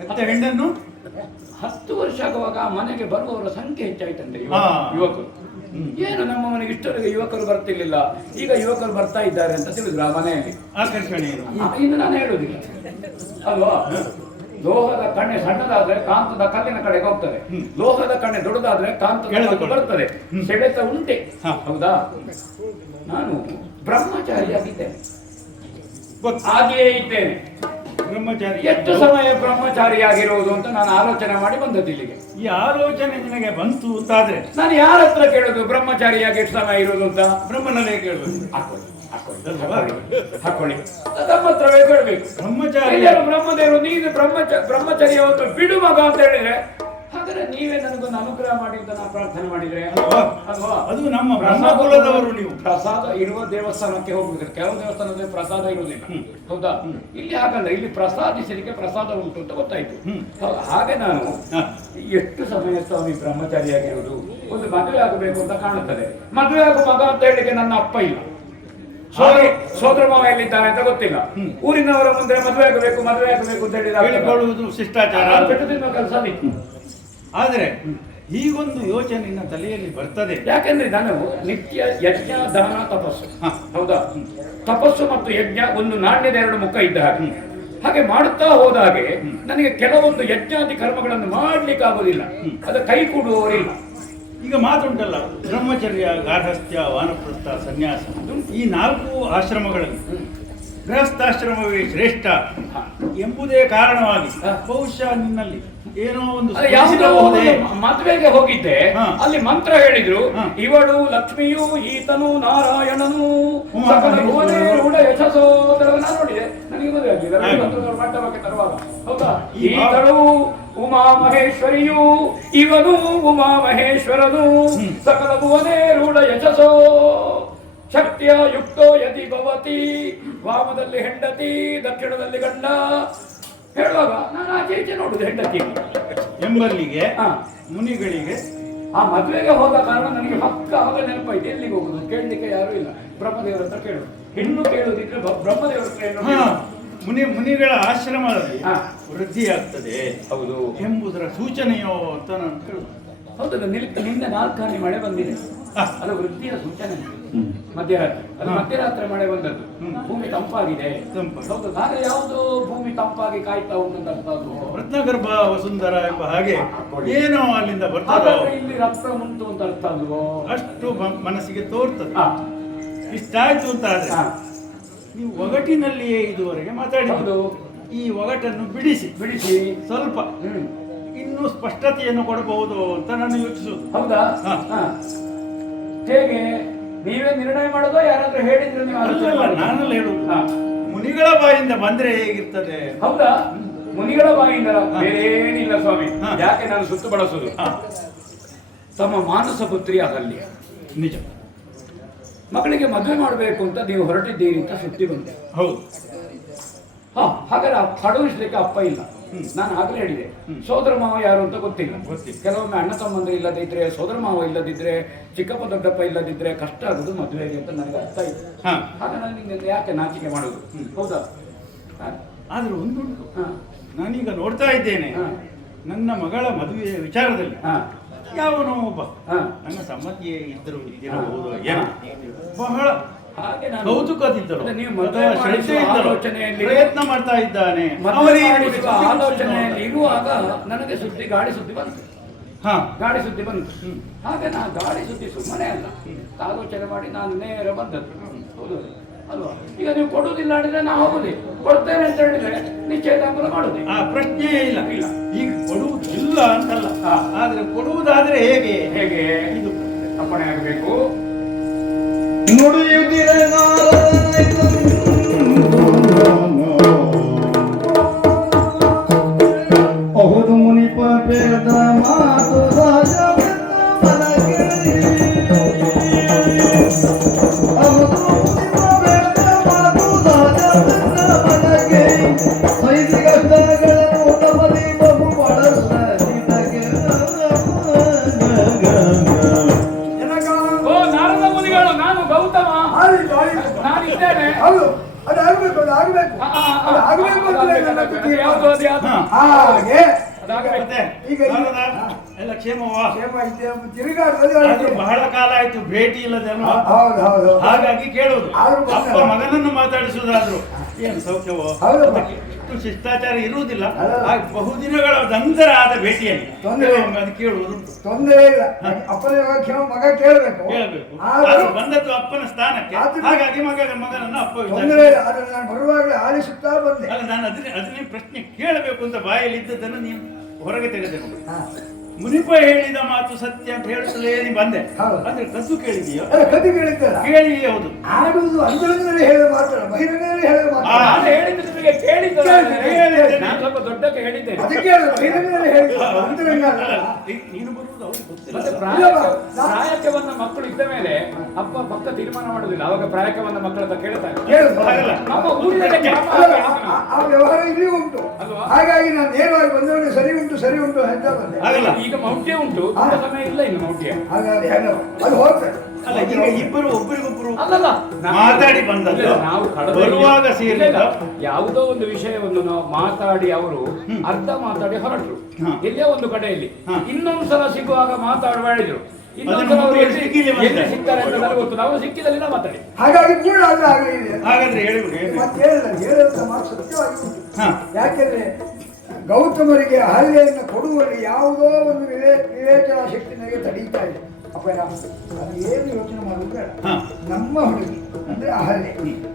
ಮತ್ತೆ ಹೆಣ್ಣನ್ನು 10 ವರ್ಷ ಆಗುವಾಗ ಆ ಮನೆಗೆ ಬರುವವರ ಸಂಖ್ಯೆ ಹೆಚ್ಚಾಯ್ತಂತೆ. ಯುವಕರು ಏನು ನಮ್ಮ ಮನೆಗೆ ಇಷ್ಟವರೆಗೆ ಯುವಕರು ಬರ್ತಿರ್ಲಿಲ್ಲ, ಈಗ ಯುವಕರು ಬರ್ತಾ ಇದ್ದಾರೆ ಅಂತ ತಿಳಿದ್ರು ಆ ಮನೆಯಲ್ಲಿ. ಆಕರ್ಷಣೆ ಇನ್ನು ನಾನು ಹೇಳುದಿಲ್ಲ ಅಲ್ವಾ. ಲೋಹದ ಕಣ್ಣೆ ಸಣ್ಣದಾದ್ರೆ ಕಾಂತದ ಕಲ್ಲಿನ ಕಡೆಗೆ ಹೋಗ್ತದೆ, ಲೋಹದ ಕಣ್ಣೆ ದೊಡ್ಡದಾದ್ರೆ ಕಾಂತದ ಬರ್ತದೆ. ಸೆಳೆತ ಉಂಟೆ, ಹೌದಾ. ನಾನು ಬ್ರಹ್ಮಚಾರಿಯಾಗಿದ್ದೇನೆ, ಹಾಗೆಯೇ ಇದ್ದೇನೆ. ಬ್ರಹ್ಮಚಾರಿ ಎಷ್ಟು ಸಮಯ ಬ್ರಹ್ಮಚಾರಿಯಾಗಿರುವುದು ಅಂತ ನಾನು ಆಲೋಚನೆ ಮಾಡಿ ಬಂದದ್ದು ಇಲ್ಲಿಗೆ. ಈ ಆಲೋಚನೆ ನಿನಗೆ ಬಂತು ಅಂತಾದ್ರೆ ನಾನು ಯಾರ ಹತ್ರ ಕೇಳುದು ಬ್ರಹ್ಮಚಾರಿಯಾಗಿ ಎಷ್ಟು ಸಮಯ ಇರುವುದು ಅಂತ? ಬ್ರಹ್ಮನಲ್ಲೇ ಕೇಳಬೇಕು. ಹಾಕೊಳ್ಳಿ, ನಮ್ಮ ಹತ್ರವೇ ಕೇಳಬೇಕು. ಬ್ರಹ್ಮಚಾರಿ ಬ್ರಹ್ಮದೇವರು ನೀನು ಬ್ರಹ್ಮಚರ್ಯವನ್ನು ಬಿಡು ಮಗ ಅಂತ ಹೇಳಿದ್ರೆ, ಹಾಗಾದ್ರೆ ನೀವೇ ನನಗೊಂದು ಅನುಗ್ರಹ ಮಾಡಿ ಅಂತ ನಾನು ಪ್ರಾರ್ಥನೆ ಮಾಡಿದ್ರೆ ಅಲ್ವಾ. ಅದು ನಮ್ಮ ಬ್ರಹ್ಮಕುಲದವರು. ನೀವು ಪ್ರಸಾದ ಇರುವ ದೇವಸ್ಥಾನಕ್ಕೆ ಹೋಗ್ಬೇಕು, ಕೆಲವು ದೇವಸ್ಥಾನದಲ್ಲಿ ಪ್ರಸಾದ ಇರುವುದಿಲ್ಲ, ಹೌದಾ. ಇಲ್ಲಿ ಹಾಗಲ್ಲ, ಇಲ್ಲಿ ಪ್ರಸಾದಿಸಲಿಕ್ಕೆ ಪ್ರಸಾದ ಉಂಟು ಅಂತ ಗೊತ್ತಾಯ್ತು. ಹಾಗೆ ನಾನು ಎಷ್ಟು ಸಮಯ ಸ್ವಾಮಿ ಬ್ರಹ್ಮಚಾರಿಯಾಗಿರುವುದು, ಒಂದು ಮದುವೆ ಆಗಬೇಕು ಅಂತ ಕಾಣುತ್ತದೆ. ಮದುವೆ ಆಗುವ ಮಗ ಅಂತ ಹೇಳಿಕ್ಕೆ ನನ್ನ ಅಪ್ಪ ಇಲ್ಲ, ಸೋದರ ಮಾವ ಎಲ್ಲಿದ್ದಾನೆ ಅಂತ ಗೊತ್ತಿಲ್ಲ. ಊರಿನವರ ಮುಂದೆ ಮದುವೆ ಆಗಬೇಕು ಅಂತ ಹೇಳಿಕೊಳ್ಳುವುದು ಶಿಷ್ಟಾಚಾರ, ಕೆಲಸ. ಆದರೆ ಹೀಗೊಂದು ಯೋಚನೆ ನಿನ್ನ ತಲೆಯಲ್ಲಿ ಬರ್ತದೆ. ಯಾಕೆಂದ್ರೆ ನಾನು ನಿತ್ಯ ಯಜ್ಞ ದಾನ ತಪಸ್ಸು, ಹೌದಾ. ತಪಸ್ಸು ಮತ್ತು ಯಜ್ಞ ಒಂದು ನಾಣ್ಯದ 2 ಮುಖ ಇದ್ದ ಹಾಗೆ ಮಾಡುತ್ತಾ ಹೋದಾಗೆ ನನಗೆ ಕೆಲವೊಂದು ಯಜ್ಞಾದಿ ಕರ್ಮಗಳನ್ನು ಮಾಡ್ಲಿಕ್ಕೆ ಆಗುದಿಲ್ಲ, ಅದು ಕೈ ಕೂಡುವವರಿಲ್ಲ. ಈಗ ಮಾತುಂಟಲ್ಲ, ಬ್ರಹ್ಮಚರ್ಯ, ಗಾರ್ಹಸ್ಥ್ಯ, ವಾನಪ್ರಸ್ಥ, ಸನ್ಯಾಸ, ಈ 4 ಆಶ್ರಮಗಳಲ್ಲಿ ಗೃಹಸ್ಥಾಶ್ರಮವೇ ಶ್ರೇಷ್ಠ ಎಂಬುದೇ ಕಾರಣವಾಗಿ ಬಹುಶಃ ನಿನ್ನಲ್ಲಿ ಏನೋ ಒಂದು ಮದುವೆಗೆ ಹೋಗಿದ್ದೆ, ಅಲ್ಲಿ ಮಂತ್ರ ಹೇಳಿದ್ರು, ಇವಳು ಲಕ್ಷ್ಮಿಯು, ಈತನು ನಾರಾಯಣನು, ರೂಢ ಯಶಸ್ಸೋ ನೋಡಿದೆ. ನನಗೆ ಮದುವೆ ಆಗಿಲ್ಲ ಮಂಟಪಕ್ಕೆ ತರುವಾಗ, ಹೌದಾ. ಈತಳು ಉಮಾ ಮಹೇಶ್ವರಿಯು, ಇವನು ಉಮಾ ಮಹೇಶ್ವರನು, ಸಕಲ ಭುವನೇ ರೂಢ ಯಶಸ್ಸೋ, ಶಕ್ತಿಯ ಯುಕ್ತೋ ಯತಿ ಭವತಿ, ವಾಮದಲ್ಲಿ ಹೆಂಡತಿ ದಕ್ಷಿಣದಲ್ಲಿ ಗಂಡ ಹೇಳುವಾಗ ನಾನು ಆಚೆ ಈಚೆ ನೋಡುದು ಹೆಂಡತಿ ಎಂಬಲ್ಲಿಗೆ ಮುನಿಗಳಿಗೆ ಆ ಮದುವೆಗೆ ಹೋದ ಕಾರಣ ನನಗೆ ಪಕ್ಕ ಆಗ ನೆನಪಾಯ್ತು, ಎಲ್ಲಿಗೆ ಹೋಗುದು ಕೇಳಲಿಕ್ಕೆ ಯಾರು ಇಲ್ಲ, ಬ್ರಹ್ಮದೇವರ ಹತ್ರ ಕೇಳುದು. ಹೆಣ್ಣು ಕೇಳುದಿದ್ರೆ ಬ್ರಹ್ಮದೇವರ ಹತ್ರ ಮುನಿಗಳ ಆಶ್ರಮದಲ್ಲಿ ವೃದ್ಧಿಯಾಗ್ತದೆ, ಹೌದು ಎಂಬುದರ ಸೂಚನೆಯೋ ಅಂತ ನಾನು ಕೇಳುದು. ಹೌದಲ್ಲ. ನಿನ್ನೆ 4 ಹನಿ ಮಳೆ ಬಂದಿದೆ, ಅದು ವೃದ್ಧಿಯ ಸೂಚನೆ. ಮಧ್ಯರಾತ್ರಿ, ಅದು ಮಧ್ಯರಾತ್ರಿ ಮಳೆ ಬಂದದ್ದು, ಭೂಮಿ ತಂಪಾಗಿದೆ. ಹೌದು, ಆಗ ಯಾವುದು ಭೂಮಿ ತಂಪಾಗಿ ಕಾಯ್ತಾ ಉಂಟು ಅಂತ ಅದು ರತ್ನಗರ್ಭ ವಸುಂಧರ ಎಂಬ ಹಾಗೆ ಏನೋ ಅಲ್ಲಿಂದ ಬರ್ತದೆ. ಇಲ್ಲಿ ರಕ್ತ ಉಂಟು ಅಂತ ಅರ್ಥ ಅಲ್ವೋ, ಅಷ್ಟು ಮನಸ್ಸಿಗೆ ತೋರ್ತದೆ. ಇಷ್ಟಾಯ್ತು ಅಂತ ಆದ್ರೆ ನೀವು ಒಗಟಿನಲ್ಲಿಯೇ ಇದುವರೆಗೆ ಮಾತಾಡಿದ್ದು, ಈ ಒಗಟನ್ನು ಬಿಡಿಸಿ ಸ್ವಲ್ಪ ಇನ್ನೂ ಸ್ಪಷ್ಟತೆಯನ್ನು ಕೊಡಬಹುದು ಅಂತ ನಾನು ಯೋಚಿಸುವುದು. ಹೌದಾ? ಹೇಗೆ ನೀವೇ ನಿರ್ಣಯ ಮಾಡೋದು, ಯಾರಾದ್ರೂ ಹೇಳಿದ್ರೆ ನಾನಲ್ಲ ಹೇಳುದು, ಮುನಿಗಳ ಬಾಯಿಂದ ಬಂದ್ರೆ ಹೇಗಿರ್ತದೆ. ಹೌದಾ? ಮುನಿಗಳ ಬಾಯಿಂದ ಬೇರೆ ಏನಿಲ್ಲ ಸ್ವಾಮಿ. ಯಾಕೆ ನಾನು ಸುತ್ತು ಬಳಸುದು, ತಮ್ಮ ಮಾನಸ ಪುತ್ರಿಯ ಅಹಲ್ಯ ನಿಜ ಮಕ್ಕಳಿಗೆ ಮದುವೆ ಮಾಡಬೇಕು ಅಂತ ನೀವು ಹೊರಟಿದ್ದೀರಿ ಅಂತ ಸುದ್ದಿ ಬಂದೆ. ಹೌದು. ಹಾಗಾದ್ರೆ ಕಳುಹಿಸ್ಲಿಕ್ಕೆ ಅಪ್ಪ ಇಲ್ಲ. ನಾನು ಆಗಲೇ ಹೇಳಿದೆ, ಸೋದರ ಮಾವ ಯಾರು ಅಂತ ಗೊತ್ತಿಲ್ಲ. ಕೆಲವೊಮ್ಮೆ ಅಣ್ಣ ತಮ್ಮಂದ್ರೆ ಇಲ್ಲದಿದ್ರೆ, ಸೋದರ ಮಾವ ಇಲ್ಲದಿದ್ರೆ, ಚಿಕ್ಕಪ್ಪ ದೊಡ್ಡಪ್ಪ ಇಲ್ಲದಿದ್ರೆ ಕಷ್ಟ ಆಗುದು ಮದುವೆಗೆ ಅಂತ ನನಗೆ ಅರ್ಥ ಆಯ್ತು. ಹಾಗೆ ನಾನು ಯಾಕೆ ನಾಚಿಕೆ ಮಾಡುದು, ಹೌದಾ. ಆದ್ರೆ ಒಂದುಂಟು, ನಾನೀಗ ನೋಡ್ತಾ ಇದ್ದೇನೆ, ನನ್ನ ಮಗಳ ಮದುವೆಯ ವಿಚಾರದಲ್ಲಿ ಯಾವನೋ ಒಬ್ಬ ನನ್ನ ಸಮ್ಮತಿಯೇ ಇದ್ದರು ಇದ್ದಿರಬಹುದು, ಬಹಳ ಕೌತುಕದಿದ್ದರು, ಪ್ರಯತ್ನ ಮಾಡ್ತಾ ಇದ್ದಾನೆ. ಆಲೋಚನೆಯಲ್ಲಿ ಇರುವಾಗ ನನಗೆ ಗಾಳಿ ಸುದ್ದಿ ಬಂತು. ಹಾಗೆ ನಾ ಗಾಳಿ ಸುದ್ದಿ ಸುಮ್ಮನೆ ಅಲ್ಲ, ಆಲೋಚನೆ ಮಾಡಿ ನಾನು ನೇರ ಬಂದದ್ದು. ಹೌದು, ಅಲ್ವಾ? ಈಗ ನೀವು ಕೊಡುವುದಿಲ್ಲ ಹೇಳಿದ್ರೆ ನಾವು ಹೋಗುದೇ, ಕೊಡ್ತೇನೆ ಅಂತ ಹೇಳಿದ್ರೆ ನಿಶ್ಚಯದಾಂಬಲ ಮಾಡುದೇ. ಆ ಪ್ರಶ್ನೆಯೇ ಇಲ್ಲ. ಈಗ ಕೊಡುವುದಿಲ್ಲ ಅಂತಲ್ಲ, ಆದ್ರೆ ಕೊಡುವುದಾದ್ರೆ ಹೇಗೆ ಹೇಗೆ ಇದು ಅಪ್ಪಣೆ ಆಗಬೇಕು. ನುಡಿಯುತ್ತಿರ ಬಹುದು ಮುನಿಪ ಬೇಡ ಮಾತು ರಾಜ ಹೌದು, ಅದು ಆಗ್ಬೇಕು, ಅದು ಆಗ್ಬೇಕು, ಅದು ಆಗ್ಬೇಕು ಅಂತ ನನ್ನ ಬುದ್ಧಿ. ಹಾಗೆ ಮತ್ತೆ ಈಗ ಎಲ್ಲ ಕ್ಷೇಮವಾ? ಕ್ಷೇಮ ಇದೆ, ತಿರುಗಾಡ್ತದೆ. ಅದು ಬಹಳ ಕಾಲ ಆಯ್ತು ಭೇಟಿ ಇಲ್ಲದೇನೋ, ಹೌದು ಹೌದು. ಹಾಗಾಗಿ ಕೇಳುವುದು. ಆದ್ರೂ ಅಪ್ಪ ಮಗನನ್ನು ಮಾತಾಡಿಸುವುದಾದ್ರು ಏನು ಸೌಖ್ಯವೋ? ಹೌದಪ್ಪ. ಇಷ್ಟು ಶಿಷ್ಟಾಚಾರ ಇರುವುದಿಲ್ಲ. ಬಹುದಿನಗಳ ನಂತರ ಆದ ಭೇಟಿಯಲ್ಲಿ ತೊಂದರೆ ಅದು ಕೇಳುವುದುಂಟು. ತೊಂದರೆ ಇಲ್ಲ. ಅಪ್ಪನ ಯೋಗ್ಯ ಮಗ ಕೇಳಬೇಕು. ಅದು ಬಂದದ್ದು ಅಪ್ಪನ ಸ್ಥಾನಕ್ಕೆ, ಹಾಗಾಗಿ ಮಗನನ್ನು ಅಪ್ಪ ತೊಂದರೆ ಇಲ್ಲ. ಆದ್ರೆ ನಾನು ಬರುವಾಗಲೇ ಆಲಿಸುತ್ತಾ ಬಂದೆ. ಅಲ್ಲ, ನಾನು ಅದನ್ನೇ ಪ್ರಶ್ನೆ ಕೇಳಬೇಕು ಅಂತ ಬಾಯಲ್ಲಿ ಇದ್ದದನ್ನು ನೀನು ಹೊರಗೆ ತೆಗೆದೆ ನೋಡಿ. ಮುನಿಪ ಹೇಳಿದ ಮಾತು ಸತ್ಯ ಅಂತ ಹೇಳುತ್ತಲೇ ನೀ ಬಂದೆ. ಅಂದ್ರೆ ಕದ್ದು ಕೇಳಿದೀಯೋ? ಕದ್ದು ಕೇಳಿದ್ದಲ್ಲ, ಕೇಳಿ. ಹೌದು, ಆಡುವುದು ಅಂತರಂಗದಲ್ಲಿ ಹೇಳುವ ಮಾತ್ರ, ಬಹಿರಂಗದಲ್ಲಿ ಹೇಳುವ ಮಾತ್ರ. ಸ್ವಲ್ಪ ದೊಡ್ಡಕ್ಕೆ ಹೇಳಿದ್ದೇನೆ. ಅದಕ್ಕೆ ಬಹಿರಂಗದಲ್ಲಿ ಹೇಳುವ ಅಂತರಂಗ ಅಲ್ಲ. ನೀನು ಬರುವುದು ಅವ್ರಿಗೆ ಗೊತ್ತಿಲ್ಲ. ಮತ್ತೆ ಪ್ರಾಯಕ್ಕೆ ಬಂದ ಮಕ್ಕಳು ಇದ್ದ ಮೇಲೆ ಅಪ್ಪ ಪಕ್ಕ ತೀರ್ಮಾನ ಮಾಡುದಿಲ್ಲ. ಅವಾಗ ಪ್ರಾಯಕ್ಕೆ ಬಂದ ಮಕ್ಕಳ ಹತ್ರ ಕೇಳ್ತಾರೆ. ನಮ್ಮ ಊರಿನಲ್ಲಿ ಆ ವ್ಯವಹಾರ ಇಲ್ಲಿ ಉಂಟು. ಹಾಗಾಗಿ ನಾನು ನೇರವಾಗಿ ಬಂದವನಿಗೆ ಸರಿ ಉಂಟು ಸರಿ ಉಂಟು ಅಂತ ಬಂದೆ. ಈಗ ಮೌಢ್ಯ ಉಂಟು, ತುಂಬಾ ಸಮಯ ಇಲ್ಲ ಇನ್ನು ಮೌಢ್ಯ. ಹಾಗಾಗಿ ಅದು ಹೋಗ್ತದೆ. ಅಲ್ಲ, ಈಗ ಇಬ್ಬರು ಒಬ್ಬರಿಗೊಬ್ಬರು ಅಲ್ಲಲ್ಲ ಮಾತಾಡಿ ಬಂದದ್ದು, ನಾವು ಬರುವಾಗ ಸೇರಿದ ಯಾವುದೋ ಒಂದು ವಿಷಯವನ್ನು ನಾವು ಮಾತಾಡಿ ಅವರು ಅರ್ಧ ಮಾತಾಡಿ ಹೊರಟರು ಎಲ್ಲೇ ಒಂದು ಕಡೆಯಲ್ಲಿ, ಇನ್ನೊಂದ್ಸಲ ಸಿಗುವಾಗ ಮಾತಾಡಬೇಡಿದ್ರು. ಇನ್ನೊಂದ್ಸಲ ಅವರು ಎಲ್ಲಿ ಸಿಗ್ತಾರೆ ಅಂತ ನನಗೆ ಗೊತ್ತು. ನಾವು ಸಿಕ್ಕಿದಲ್ಲಿ ನಾವು ಮಾತಾಡಿ. ಹಾಗಾಗಿ ಪೂರ್ಣ ಆದ್ರೆ ಆಗಲಿದೆ. ಹಾಗಾದ್ರೆ ಹೇಳಿಬಿಡಿ. ಮತ್ತೆ ಹೇಳದ ಮಾತು ಸತ್ಯವಾಗಿ ಉಂಟು. ಯಾಕೆಂದ್ರೆ ಗೌತಮರಿಗೆ ಅಹಲ್ಯೆಯನ್ನು ಕೊಡುವಲ್ಲಿ ಯಾವುದೋ ಒಂದು ವಿವೇಚನಾ ಶಕ್ತಿ ನನಗೆ ತಡೀತಾ ಇದೆ. ಅಪ್ಪಯ್ಯ, ಅದು ಏನು ಯೋಚನೆ ಮಾಡುವುದು ಬೇಡ. ನಮ್ಮ ಹುಡುಗಿ ಅಂದ್ರೆ ಅಹಲ್ಯೆ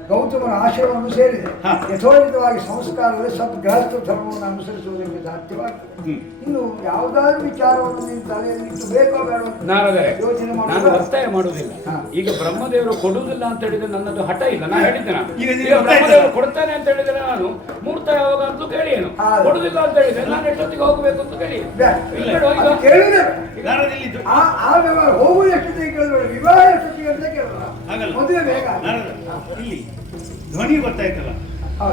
ಗೌತಮರ ಆಶ್ರಮವನ್ನು ಸೇರಿದೆ. ಯಥೋಚಿತವಾಗಿ ಸಂಸ್ಕಾರದಲ್ಲಿ ಸದ್ಗೃಹಸ್ಥ ಧರ್ಮವನ್ನು ಅನುಸರಿಸುವುದಕ್ಕೆ ಸಾಧ್ಯವಾಗ್ತದೆ. ಇನ್ನು ಯಾವುದಾದ್ರೂ ವಿಚಾರವನ್ನು ನೀನು ತಲೆಯಲ್ಲಿ ಇಟ್ಟು ಬೇಕೋ ಬೇಡ ಯೋಚನೆ ನಾನು ಒತ್ತಾಯ ಮಾಡುವುದಿಲ್ಲ. ಈಗ ಬ್ರಹ್ಮದೇವರು ಕೊಡುವುದಿಲ್ಲ ಅಂತ ಹೇಳಿದ್ರೆ ನನ್ನದು ಹಠ ಇಲ್ಲ. ನಾನು ಹೇಳಿದ್ದೇನೆ ಈಗ ಬ್ರಹ್ಮದೇವರು ಕೊಡ್ತಾನೆ ಅಂತ ಹೇಳಿದ್ರೆ ನಾನು ಮೂರ್ತ ಯಾವಾಗ ಅಂತೂ ಕೇಳಿ ಏನು ಕೊಡುದಿಲ್ಲ ಅಂತ ಹೇಳಿದ್ರೆ ನಾನು ಎಷ್ಟೊತ್ತಿಗೆ ಹೋಗಬೇಕು ಅಂತ ಕೇಳಿ ಕೇಳುವುದೇ ಆ ವ್ಯವಹಾರ ಹೋಗುವುದು ಎಷ್ಟೊತ್ತಿಗೆ ಕೇಳಿದ್ರೆ ವಿವಾಹ ಎಷ್ಟೊತ್ತಿಗೆ ಅಂತ ಕೇಳೋಣ. ಮದುವೆ ಬೇಗ ಇಲ್ಲಿ ಧ್ವನಿ ಗೊತ್ತಾಯ್ತಲ್ಲ.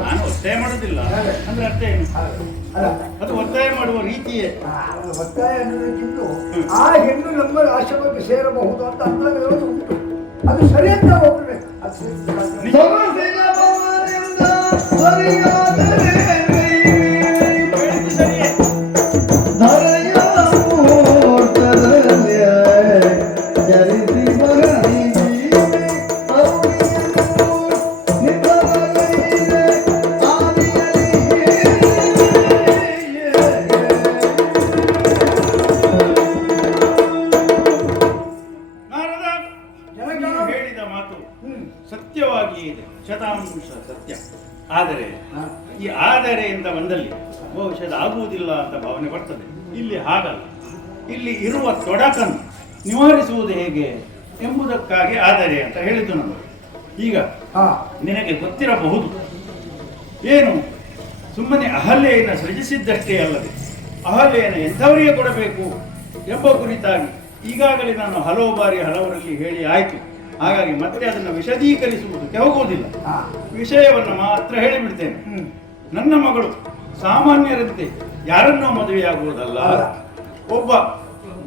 ನಾನು ಒತ್ತಾಯ ಮಾಡುದಿಲ್ಲ ಅಂದ್ರೆ ಅರ್ಥ ಏನು? ಅದು ಒತ್ತಾಯ ಮಾಡುವ ರೀತಿಯೇ. ಒತ್ತಾಯ ಅನ್ನೋದಕ್ಕಿಂತ ಆ ಹೆಣ್ಣು ನಮ್ಮ ಆಶ್ರಮಕ್ಕೆ ಸೇರಬಹುದು ಅಂತ ಅಂತರಗಳು ಉಂಟು. ಅದು ಸರಿ ಅಂತ ಹೋಗ್ಬೇಕು. ಸತ್ಯವಾಗಿಯೇ ಇದೆ, ಶತಾಂಶ ಸತ್ಯ. ಆದರೆ ಈ ಆದರೆ ಅಂತ ಬಂದಲ್ಲಿ ಬಹುಶಃ ಆಗುವುದಿಲ್ಲ ಅಂತ ಭಾವನೆ ಬರ್ತದೆ. ಇಲ್ಲಿ ಹಾಗಲ್ಲ. ಇಲ್ಲಿ ಇರುವ ತೊಡಕನ್ನು ನಿವಾರಿಸುವುದು ಹೇಗೆ ಎಂಬುದಕ್ಕಾಗಿ ಆದರೆ ಅಂತ ಹೇಳಿದ್ದು ನಾನು. ಈಗ ನಿನಗೆ ಗೊತ್ತಿರಬಹುದು, ಏನು ಸುಮ್ಮನೆ ಅಹಲ್ಯೆಯನ್ನು ಸೃಜಿಸಿದ್ದಷ್ಟೇ ಅಲ್ಲದೆ ಅಹಲ್ಯೆಯನ್ನು ಎಂಥವರಿಗೆ ಕೊಡಬೇಕು ಎಂಬ ಕುರಿತಾಗಿ ಈಗಾಗಲೇ ನಾನು ಹಲವು ಬಾರಿ ಹಲವರಲ್ಲಿ ಹೇಳಿ ಆಯಿತು. ಹಾಗಾಗಿ ಮತ್ತೆ ಅದನ್ನು ವಿಶದೀಕರಿಸುವುದಕ್ಕೆ ಹೋಗುವುದಿಲ್ಲ. ವಿಷಯವನ್ನು ಮಾತ್ರ ಹೇಳಿಬಿಡ್ತೇನೆ. ನನ್ನ ಮಗಳು ಸಾಮಾನ್ಯರಂತೆ ಯಾರನ್ನೋ ಮದುವೆಯಾಗುವುದಲ್ಲ. ಒಬ್ಬ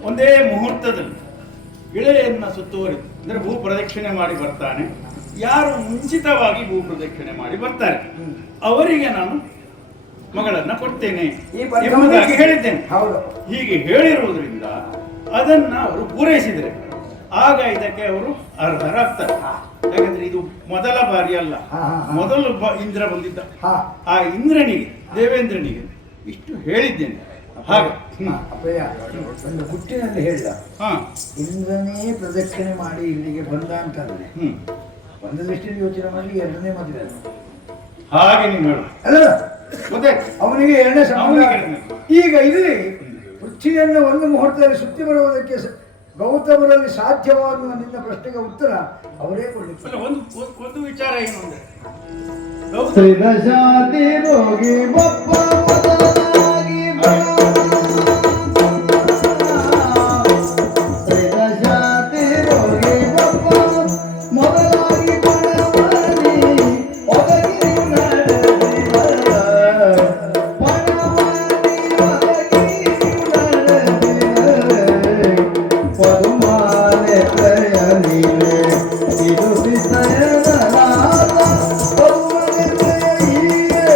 ಒಂದೇ ಮುಹೂರ್ತದಲ್ಲಿ ಗಿಳೆಯನ್ನು ಸುತ್ತುವರಿ ಅಂದರೆ ಭೂ ಪ್ರದಕ್ಷಿಣೆ ಮಾಡಿ ಬರ್ತಾನೆ. ಯಾರು ಮುಂಚಿತವಾಗಿ ಭೂ ಪ್ರದಕ್ಷಿಣೆ ಮಾಡಿ ಬರ್ತಾರೆ ಅವರಿಗೆ ನಾನು ಮಗಳನ್ನ ಕೊಡ್ತೇನೆ ಎಂಬುದಾಗಿ ಹೇಳಿದ್ದೇನೆ. ಹೀಗೆ ಹೇಳಿರುವುದರಿಂದ ಅದನ್ನ ಅವರು ಪೂರೈಸಿದರೆ ಆಗ ಇದಕ್ಕೆ ಅವರು ಅರ್ಹರಾಗ್ತಾರೆ. ಯಾಕಂದ್ರೆ ಇದು ಮೊದಲ ಬಾರಿ ಅಲ್ಲ, ಮೊದಲು ಇಂದ್ರ ಬಂದಿದ್ದ. ಆ ಇಂದ್ರನಿಗೆ, ದೇವೇಂದ್ರನಿಗೆ ಇಷ್ಟು ಹೇಳಿದ್ದೇನೆ. ಹಾಗೆ ಒಂದು ಹುಟ್ಟಿನಲ್ಲಿ ಹೇಳಿದ ಇಂದ್ರನೇ ಪ್ರದಕ್ಷಿಣೆ ಮಾಡಿ ಇಲ್ಲಿಗೆ ಬಂದ ಅಂತಂದ್ರೆ ಒಂದು ದೃಷ್ಟಿಯಲ್ಲಿ ಯೋಚನೆ ಮಾಡಿ ಎರಡನೇ ಮದುವೆ ಅದು. ಹಾಗೆ ನೀನು ಹೇಳು. ಅಲ್ಲ ಗೊತ್ತಾಯ್ತು. ಅವನಿಗೆ ಎರಡನೇ ಸಂಬಂಧ. ಅವನಿಗೆ ಈಗ ಇಲ್ಲಿ ಪೃಥ್ವಿಯನ್ನು ಒಂದು ಮುಹೂರ್ತದಲ್ಲಿ ಸುತ್ತಿ ಬರುವುದಕ್ಕೆ ಗೌತಮರಲ್ಲಿ ಸಾಧ್ಯವಾಗುವ ನಿನ್ನ ಪ್ರಶ್ನೆಗೆ ಉತ್ತರ ಅವರೇ ಕೊಡಲಿಕ್ಕೆ. ಅಲ್ಲ, ಒಂದು ವಿಚಾರ ಏನು ಅಂದ್ರೆ ಶ್ರೀದಶಾತಿ ರೋಗಿ ಬಪ್ಪ ಮೊದಲಾಗಿ ಶ್ರೀದಶಾತಿ ರೋಗಿ ಬಪ್ಪ ಮೊದಲಾಗಿ ಪಣವನಿ ಒದಗಿ ನಡೆದಿರ ಪಣವನಿ ಒದಗಿ ನಡೆದಿರ ಪದುಮಾನೆ ಪ್ರಯನಿಲೆ ಇದು ಸಿದ್ಧಯನಲಾದ ಪದುಮಾನೆ ಪ್ರಯನಿಲೆ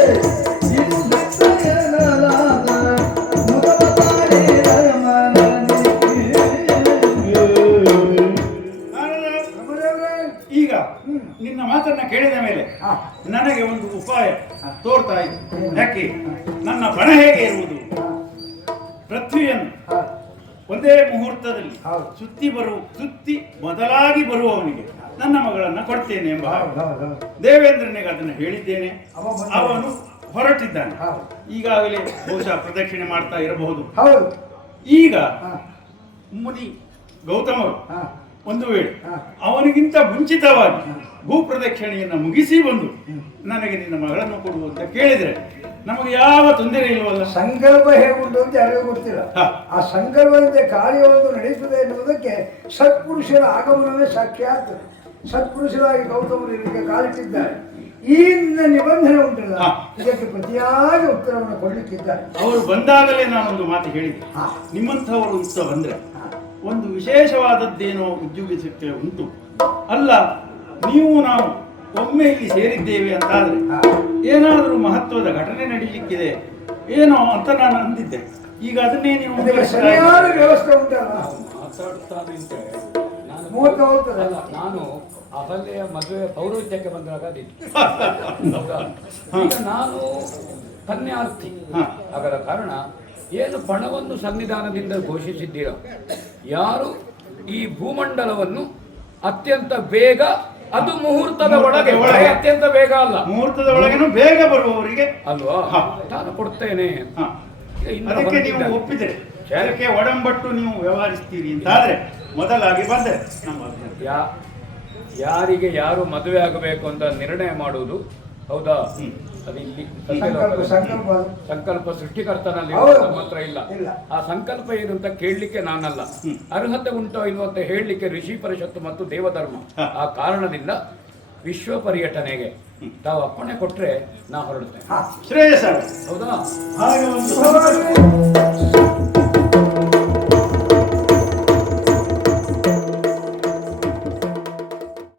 ಇದು ಸಿದ್ಧಯನಲಾದ ಮುದವತಾಡಿ ಈಗ ನಿನ್ನ ಮಾತನ್ನ ಕೇಳಿದ ಮೇಲೆ ನನಗೆ ಒಂದು ಉಪಾಯ ತೋರ್ತಾ ಇದೆ. ಯಾಕೆ ನನ್ನ ಬಣ ಹೇಗೆ ಇರುವುದು? ಪೃಥ್ವಿಯನ್ನು ಒಂದೇ ಮುಹೂರ್ತದಲ್ಲಿ ಸುತ್ತಿ ಮೊದಲಾಗಿ ಬರುವವನಿಗೆ ನನ್ನ ಮಗಳನ್ನ ಕೊಡ್ತೇನೆ ಎಂಬ ದೇವೇಂದ್ರನಿಗೆ ಅದನ್ನು ಹೇಳಿದ್ದೇನೆ. ಅವನು ಹೊರಟಿದ್ದಾನೆ. ಈಗಾಗಲೇ ಬಹುಶಃ ಪ್ರದಕ್ಷಿಣೆ ಮಾಡ್ತಾ ಇರಬಹುದು. ಈಗ ಮುನಿ ಗೌತಮರು ಒಂದು ವೇಳೆ ಅವನಿಗಿಂತ ಮುಂಚಿತವಾಗಿ ಭೂ ಪ್ರದಕ್ಷಿಣೆಯನ್ನು ಮುಗಿಸಿ ಬಂದು ನನಗೆ ನಿನ್ನ ಮಗಳನ್ನು ಕೊಡು ಅಂತ ಕೇಳಿದ್ರೆ ನಮಗೆ ಯಾವ ತೊಂದರೆ ಇಲ್ವಲ್ಲ. ಸಂಕಲ್ಪ ಹೇಗುಂಟು ಅಂತ ಯಾರಿಗೂ ಗೊತ್ತಿಲ್ಲ. ಆ ಸಂಕಲ್ಪದಂತೆ ಕಾರ್ಯವನ್ನು ನಡೆಸುತ್ತದೆ ಎನ್ನುವುದಕ್ಕೆ ಸತ್ಪುರುಷರ ಆಗಮನವೇ ಸಾಕ್ಷಾತ್. ಸತ್ಪುರುಷರಾಗಿ ಗೌತಮರು ಇದಕ್ಕೆ ಕಾಲಿಟ್ಟಿದ್ದಾರೆ. ಈ ನಿಬಂಧನೆ ಉಂಟಲ್ಲ, ಇದಕ್ಕೆ ಪ್ರತಿಯಾಗಿ ಉತ್ತರವನ್ನು ಕೊಡಲಿಕ್ಕಿದ್ದಾರೆ. ಅವರು ಬಂದಾಗಲೇ ನಾನೊಂದು ಮಾತು ಹೇಳಿದೆ. ನಿಮ್ಮಂಥವರು ಇಷ್ಟ ಬಂದ್ರೆ ಒಂದು ವಿಶೇಷವಾದದ್ದೇನೋ ಉದ್ಯೋಗಿಸಕ್ಕೆ ಉಂಟು. ಅಲ್ಲ, ನೀವು ನಾವು ಒಮ್ಮೆ ಇಲ್ಲಿ ಸೇರಿದ್ದೇವೆ ಅಂತಾದ್ರೆ ಏನಾದರೂ ಮಹತ್ವದ ಘಟನೆ ನಡೀಲಿಕ್ಕಿದೆ ಏನೋ ಅಂತ ನಾನು ಅಂದಿದ್ದೆ. ಈಗ ಅದನ್ನೇ ನೀವು ಸರಿಯಾದ ವ್ಯವಸ್ಥೆ ಉಂಟಲ್ಲ. ಮಾತಾಡ್ತಾನೆ ಅಂತ ಮೂವತ್ತು ಹೋಗ್ತದಲ್ಲ. ನಾನು ಅಹಲ್ಯೆಯ ಮದುವೆ ಪೌರೋಹಿತ್ಯಕ್ಕೆ ಬಂದಾಗ ಈಗ ನಾನು ಕನ್ಯಾರ್ಥಿ. ಅದರ ಕಾರಣ ಏನು ಪಣವನ್ನು ಸನ್ನಿಧಾನದಿಂದ ಘೋಷಿಸಿದ್ದೀರೋ, ಯಾರು ಈ ಭೂಮಂಡಲವನ್ನು ಅತ್ಯಂತ ಬೇಗ, ಅದು ಮುಹೂರ್ತದ ಒಳಗೆ, ಅತ್ಯಂತ ಬೇಗ ಅಲ್ಲ, ಮುಹೂರ್ತದ ಒಳಗೇನು ಬೇಗ ಬರುವವರಿಗೆ ಅಲ್ವಾ, ನಾನು ಕೊಡ್ತೇನೆ. ಅದಕ್ಕೆ ನೀವು ಒಪ್ಪಿದರೆ, ಅದಕ್ಕೆ ಒಡಂಬಟ್ಟು ನೀವು ವ್ಯವಹರಿಸ್ತೀರಿ ಅಂತಾದ್ರೆ ಮೊದಲಾಗಿ ಬಂದರೆ ಯಾರಿಗೆ ಯಾರು ಮದುವೆ ಆಗಬೇಕು ಅಂತ ನಿರ್ಣಯ ಮಾಡುವುದು, ಹೌದಾ, ಅದು ಇಲ್ಲಿ ಸಂಕಲ್ಪ ಸೃಷ್ಟಿಕರ್ತನಲ್ಲಿ ನಮ್ಮ ಹತ್ರ ಇಲ್ಲ. ಆ ಸಂಕಲ್ಪ ಏನು ಅಂತ ಕೇಳಲಿಕ್ಕೆ ನಾನಲ್ಲ, ಅರ್ಹತೆ ಉಂಟೋ ಇಲ್ವೋ ಅಂತ ಹೇಳಲಿಕ್ಕೆ ಋಷಿ ಪರಿಷತ್ತು ಮತ್ತು ದೇವಧರ್ಮ. ಆ ಕಾರಣದಿಂದ ವಿಶ್ವ ಪರ್ಯಟನೆಗೆ ತಾವು ಅಪ್ಪಣೆ ಕೊಟ್ರೆ ನಾ ಹೊರಡುತ್ತೇನೆ. ಶ್ರೇಯಸ್, ಹೌದಾ? ಹಾಗೆ ಒಂದು